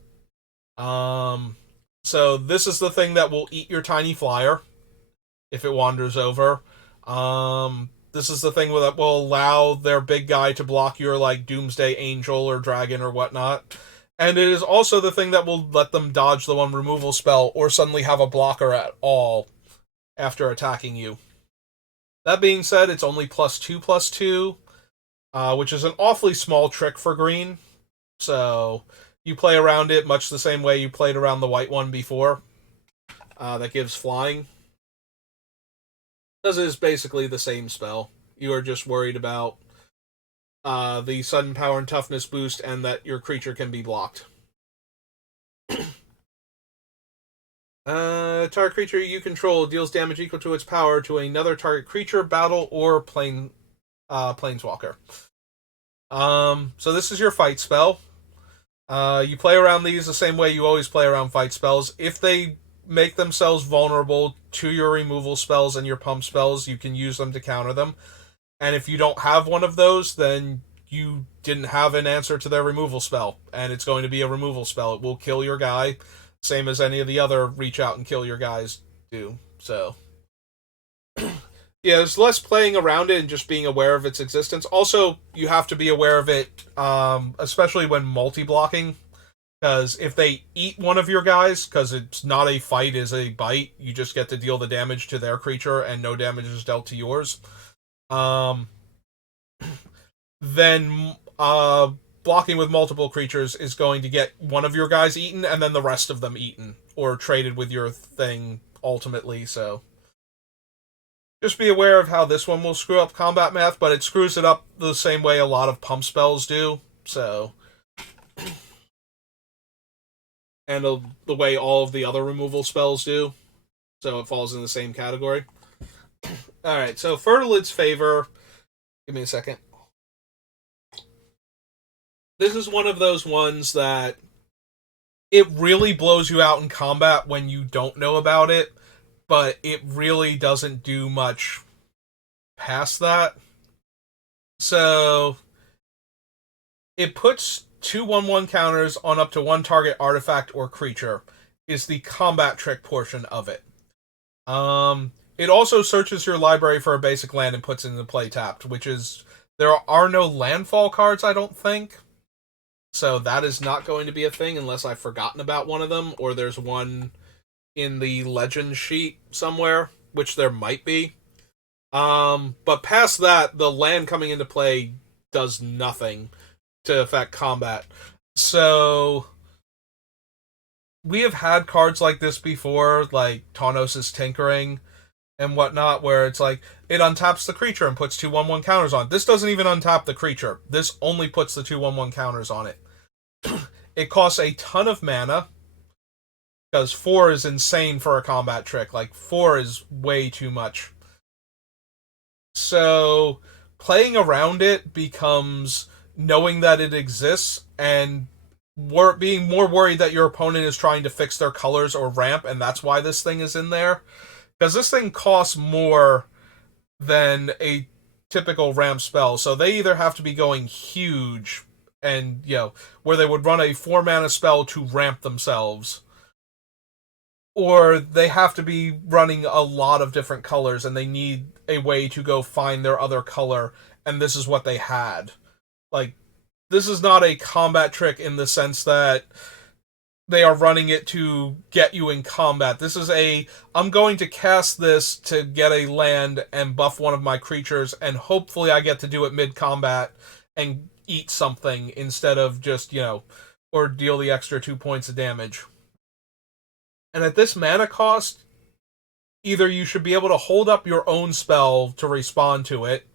So this is the thing that will eat your tiny flyer if it wanders over. This is the thing that will allow their big guy to block your like Doomsday Angel or Dragon or whatnot. And it is also the thing that will let them dodge the one removal spell or suddenly have a blocker at all after attacking you. That being said, it's only +2/+2, which is an awfully small trick for green. So you play around it much the same way you played around the white one before. That gives flying. This is basically the same spell. You are just worried about the sudden power and toughness boost, and that your creature can be blocked. Target creature you control deals damage equal to its power to another target creature, battle, or planeswalker. So this is your fight spell. You play around these the same way you always play around fight spells. If they make themselves vulnerable to your removal spells and your pump spells, you can use them to counter them. And if you don't have one of those, then you didn't have an answer to their removal spell, and it's going to be a removal spell. It will kill your guy, same as any of the other reach out and kill your guys do. So, yeah, there's less playing around it and just being aware of its existence. Also, you have to be aware of it, especially when multi-blocking, because if they eat one of your guys, because it's not a fight, it's a bite, you just get to deal the damage to their creature and no damage is dealt to yours. Then blocking with multiple creatures is going to get one of your guys eaten and then the rest of them eaten or traded with your thing ultimately. So just be aware of how this one will screw up combat math, but it screws it up the same way a lot of pump spells do. So, and the way all of the other removal spells do. So it falls in the same category. Alright, so Fertilid's Favor. Give me a second. This is one of those ones that it really blows you out in combat when you don't know about it, but it really doesn't do much past that. So it puts 2/1/1 counters on up to one target artifact or creature, is the combat trick portion of it. It also searches your library for a basic land and puts it into play tapped, which is, there are no landfall cards, I don't think. So that is not going to be a thing unless I've forgotten about one of them, or there's one in the legend sheet somewhere, which there might be. But past that, the land coming into play does nothing to affect combat. So we have had cards like this before, like Tawnos' Tinkering and whatnot, where it's like, it untaps the creature and puts 2/1/1 counters on it. This doesn't even untap the creature. This only puts the 2/1/1 counters on it. It costs a ton of mana, because 4 is insane for a combat trick. Like, 4 is way too much. So, playing around it becomes knowing that it exists and being more worried that your opponent is trying to fix their colors or ramp, and that's why this thing is in there. Because this thing costs more than a typical ramp spell, so they either have to be going huge, and, where they would run a 4-mana spell to ramp themselves, or they have to be running a lot of different colors, and they need a way to go find their other color, and this is what they had. Like, this is not a combat trick in the sense that they are running it to get you in combat. This is I'm going to cast this to get a land and buff one of my creatures, and hopefully I get to do it mid-combat and eat something instead of just, or deal the extra 2 points of damage. And at this mana cost, either you should be able to hold up your own spell to respond to it,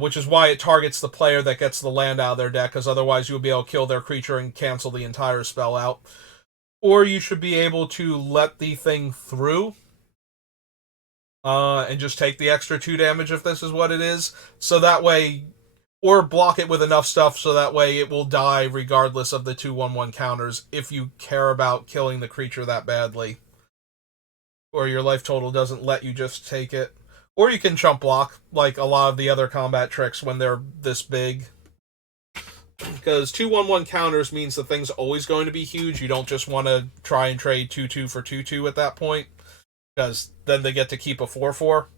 which is why it targets the player that gets the land out of their deck, because otherwise you'll be able to kill their creature and cancel the entire spell out. Or you should be able to let the thing through, and just take the extra 2 damage if this is what it is. So that way, or block it with enough stuff so that way it will die regardless of the 2/1/1 counters if you care about killing the creature that badly. Or your life total doesn't let you just take it. Or you can chump block, like a lot of the other combat tricks when they're this big. Because 2/1/1 counters means the thing's always going to be huge. You don't just want to try and trade 2/2 for 2/2 at that point, because then they get to keep a 4/4.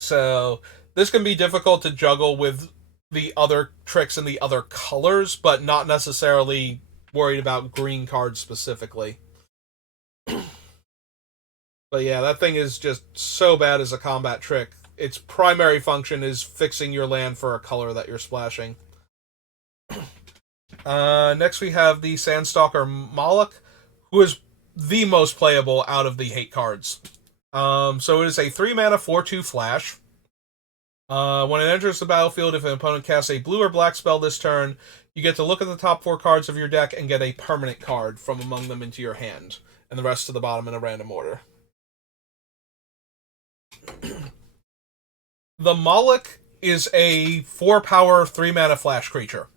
So this can be difficult to juggle with the other tricks and the other colors, but not necessarily worried about green cards specifically. But yeah, that thing is just so bad as a combat trick. Its primary function is fixing your land for a color that you're splashing. Next we have the Sandstalker Moloch, who is the most playable out of the hate cards. So it is a 3-mana 4/2 flash. When it enters the battlefield, if an opponent casts a blue or black spell this turn, you get to look at the top 4 cards of your deck and get a permanent card from among them into your hand, and the rest to the bottom in a random order. The Moloch is a 4-power 3-mana flash creature.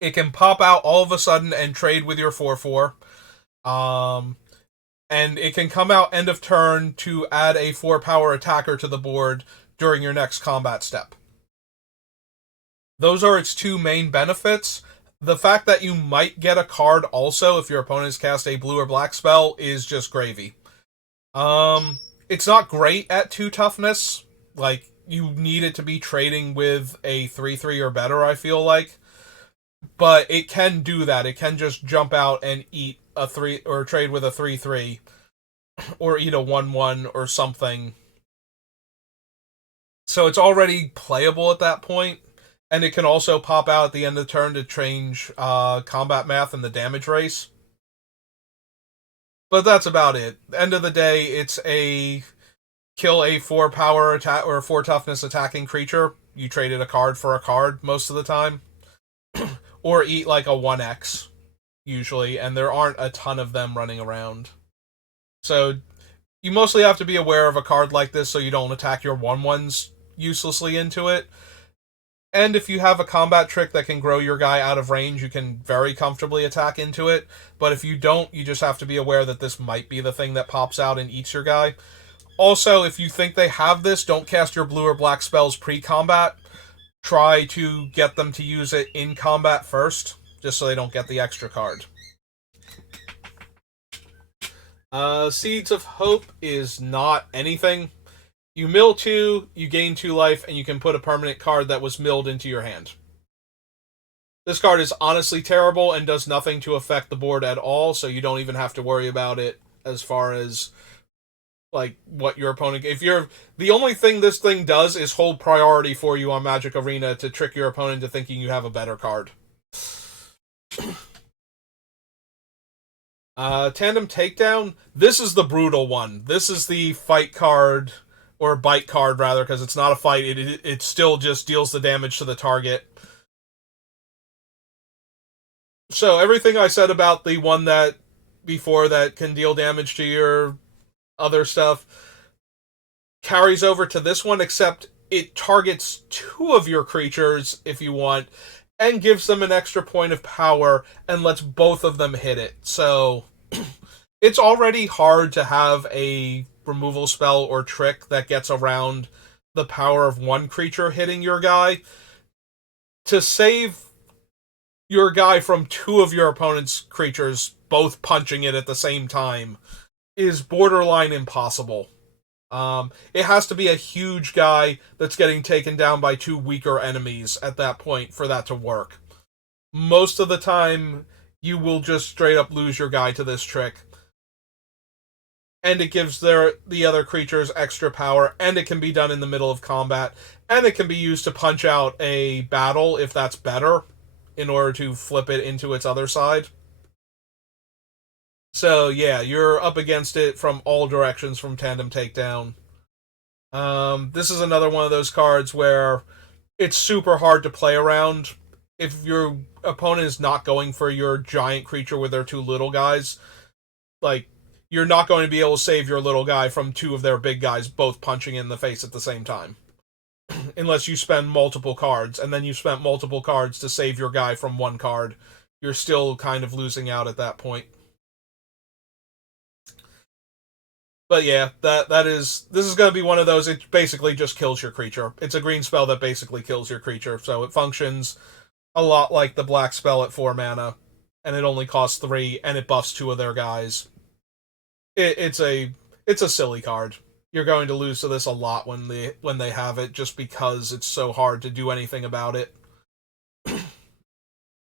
It can pop out all of a sudden and trade with your 4/4. And it can come out end of turn to add a 4-power attacker to the board during your next combat step. Those are its 2 main benefits. The fact that you might get a card also if your opponent has cast a blue or black spell is just gravy. It's not great at 2 toughness. Like, you need it to be trading with a 3/3 or better, I feel like. But it can do that. It can just jump out and eat a 3, or trade with a 3/3, or eat a 1/1 or something. So it's already playable at that point, and it can also pop out at the end of the turn to change combat math and the damage race. But that's about it. End of the day, it's a kill a 4-power attack or 4 toughness attacking creature. You traded a card for a card most of the time. Or eat like a 1x, usually, and there aren't a ton of them running around. So you mostly have to be aware of a card like this so you don't attack your 1/1s uselessly into it. And if you have a combat trick that can grow your guy out of range, you can very comfortably attack into it. But if you don't, you just have to be aware that this might be the thing that pops out and eats your guy. Also, if you think they have this, don't cast your blue or black spells pre-combat. Try to get them to use it in combat first, just so they don't get the extra card. Seeds of Hope is not anything. You mill 2, you gain 2 life, and you can put a permanent card that was milled into your hand. This card is honestly terrible and does nothing to affect the board at all, so you don't even have to worry about it as far as like what your opponent. If you're the only thing this thing does is hold priority for you on Magic Arena to trick your opponent into thinking you have a better card. Tandem Takedown. This is the brutal one. This is the fight card, or bite card rather, because it's not a fight. It still just deals the damage to the target. So everything I said about the one that before that can deal damage to your other stuff carries over to this one, except it targets 2 of your creatures if you want, and gives them an extra point of power and lets both of them hit it. So it's already hard to have a removal spell or trick that gets around the power of one creature hitting your guy. To save your guy from 2 of your opponent's creatures both punching it at the same time is borderline impossible. It has to be a huge guy that's getting taken down by 2 weaker enemies at that point for that to work. Most of the time, you will just straight up lose your guy to this trick. And it gives the other creatures extra power, and it can be done in the middle of combat, and it can be used to punch out a battle if that's better, in order to flip it into its other side. So yeah, you're up against it from all directions from Tandem Takedown. This is another one of those cards where it's super hard to play around. If your opponent is not going for your giant creature with their two little guys, like you're not going to be able to save your little guy from two of their big guys both punching in the face at the same time. Unless you spend multiple cards, and then you spent multiple cards to save your guy from one card, you're still kind of losing out at that point. But yeah, this is going to be one of those. It basically just kills your creature. It's a green spell that basically kills your creature, so it functions a lot like the black spell at 4 mana, and it only costs 3, and it buffs 2 of their guys. It's a silly card. You're going to lose to this a lot when they have it, just because it's so hard to do anything about it.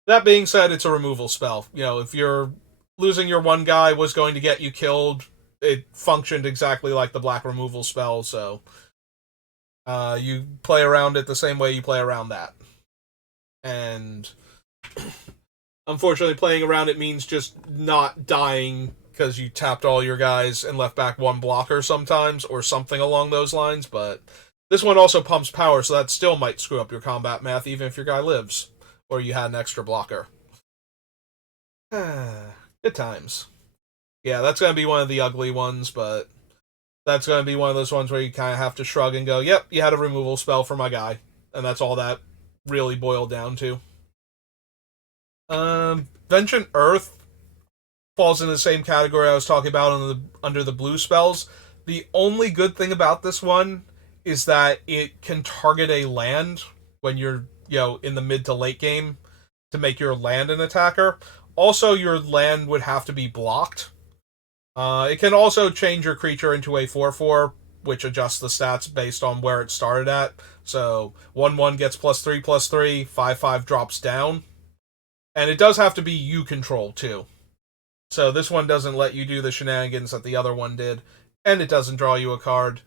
That being said, it's a removal spell. You know, if you're losing your one guy was going to get you killed, it functioned exactly like the black removal spell, so you play around it the same way you play around that. And unfortunately, playing around it means just not dying because you tapped all your guys and left back one blocker sometimes, or something along those lines, but this one also pumps power, so that still might screw up your combat math, even if your guy lives, or you had an extra blocker. Good times. Yeah, that's going to be one of the ugly ones, but that's going to be one of those ones where you kind of have to shrug and go, yep, you had a removal spell for my guy. And that's all that really boiled down to. Vengeant Earth falls in the same category I was talking about under the blue spells. The only good thing about this one is that it can target a land when you're, in the mid to late game to make your land an attacker. Also, your land would have to be blocked. It can also change your creature into a 4/4, which adjusts the stats based on where it started at. So 1/1 gets +3/+3, 5/5 drops down. And it does have to be you control too. So this one doesn't let you do the shenanigans that the other one did, and it doesn't draw you a card.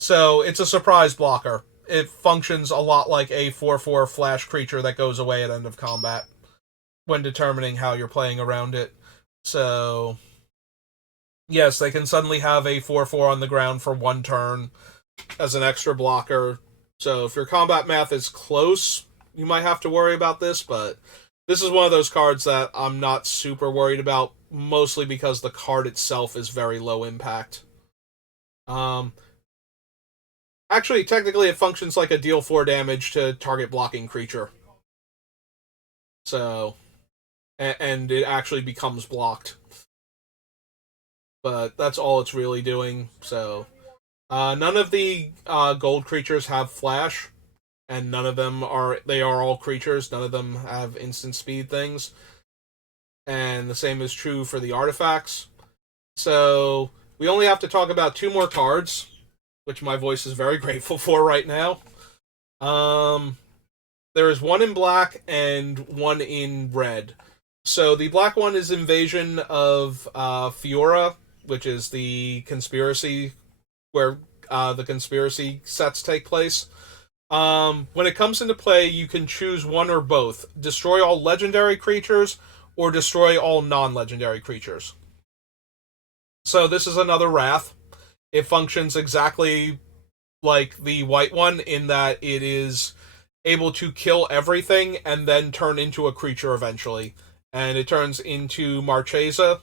So it's a surprise blocker. It functions a lot like a 4/4 flash creature that goes away at end of combat when determining how you're playing around it. So yes, they can suddenly have a 4/4 on the ground for one turn as an extra blocker. So if your combat math is close, you might have to worry about this, but this is one of those cards that I'm not super worried about, mostly because the card itself is very low impact. Actually, technically, it functions like a deal 4 damage to target blocking creature. So, and it actually becomes blocked. But that's all it's really doing. So, none of the gold creatures have flash, and none of them they are all creatures. None of them have instant speed things. And the same is true for the artifacts. So, we only have to talk about 2 more cards, which my voice is very grateful for right now. There is one in black and one in red. So the black one is Invasion of Fiora, which is the conspiracy where the conspiracy sets take place. When it comes into play, you can choose one or both. Destroy all legendary creatures or destroy all non-legendary creatures. So this is another Wrath. It functions exactly like the white one in that it is able to kill everything and then turn into a creature eventually. And it turns into Marchesa,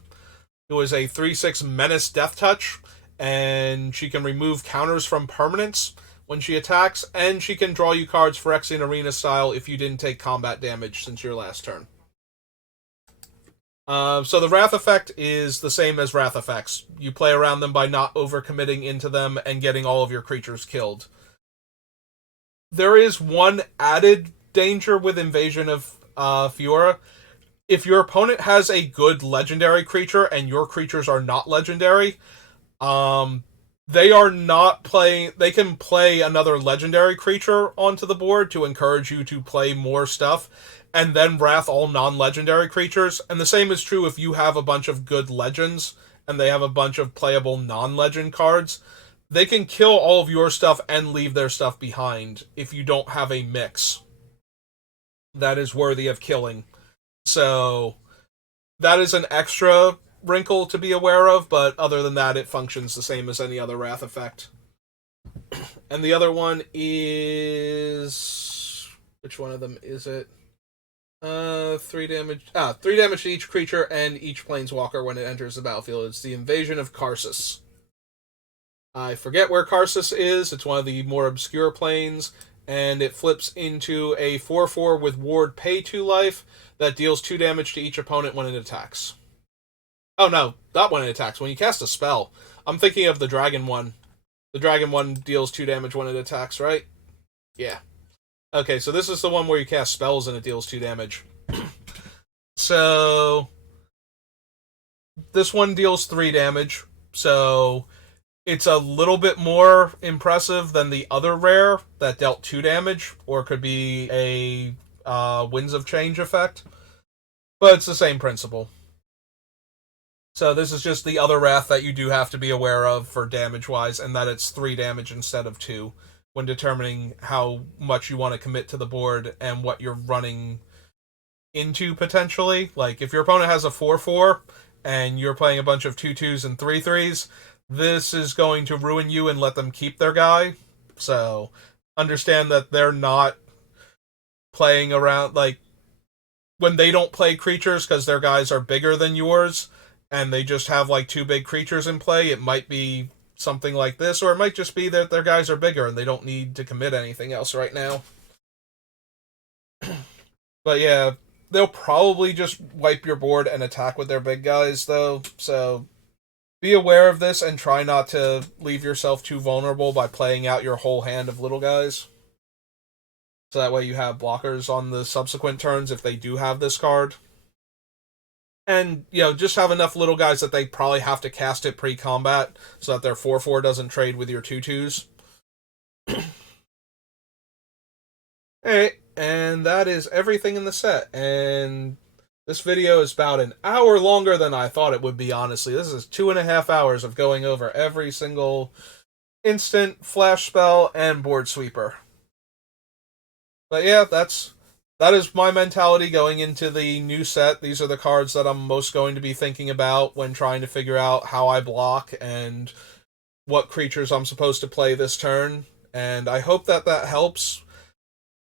who is a 3/6 Menace Death Touch, and she can remove counters from permanents when she attacks, and she can draw you cards Phyrexian Arena style if you didn't take combat damage since your last turn. So the Wrath effect is the same as Wrath effects. You play around them by not overcommitting into them and getting all of your creatures killed. There is one added danger with Invasion of Fiora. If your opponent has a good legendary creature and your creatures are not legendary, they are not playing. They can play another legendary creature onto the board to encourage you to play more stuff, and then wrath all non-legendary creatures. And the same is true if you have a bunch of good legends and they have a bunch of playable non-legend cards. They can kill all of your stuff and leave their stuff behind if you don't have a mix that is worthy of killing. So that is an extra wrinkle to be aware of, but other than that, it functions the same as any other Wrath effect. And the other one is, which one of them is it? 3 damage. 3 damage to each creature and each planeswalker when it enters the battlefield. It's the Invasion of Karsus. I forget where Karsus is. It's one of the more obscure planes, and it flips into a 4/4 with Ward pay 2 life that deals 2 damage to each opponent when it attacks. Oh no, not when it attacks. When you cast a spell. I'm thinking of the dragon one. The dragon one deals 2 damage when it attacks, right? Yeah. Okay, so this is the one where you cast spells and it deals 2 damage. So this one deals 3 damage. So it's a little bit more impressive than the other rare that dealt 2 damage, or could be a Winds of Change effect. But it's the same principle. So this is just the other Wrath that you do have to be aware of for damage-wise, and that it's 3 damage instead of 2 when determining how much you want to commit to the board and what you're running into potentially. Like, if your opponent has a 4/4 and you're playing a bunch of 2/2s and 3/3s, this is going to ruin you and let them keep their guy. So understand that they're not playing around, like, when they don't play creatures because their guys are bigger than yours and they just have like 2 big creatures in play, it might be something like this, or it might just be that their guys are bigger and they don't need to commit anything else right now. But yeah, they'll probably just wipe your board and attack with their big guys, though, so be aware of this and try not to leave yourself too vulnerable by playing out your whole hand of little guys. So that way you have blockers on the subsequent turns if they do have this card. And, just have enough little guys that they probably have to cast it pre-combat so that their 4/4 doesn't trade with your 2/2s. Alright, and that is everything in the set. And this video is about an hour longer than I thought it would be, honestly. This is 2.5 hours of going over every single instant, flash spell, and board sweeper. But yeah, that is my mentality going into the new set. These are the cards that I'm most going to be thinking about when trying to figure out how I block and what creatures I'm supposed to play this turn. And I hope that helps.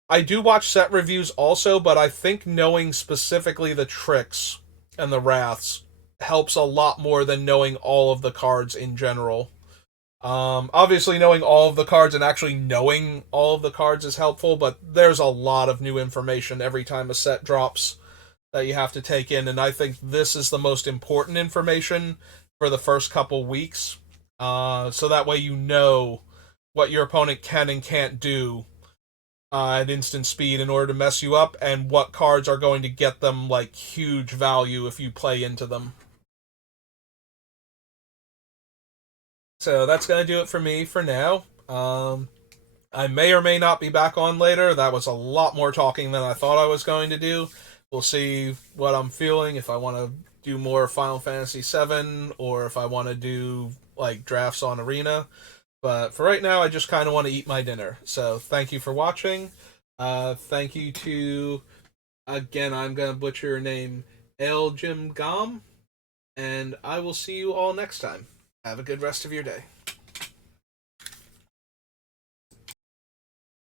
I do watch set reviews also, but I think knowing specifically the tricks and the wraths helps a lot more than knowing all of the cards in general. Obviously, knowing all of the cards and actually knowing all of the cards is helpful, but there's a lot of new information every time a set drops that you have to take in, and I think this is the most important information for the first couple weeks, so that way you know what your opponent can and can't do at instant speed in order to mess you up, and what cards are going to get them like huge value if you play into them. So that's going to do it for me for now. I may or may not be back on later. That was a lot more talking than I thought I was going to do. We'll see what I'm feeling, if I want to do more Final Fantasy VII, or if I want to do like drafts on Arena. But for right now, I just kind of want to eat my dinner. So thank you for watching. Thank you to, again, I'm going to butcher your name, El Jim Gom. And I will see you all next time. Have a good rest of your day.